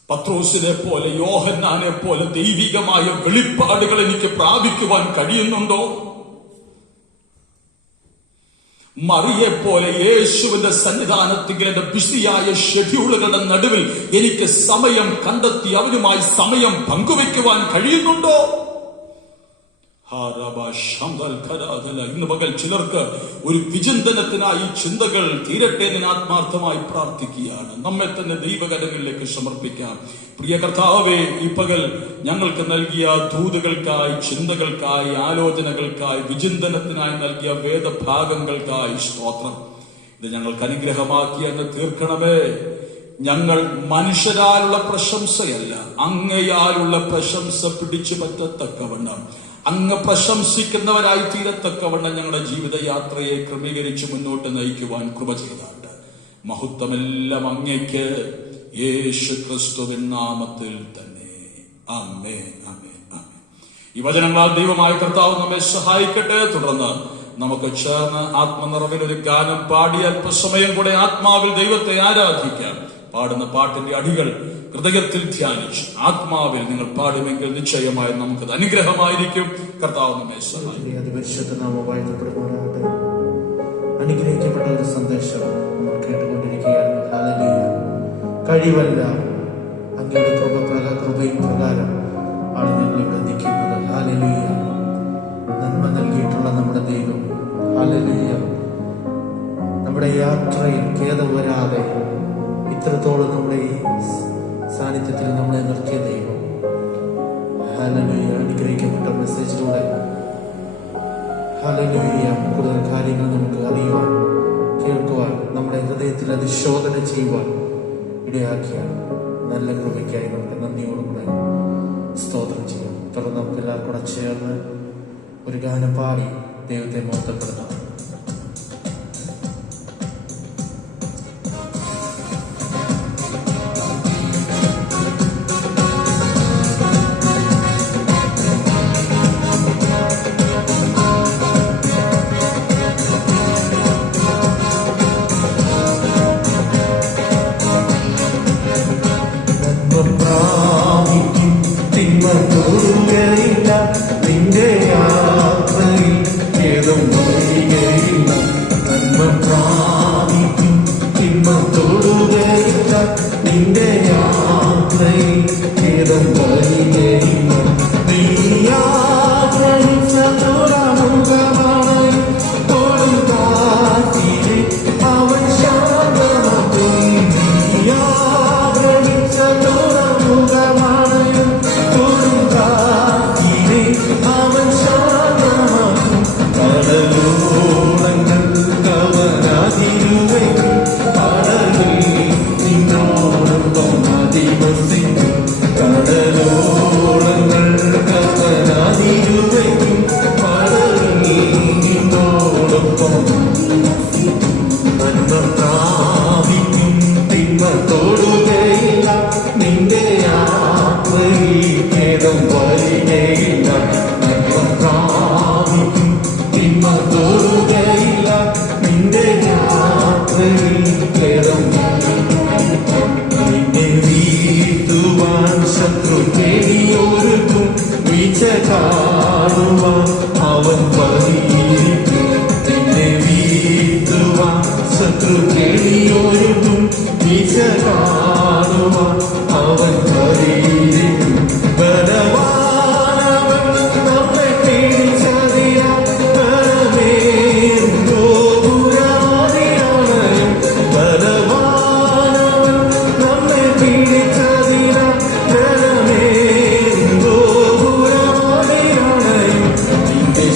പത്രോസിനെ പോലെ, യോഹന്നാനെ പോലെ ദൈവികമായ വെളിപ്പാടുകൾ എനിക്ക് പ്രാപിക്കുവാൻ കഴിയുന്നുണ്ടോ? മറിയെ പോലെ യേശുവിന്റെ സന്നിധാനത്തിൽ എന്റെ ബിസിയായ ഷെഡ്യൂളുകളുടെ നടുവിൽ എനിക്ക് സമയം കണ്ടെത്തി അവരുമായി സമയം പങ്കുവെക്കുവാൻ കഴിയുന്നുണ്ടോ? ഇന്ന് പകൽ ചിലർക്ക് ഒരു വിചിന്തനത്തിനായി ചിന്തകൾ തീരട്ടെ എന്ന് ആത്മാർത്ഥമായി പ്രാർത്ഥിക്കുകയാണ്. നമ്മെ തന്നെ ദൈവകരങ്ങളിലേക്ക് സമർപ്പിക്കാം. പ്രിയ കർത്താവേ, ഈ പകൽ ഞങ്ങൾക്ക് നൽകിയ ദൂതുകൾക്കായി, ചിന്തകൾക്കായി, ആലോചനകൾക്കായി, വിചിന്തനത്തിനായി നൽകിയ വേദഭാഗങ്ങൾക്കായി സ്തോത്രം. ഇത് ഞങ്ങൾക്ക് അനുഗ്രഹമാക്കി അങ്ങ് തീർക്കണമേ. ഞങ്ങൾ മനുഷ്യരാലുള്ള പ്രശംസയല്ല, അങ്ങയാലുള്ള പ്രശംസ പിടിച്ചു പറ്റത്തക്കവണ്ണം, അങ്ങ് പ്രശംസിക്കുന്നവരായി തീരത്തക്കവണ്ണം ഞങ്ങളുടെ ജീവിതയാത്രയെ ക്രമീകരിച്ച് മുന്നോട്ട് നയിക്കുവാൻ കൃപ ചെയ്താണ്ട് മഹത്വമെല്ലാം അങ്ങയ്ക്ക് യേശു ക്രിസ്തുവിൻ നാമത്തിൽ തന്നെ. ആമേൻ, ആമേൻ, ആമേൻ. ഈ വചനങ്ങളാൽ ദൈവമായ കർത്താവ് നമ്മെ സഹായിക്കട്ടെ. തുടർന്ന് നമുക്ക് ചേർന്ന് ആത്മനിറവിൽ ഒരു ഗാനം പാടി അല്പസമയം കൂടെ ആത്മാവിൽ ദൈവത്തെ ആരാധിക്കാം. പാടുന്ന പാട്ടിന്റെ അടികൾ ഹൃദയത്തിൽ ധ്യാനിച്ച് ആത്മാവിൽ നിങ്ങൾ പാടുമെങ്കിൽ നിശ്ചയമായി നമുക്കത് അനുഗ്രഹമായിരിക്കും. കർത്താവ് നമ്മെ സഹായിക്കും. അതിപരിശുദ്ധ നാമമായി വാഴ്ത്തപ്പെടുമാറാകട്ടെ. അനുഗ്രഹിക്കപ്പെട്ട ഒരു സന്ദേശം നമ്മൾ കേട്ടുകൊണ്ടിരിക്കുകയാണ്. ഹല്ലേലൂയ. കഴിവല്ല, അങ്ങയുടെ കൃപയും പ്രകാരം ആണ് ഞങ്ങൾ ഇവിടെ നിൽക്കുന്നത്. ഹല്ലേലൂയ. നന്മ നൽകിയിട്ടുള്ള നമ്മുടെ ദൈവം, ഹല്ലേലൂയ, നമ്മുടെ യാത്രയിൽ ഖേദം വരാതെ ഇത്രത്തോളം നമ്മുടെ ഈ സാന്നിധ്യത്തിൽ നമ്മളെ നിർത്തിയ ദൈവം, ഹല്ലേലൂയ. അനുഗ്രഹിക്കപ്പെട്ട മെസ്സേജിലൂടെ ഹല്ലേലൂയ കൂടുതൽ കാര്യങ്ങൾ നമുക്ക് അറിയുവാൻ, കേൾക്കുവാൻ, നമ്മുടെ ഹൃദയത്തിൽ അതിശോധന ചെയ്യുവാൻ ഇടയാക്കിയ നല്ല കൃപയ്ക്കായി നമുക്ക് നന്ദിയോടുകൂടെ സ്തോത്രം ചെയ്യാം. തുടർന്ന് നമുക്ക് എല്ലാവർക്കും കൂടെ ചേർന്ന് ഒരു ഗാനം പാടി ദൈവത്തെ മഹത്വപ്പെടുത്താം. നിന്റെ യാത്രയിൽ ഏതും വരികയില്ല. നന്മ പ്രാപിക്കും തിന്മ തൊടുകയില്ല. നിന്റെ യാത്രയിൽ ഏതും വരികയില്ല. നീ യാത്രയിച്ച തുറമുഖമാണ് കൊടുങ്കാറ്റിലെ അവൻ ശാന്തമാക്കും. നീ യാത്രയിച്ച തുറമുഖമാണ് കൊടുങ്കാറ്റിലെ അവൻ ശാന്തമാക്കും. കടലോളങ്ങൾ കവരാതിരുവയ്ക്കും. കടലിൽ നിന്നോടൊപ്പം അധിവസിക്കും. കടലോളങ്ങൾ കവരാതിരുവയ്ക്കും. കടലിൽ നിന്നോടൊപ്പം നന്മ പ്രാപിക്കും തിന്മ തൊടുകയില്ല. നിന്റെ യാത്രയിൽ ഖേദം വരികയില്ല. നന്മ പ്രാപിക്കും തിന്മ തൊടുകയില്ല. നിന്റെ യാത്രയിൽ ഖേദം നിന്നെ വീഴ്ത്തുവാൻ ശത്രു കെണിയൊരുക്കും. വീഴ്ച കാണുവാൻ അവൻ പതിയിരിക്കും. നിന്നെ വീഴ്ത്തുവാൻ ശത്രു കെണിയൊരുക്കും. വീഴ്ച കാണുവാൻ അവൻ പതിയിരിക്കും. ബലവാനവൻ നമ്മെ പിടിച്ചതിനാൽ ബലമേറും ഗോപുരമതിയാണയും. ബലവാനവൻ നമ്മെ പിടിച്ചതിനാൽ ബലമേറും ഗോപുരമതിയാണയും. നിന്റെ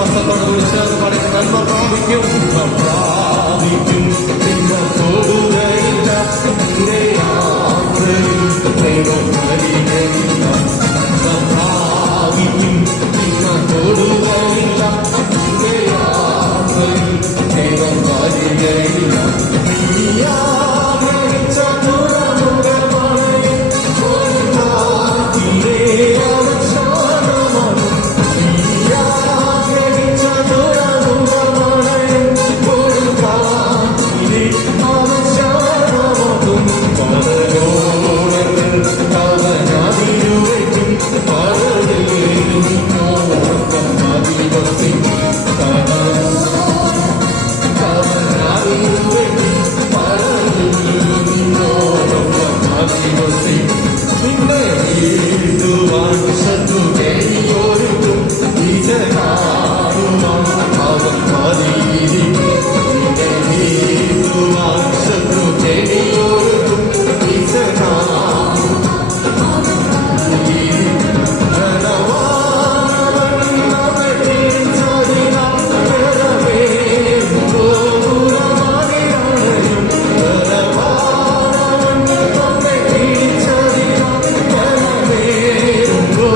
വിശ്വാസത്തോട് വിളിച്ച് പറയുന്ന നന്മ പ്രാപിക്കും പിന്നെ തൊടുകയില്ല നിന്റെ യാത്രയിൽ ദൈവം വരികയില്ല പ്രാപിക്കും പിന്നെ തൊടുകയില്ല നിന്റെ യാത്രയിൽ ദൈവം വരികയില്ല നീയാഗ്രഹിച്ച തുറമുഖമാണ് ഒരു കാറ്റിലെ അവസാനമാണ് നീയാഗ്രഹിച്ച തുറമുഖമാണ് ഒരു കാറ്റിലെ അവസാനമാകും പരലോകങ്ങൾ അവനതിരുവയ്ക്കും പരലിൽ നിന്നോടൊപ്പം അധിവസിക്കും നിന്നെ വീഴ്ത്തുവാൻ ശത്രു കേറിയൊരുക്കും വിജയകാരുമാൻ അവൻ മതിയിരിക്കും നിന്നെ വീഴ്ത്തുവാൻ ശത്രു കേറിയൊരുക്കും വിജയകാരുമാൻ നമ്മെ തിരിച്ചറിയാം ും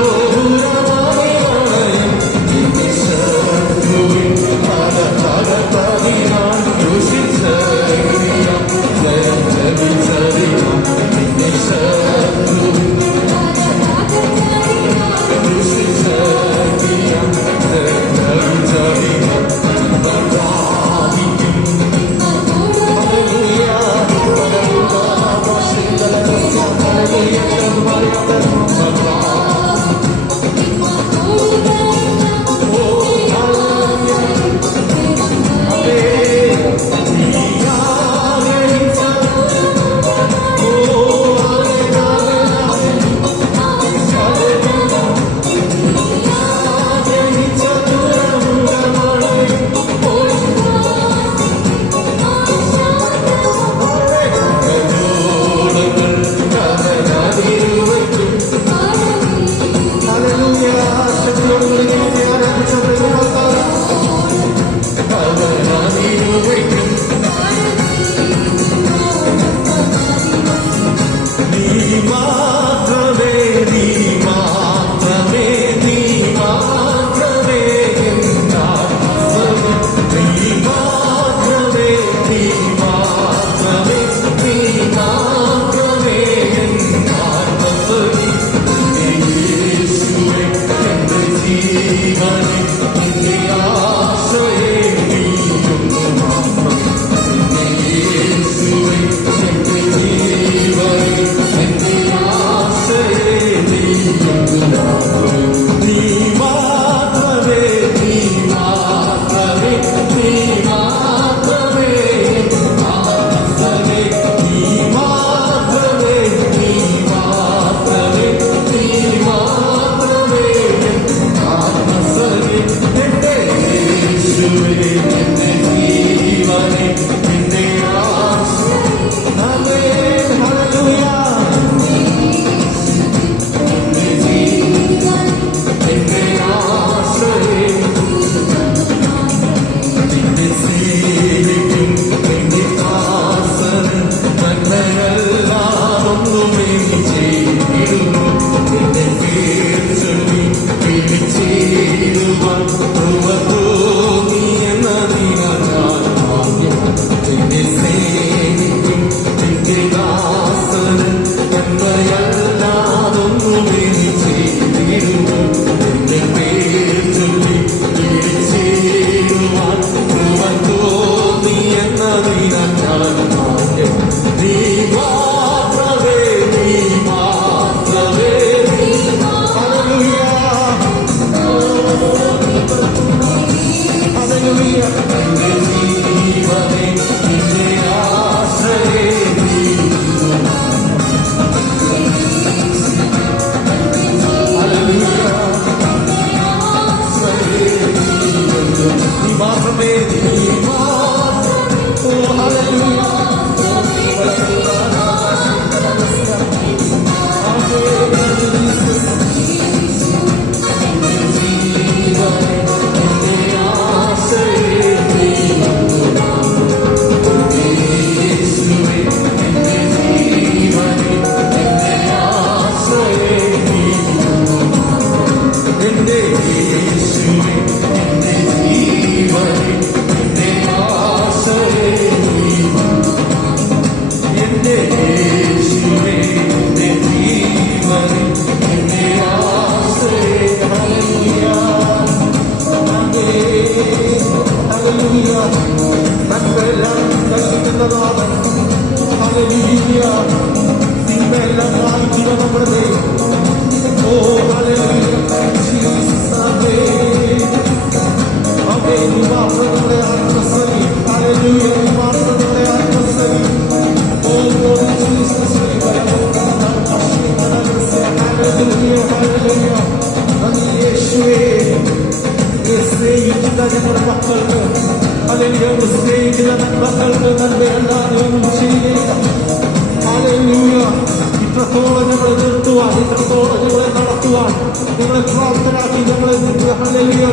വിശ്വാസത്തോടെ ഞങ്ങളെ നടത്തുവാൻ, ഞങ്ങളെ പ്രാപ്തരാക്കി, ഞങ്ങളെ ഹല്ലേലൂയ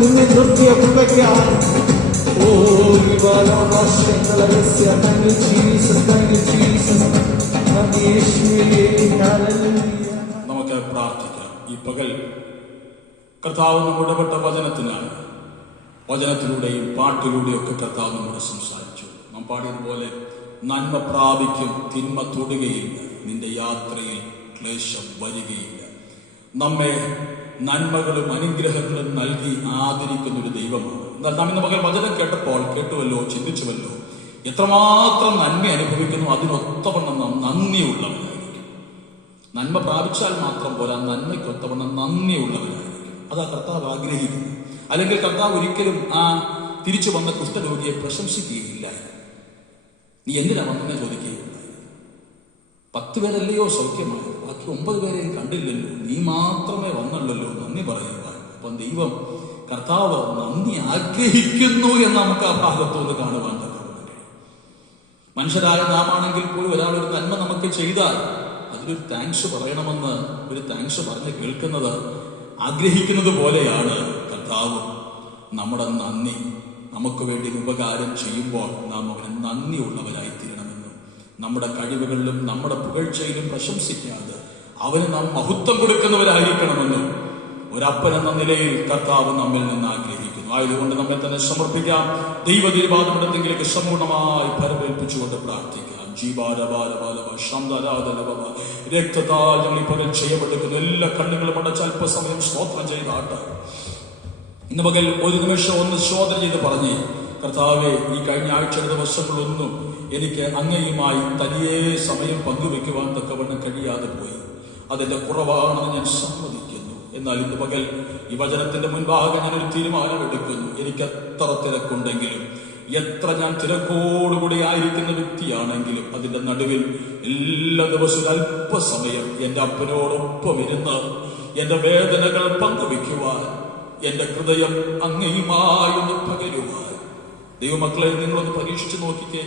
നിന്നെ നിർത്തിയ കൃപയ്ക്കായി. Oh thank you Jesus, thank you Jesus, നന്ദി യേശുവേ, ഹല്ലേലൂയ. നമുക്ക് പ്രാർത്ഥിക്കാം. ഈ പകൽ കർത്താവ് നമ്മുടെ ഇടപെട്ട വചനത്തിനാണ്. വചനത്തിലൂടെയും പാട്ടിലൂടെയും ഒക്കെ കർത്താവ് നമ്മോട് സംസാരിച്ചു. നാം പാടിയതുപോലെ നന്മ പ്രാപിക്കും, തിന്മ തൊടുകയില്ല, നിന്റെ യാത്രയിൽ ക്ലേശം വരികയില്ല. നമ്മെ നന്മകളും അനുഗ്രഹങ്ങളും നൽകി ആദരിക്കുന്ന ഒരു ദൈവമാണ്. എന്നാൽ നാം ഇന്ന് പകൽ വചനം കേട്ടുവല്ലോ, ചിന്തിച്ചുവല്ലോ, എത്രമാത്രം നന്മ അനുഭവിക്കുന്നു അതിനൊത്തവണ്ണം നാം നന്ദിയുള്ളവരായിരിക്കും. നന്മ പ്രാപിച്ചാൽ മാത്രം പോരാ, നന്മയ്ക്കൊത്തവണ്ണം നന്ദിയുള്ളവരായിരിക്കും. അതാ കർത്താവ് ആഗ്രഹിക്കുന്നു. അല്ലെങ്കിൽ കർത്താവ് ഒരിക്കലും ആ തിരിച്ചു വന്ന കുഷ്ഠരോഗിയെ പ്രശംസിക്കുകയില്ല. നീ എന്തിനാ വന്നെ ചോദിക്കുകയില്ല. 10 പേരല്ലയോ സൗഖ്യമായോ, ബാക്കി 9 പേരെയും കണ്ടില്ലല്ലോ, നീ മാത്രമേ വന്നുള്ളല്ലോ, നന്ദി പറയുക. അപ്പം ദൈവം കർത്താവ് നന്ദി ആഗ്രഹിക്കുന്നു എന്ന് നമുക്ക് ആ ഭാഗത്തോട് കാണുവാൻ തക്കവണ്ണം കഴിയും. മനുഷ്യരായ നാമാണെങ്കിൽ പോലും ഒരാളൊരു നന്മ നമുക്ക് ചെയ്താൽ അതിലൊരു താങ്ക്സ് പറയണമെന്ന്, ഒരു താങ്ക്സ് പറഞ്ഞ് കേൾക്കുന്നത് ആഗ്രഹിക്കുന്നത് പോലെയാണ് കർത്താവ് നമ്മുടെ നന്ദി. നമുക്ക് വേണ്ടി ഉപകാരം ചെയ്യുമ്പോൾ നാം അവന് നന്ദിയുള്ളവരായി തീരണമെന്നും, നമ്മുടെ കഴിവുകളിലും നമ്മുടെ പുകഴ്ചയിലും പ്രശംസിക്കാതെ അവന് നാം മഹത്വം കൊടുക്കുന്നവരായിരിക്കണമെന്നും ഒരപ്പൻ എന്ന നിലയിൽ കർത്താവ് നമ്മിൽ നിന്ന് ആഗ്രഹിക്കുന്നു. ആയതുകൊണ്ട് നമ്മെ തന്നെ സമർപ്പിക്കാം. ദൈവദീപാദപടത്തിലേക്ക് സമ്പൂർണമായി ഫലമേൽപ്പിച്ചുകൊണ്ട് പ്രാർത്ഥിക്കാം. രക്തത്താൽ ഞങ്ങൾ ഈ പകൽ ചെയ്യപ്പെടുന്ന എല്ലാ കണ്ണുകളും അടച്ച് അല്പസമയം സ്തോത്രം ചെയ്താട്ട് ഇന്ന് പകൽ ഒരു നിമിഷം ഒന്ന് ശോധന ചെയ്ത് പറഞ്ഞ്, കർത്താവെ, ഈ കഴിഞ്ഞ ആഴ്ചയുടെ ദിവസങ്ങളൊന്നും എനിക്ക് അങ്ങയുമായി തനിയെ സമയം പങ്കുവെക്കുവാൻ തക്കവണ്ണം കഴിയാതെ പോയി. അതിന്റെ കുറവാണെന്ന് ഞാൻ സമ്മതിക്കുന്നു. എന്നാൽ ഇന്ന് പകൽ ഈ വചനത്തിന്റെ മുൻപാകെ ഞാനൊരു തീരുമാനമെടുക്കുന്നു. എനിക്ക് എത്ര തിരക്കുണ്ടെങ്കിലും, എത്ര ഞാൻ തിരക്കോടുകൂടി ആയിരിക്കുന്ന വ്യക്തിയാണെങ്കിലും, അതിന്റെ നടുവിൽ എല്ലാ ദിവസവും അല്പസമയം എന്റെ അപ്പനോടൊപ്പം ഇരുന്ന് എന്റെ വേദനകൾ പങ്കുവെക്കുവാൻ, എന്റെ ഹൃദയം അങ്ങയുമായി ഒന്ന് പകരുവാൻ. ദൈവമക്കളെ, നിങ്ങളൊന്ന് പരീക്ഷിച്ച് നോക്കിക്കേ.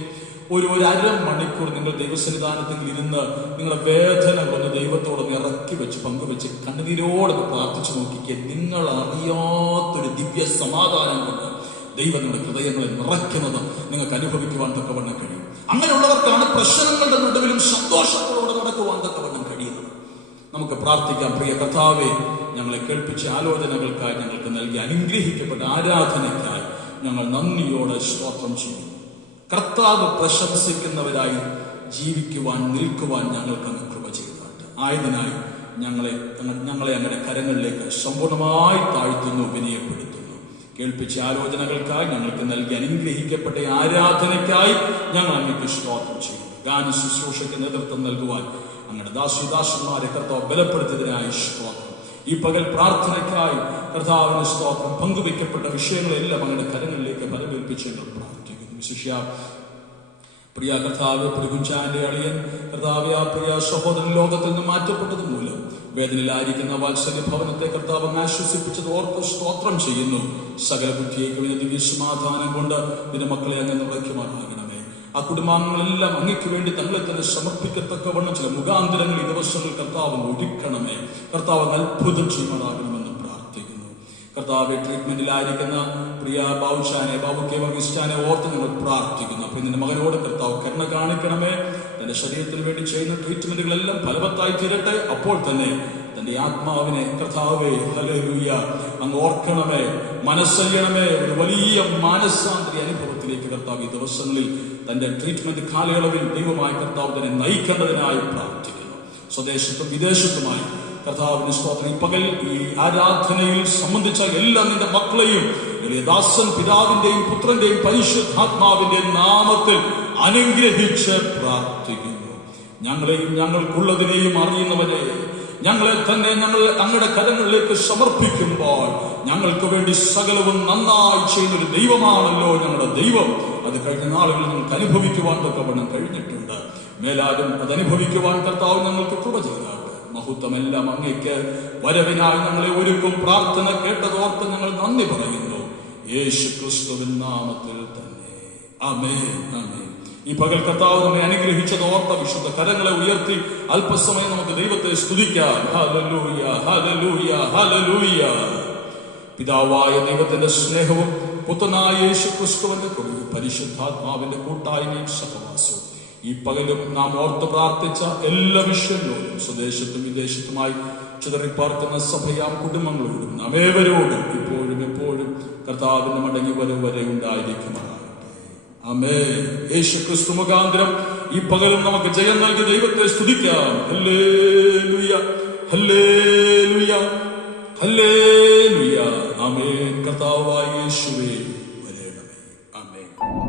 ഒരു അരമണിക്കൂർ നിങ്ങൾ ദൈവസന്നിധാനത്തിൽ ഇരുന്ന് നിങ്ങളെ വേദനകളൊന്ന് ദൈവത്തോടൊന്ന് ഇറക്കി വെച്ച് പങ്കുവെച്ച് കണ്ണുനീരോടൊന്ന് പ്രാർത്ഥിച്ചു നോക്കിക്കേ. നിങ്ങൾ അറിയാത്തൊരു ദിവ്യ സമാധാനം കൊണ്ട് ദൈവം നിങ്ങളുടെ ഹൃദയങ്ങളെ നിറയ്ക്കുന്നത് നിങ്ങൾക്ക് അനുഭവിക്കുവാൻ തക്കവണ്ണം കഴിയും. അങ്ങനെയുള്ളവർക്കാണ് പ്രശ്നങ്ങളുടെ നടുവിലും സന്തോഷത്തോടെ നടക്കുവാൻ തക്കവണ്ണം കഴിയുന്നത്. നമുക്ക് പ്രാർത്ഥിക്കാം. പ്രിയ കർത്താവേ, ഞങ്ങളെ കേൾപ്പിച്ച ആലോചനകൾക്കായി, ഞങ്ങൾക്ക് നൽകിയ അനുഗ്രഹിക്കപ്പെട്ട ആരാധനയ്ക്കായി ഞങ്ങൾ നന്ദിയോടെ സ്തോത്രം ചെയ്യുന്നു. കർത്താവ് പ്രശംസിക്കുന്നവരായി ജീവിക്കുവാൻ, നിൽക്കുവാൻ ഞങ്ങൾക്ക് അങ്ങ് കൃപ ചെയ്തതായിട്ട് ആയതിനായി ഞങ്ങളെ അങ്ങയുടെ കരങ്ങളിലേക്ക് സമ്പൂർണമായി താഴ്ത്തുന്നു, വിനയപ്പെടുത്തുന്നു. കേൾപ്പിച്ച ആലോചനകൾക്കായി, ഞങ്ങൾക്ക് നൽകി അനുഗ്രഹിക്കപ്പെട്ട ആരാധനയ്ക്കായി ഞങ്ങൾ അങ്ങേക്ക് സ്തോത്രം ചെയ്യുന്നു. ഗാന ശുശ്രൂഷയ്ക്ക് നേതൃത്വം നൽകുവാൻ അങ്ങയുടെ ദാസന്മാരെ കർത്താവ് ബലപ്പെടുത്തിയതിനായി സ്തോത്രം. ഈ പകൽ പ്രാർത്ഥനയ്ക്കായി കർത്താവിന് സ്തോത്രം. പങ്കുവെക്കപ്പെട്ട വിഷയങ്ങളെല്ലാം അങ്ങയുടെ കരങ്ങളിലേക്ക് ഫലമേൽപ്പിച്ച് ഞങ്ങൾ പ്രാർത്ഥിക്കുന്നു. വിശിഷ്യ പ്രിയ കർത്താവ്, കുഞ്ചാന്റെ അളിയൻ കർത്താവ്, ആ പ്രിയ സഹോദരൻ ലോകത്തിൽ നിന്ന് മാറ്റപ്പെട്ടത് മൂലം വേദനയിലായിരിക്കുന്ന വാത്സല്യ ഭവനത്തെ കർത്താവ് ആശ്വസിപ്പിച്ചത് ഓർത്ത് സ്തോത്രം ചെയ്യുന്നു. സകല ബുദ്ധിയേക്കും ദിവ്യ സമാധാനം കൊണ്ട് ഇതിന്റെ മക്കളെ അങ്ങ് നിറയ്ക്കുമാറാകണമേ. ആ കുടുംബാംഗങ്ങളെല്ലാം അങ്ങയ്ക്ക് വേണ്ടി തങ്ങളെ തന്നെ സമർപ്പിക്കത്തക്കവണ്ണം ചില മുഖാന്തരങ്ങൾ ഈ ദിവസങ്ങൾ കർത്താവ് ഒരുക്കണമേ. കർത്താവ് അത്ഭുതം ചെയ്യുമാറാകണമെന്ന് പ്രാർത്ഥിക്കുന്നു. കർത്താവ് ട്രീറ്റ്മെന്റിലായിരിക്കുന്ന പ്രിയ ബാബുക്കെ വർഗിസ്റ്റാനെ ഓർത്ത് നിങ്ങൾ പ്രാർത്ഥിക്കുന്നു. അപ്പൊ നിന്റെ മകനോട് കർത്താവ് കരുണ കാണിക്കണമേ. തന്റെ ശരീരത്തിന് വേണ്ടി ചെയ്യുന്ന ട്രീറ്റ്മെന്റുകളെല്ലാം ഫലവത്തായി തീരട്ടെ. അപ്പോൾ തന്നെ തന്റെ ആത്മാവിനെ കർത്താവേ, ഹല്ലേലൂയ, അങ്ങ് ഓർക്കണമേ, മനസ്സറിയണമേ. ഒരു വലിയ മാനസാന്തര അനുഭവത്തിലേക്ക് കർത്താവ് ഈ ദിവസങ്ങളിൽ തന്റെ ട്രീറ്റ്മെന്റ് കാലയളവിൽ ദൈവമായ കർത്താവ് തന്നെ നയിക്കേണ്ടതിനായി പ്രാർത്ഥിക്കുന്നു. സ്വദേശത്തും വിദേശത്തുമായി കർത്താവിന്റെ സ്തോത്രം. ഈ പകൽ ഈ ആരാധനയിൽ സംബന്ധിച്ച എല്ലാ നിന്റെ മക്കളെയും ദാസൻ പിതാവിന്റെയും പുത്രന്റെയും പരിശുദ്ധാത്മാവിന്റെ നാമത്തിൽ അനുഗ്രഹിച്ച് പ്രാർത്ഥിക്കുന്നു. ഞങ്ങളെയും ഞങ്ങൾക്കുള്ളതിനെയും അറിയുന്നവരെ ഞങ്ങളെ തന്നെ ഞങ്ങൾ അങ്ങയുടെ കരങ്ങളിലേക്ക് സമർപ്പിക്കുമ്പോൾ ഞങ്ങൾക്ക് വേണ്ടി സകലവും നന്നായി ചെയ്യുന്നൊരു ദൈവമാണല്ലോ ഞങ്ങളുടെ ദൈവം. അത് കഴിഞ്ഞ നാളുകളിൽ ഞങ്ങൾക്ക് അനുഭവിക്കുവാൻ തക്കവണ്ണം കഴിഞ്ഞിട്ടുണ്ട്. മേലാലും അത് അനുഭവിക്കുവാൻ കർത്താവ് ഞങ്ങൾക്ക് കൃപ ചെയ്താട്ടെ. മഹത്വമെല്ലാം അങ്ങേക്ക്. വരവിനായി ഞങ്ങളെ ഒരുക്കും. പ്രാർത്ഥന കേട്ടതോർത്ത് ഞങ്ങൾ നന്ദി പറയുന്നു. യേശു ക്രിസ്തുവിൻ നാമത്തിൽ തന്നെ. ആമേൻ, ആമേൻ. ഈ പകൽ കർത്താവ് നമ്മെ അനുഗ്രഹിച്ചതോർത്ത വിശുദ്ധ കരങ്ങളെ ഉയർത്തി അല്പസമയം നമുക്ക് ദൈവത്തെ സ്തുതിക്കാം. ഹല്ലേലൂയ, ഹല്ലേലൂയ, ഹല്ലേലൂയ. പിതാവായ ദൈവത്തിന്റെ സ്നേഹവും പുത്രനായ യേശുക്രിസ്തുവിന്റെ കൃപയും പരിശുദ്ധാത്മാവിന്റെ കൂട്ടായ്മയും സഹവാസവും ഈ പകലും നാം ഓർത്ത് പ്രാർത്ഥിച്ച എല്ലാ വിഷയങ്ങളോടും സ്വദേശത്തും വിദേശത്തുമായി ചിതറിപ്പാർക്കുന്ന സഭയാം കുടുംബങ്ങളോടും നാം ഏവരോടും ഇപ്പോഴും എപ്പോഴും കർത്താവിന്റെ മടങ്ങി വരെ ഉണ്ടായിരിക്കുമാറാകട്ടെ. ആമേൻ. യേശുക്രിസ്തു മുഖാന്തരം ഈ പകലും നമുക്ക് ജയം നൽകി ദൈവത്തെ സ്തുതിക്കാം. ഹല്ലേലൂയ, ഹല്ലേലൂയ, ഹല്ലേലൂയ. ആമേൻ. കർത്താവായ യേശുവേ വരണമേ. ആമേൻ.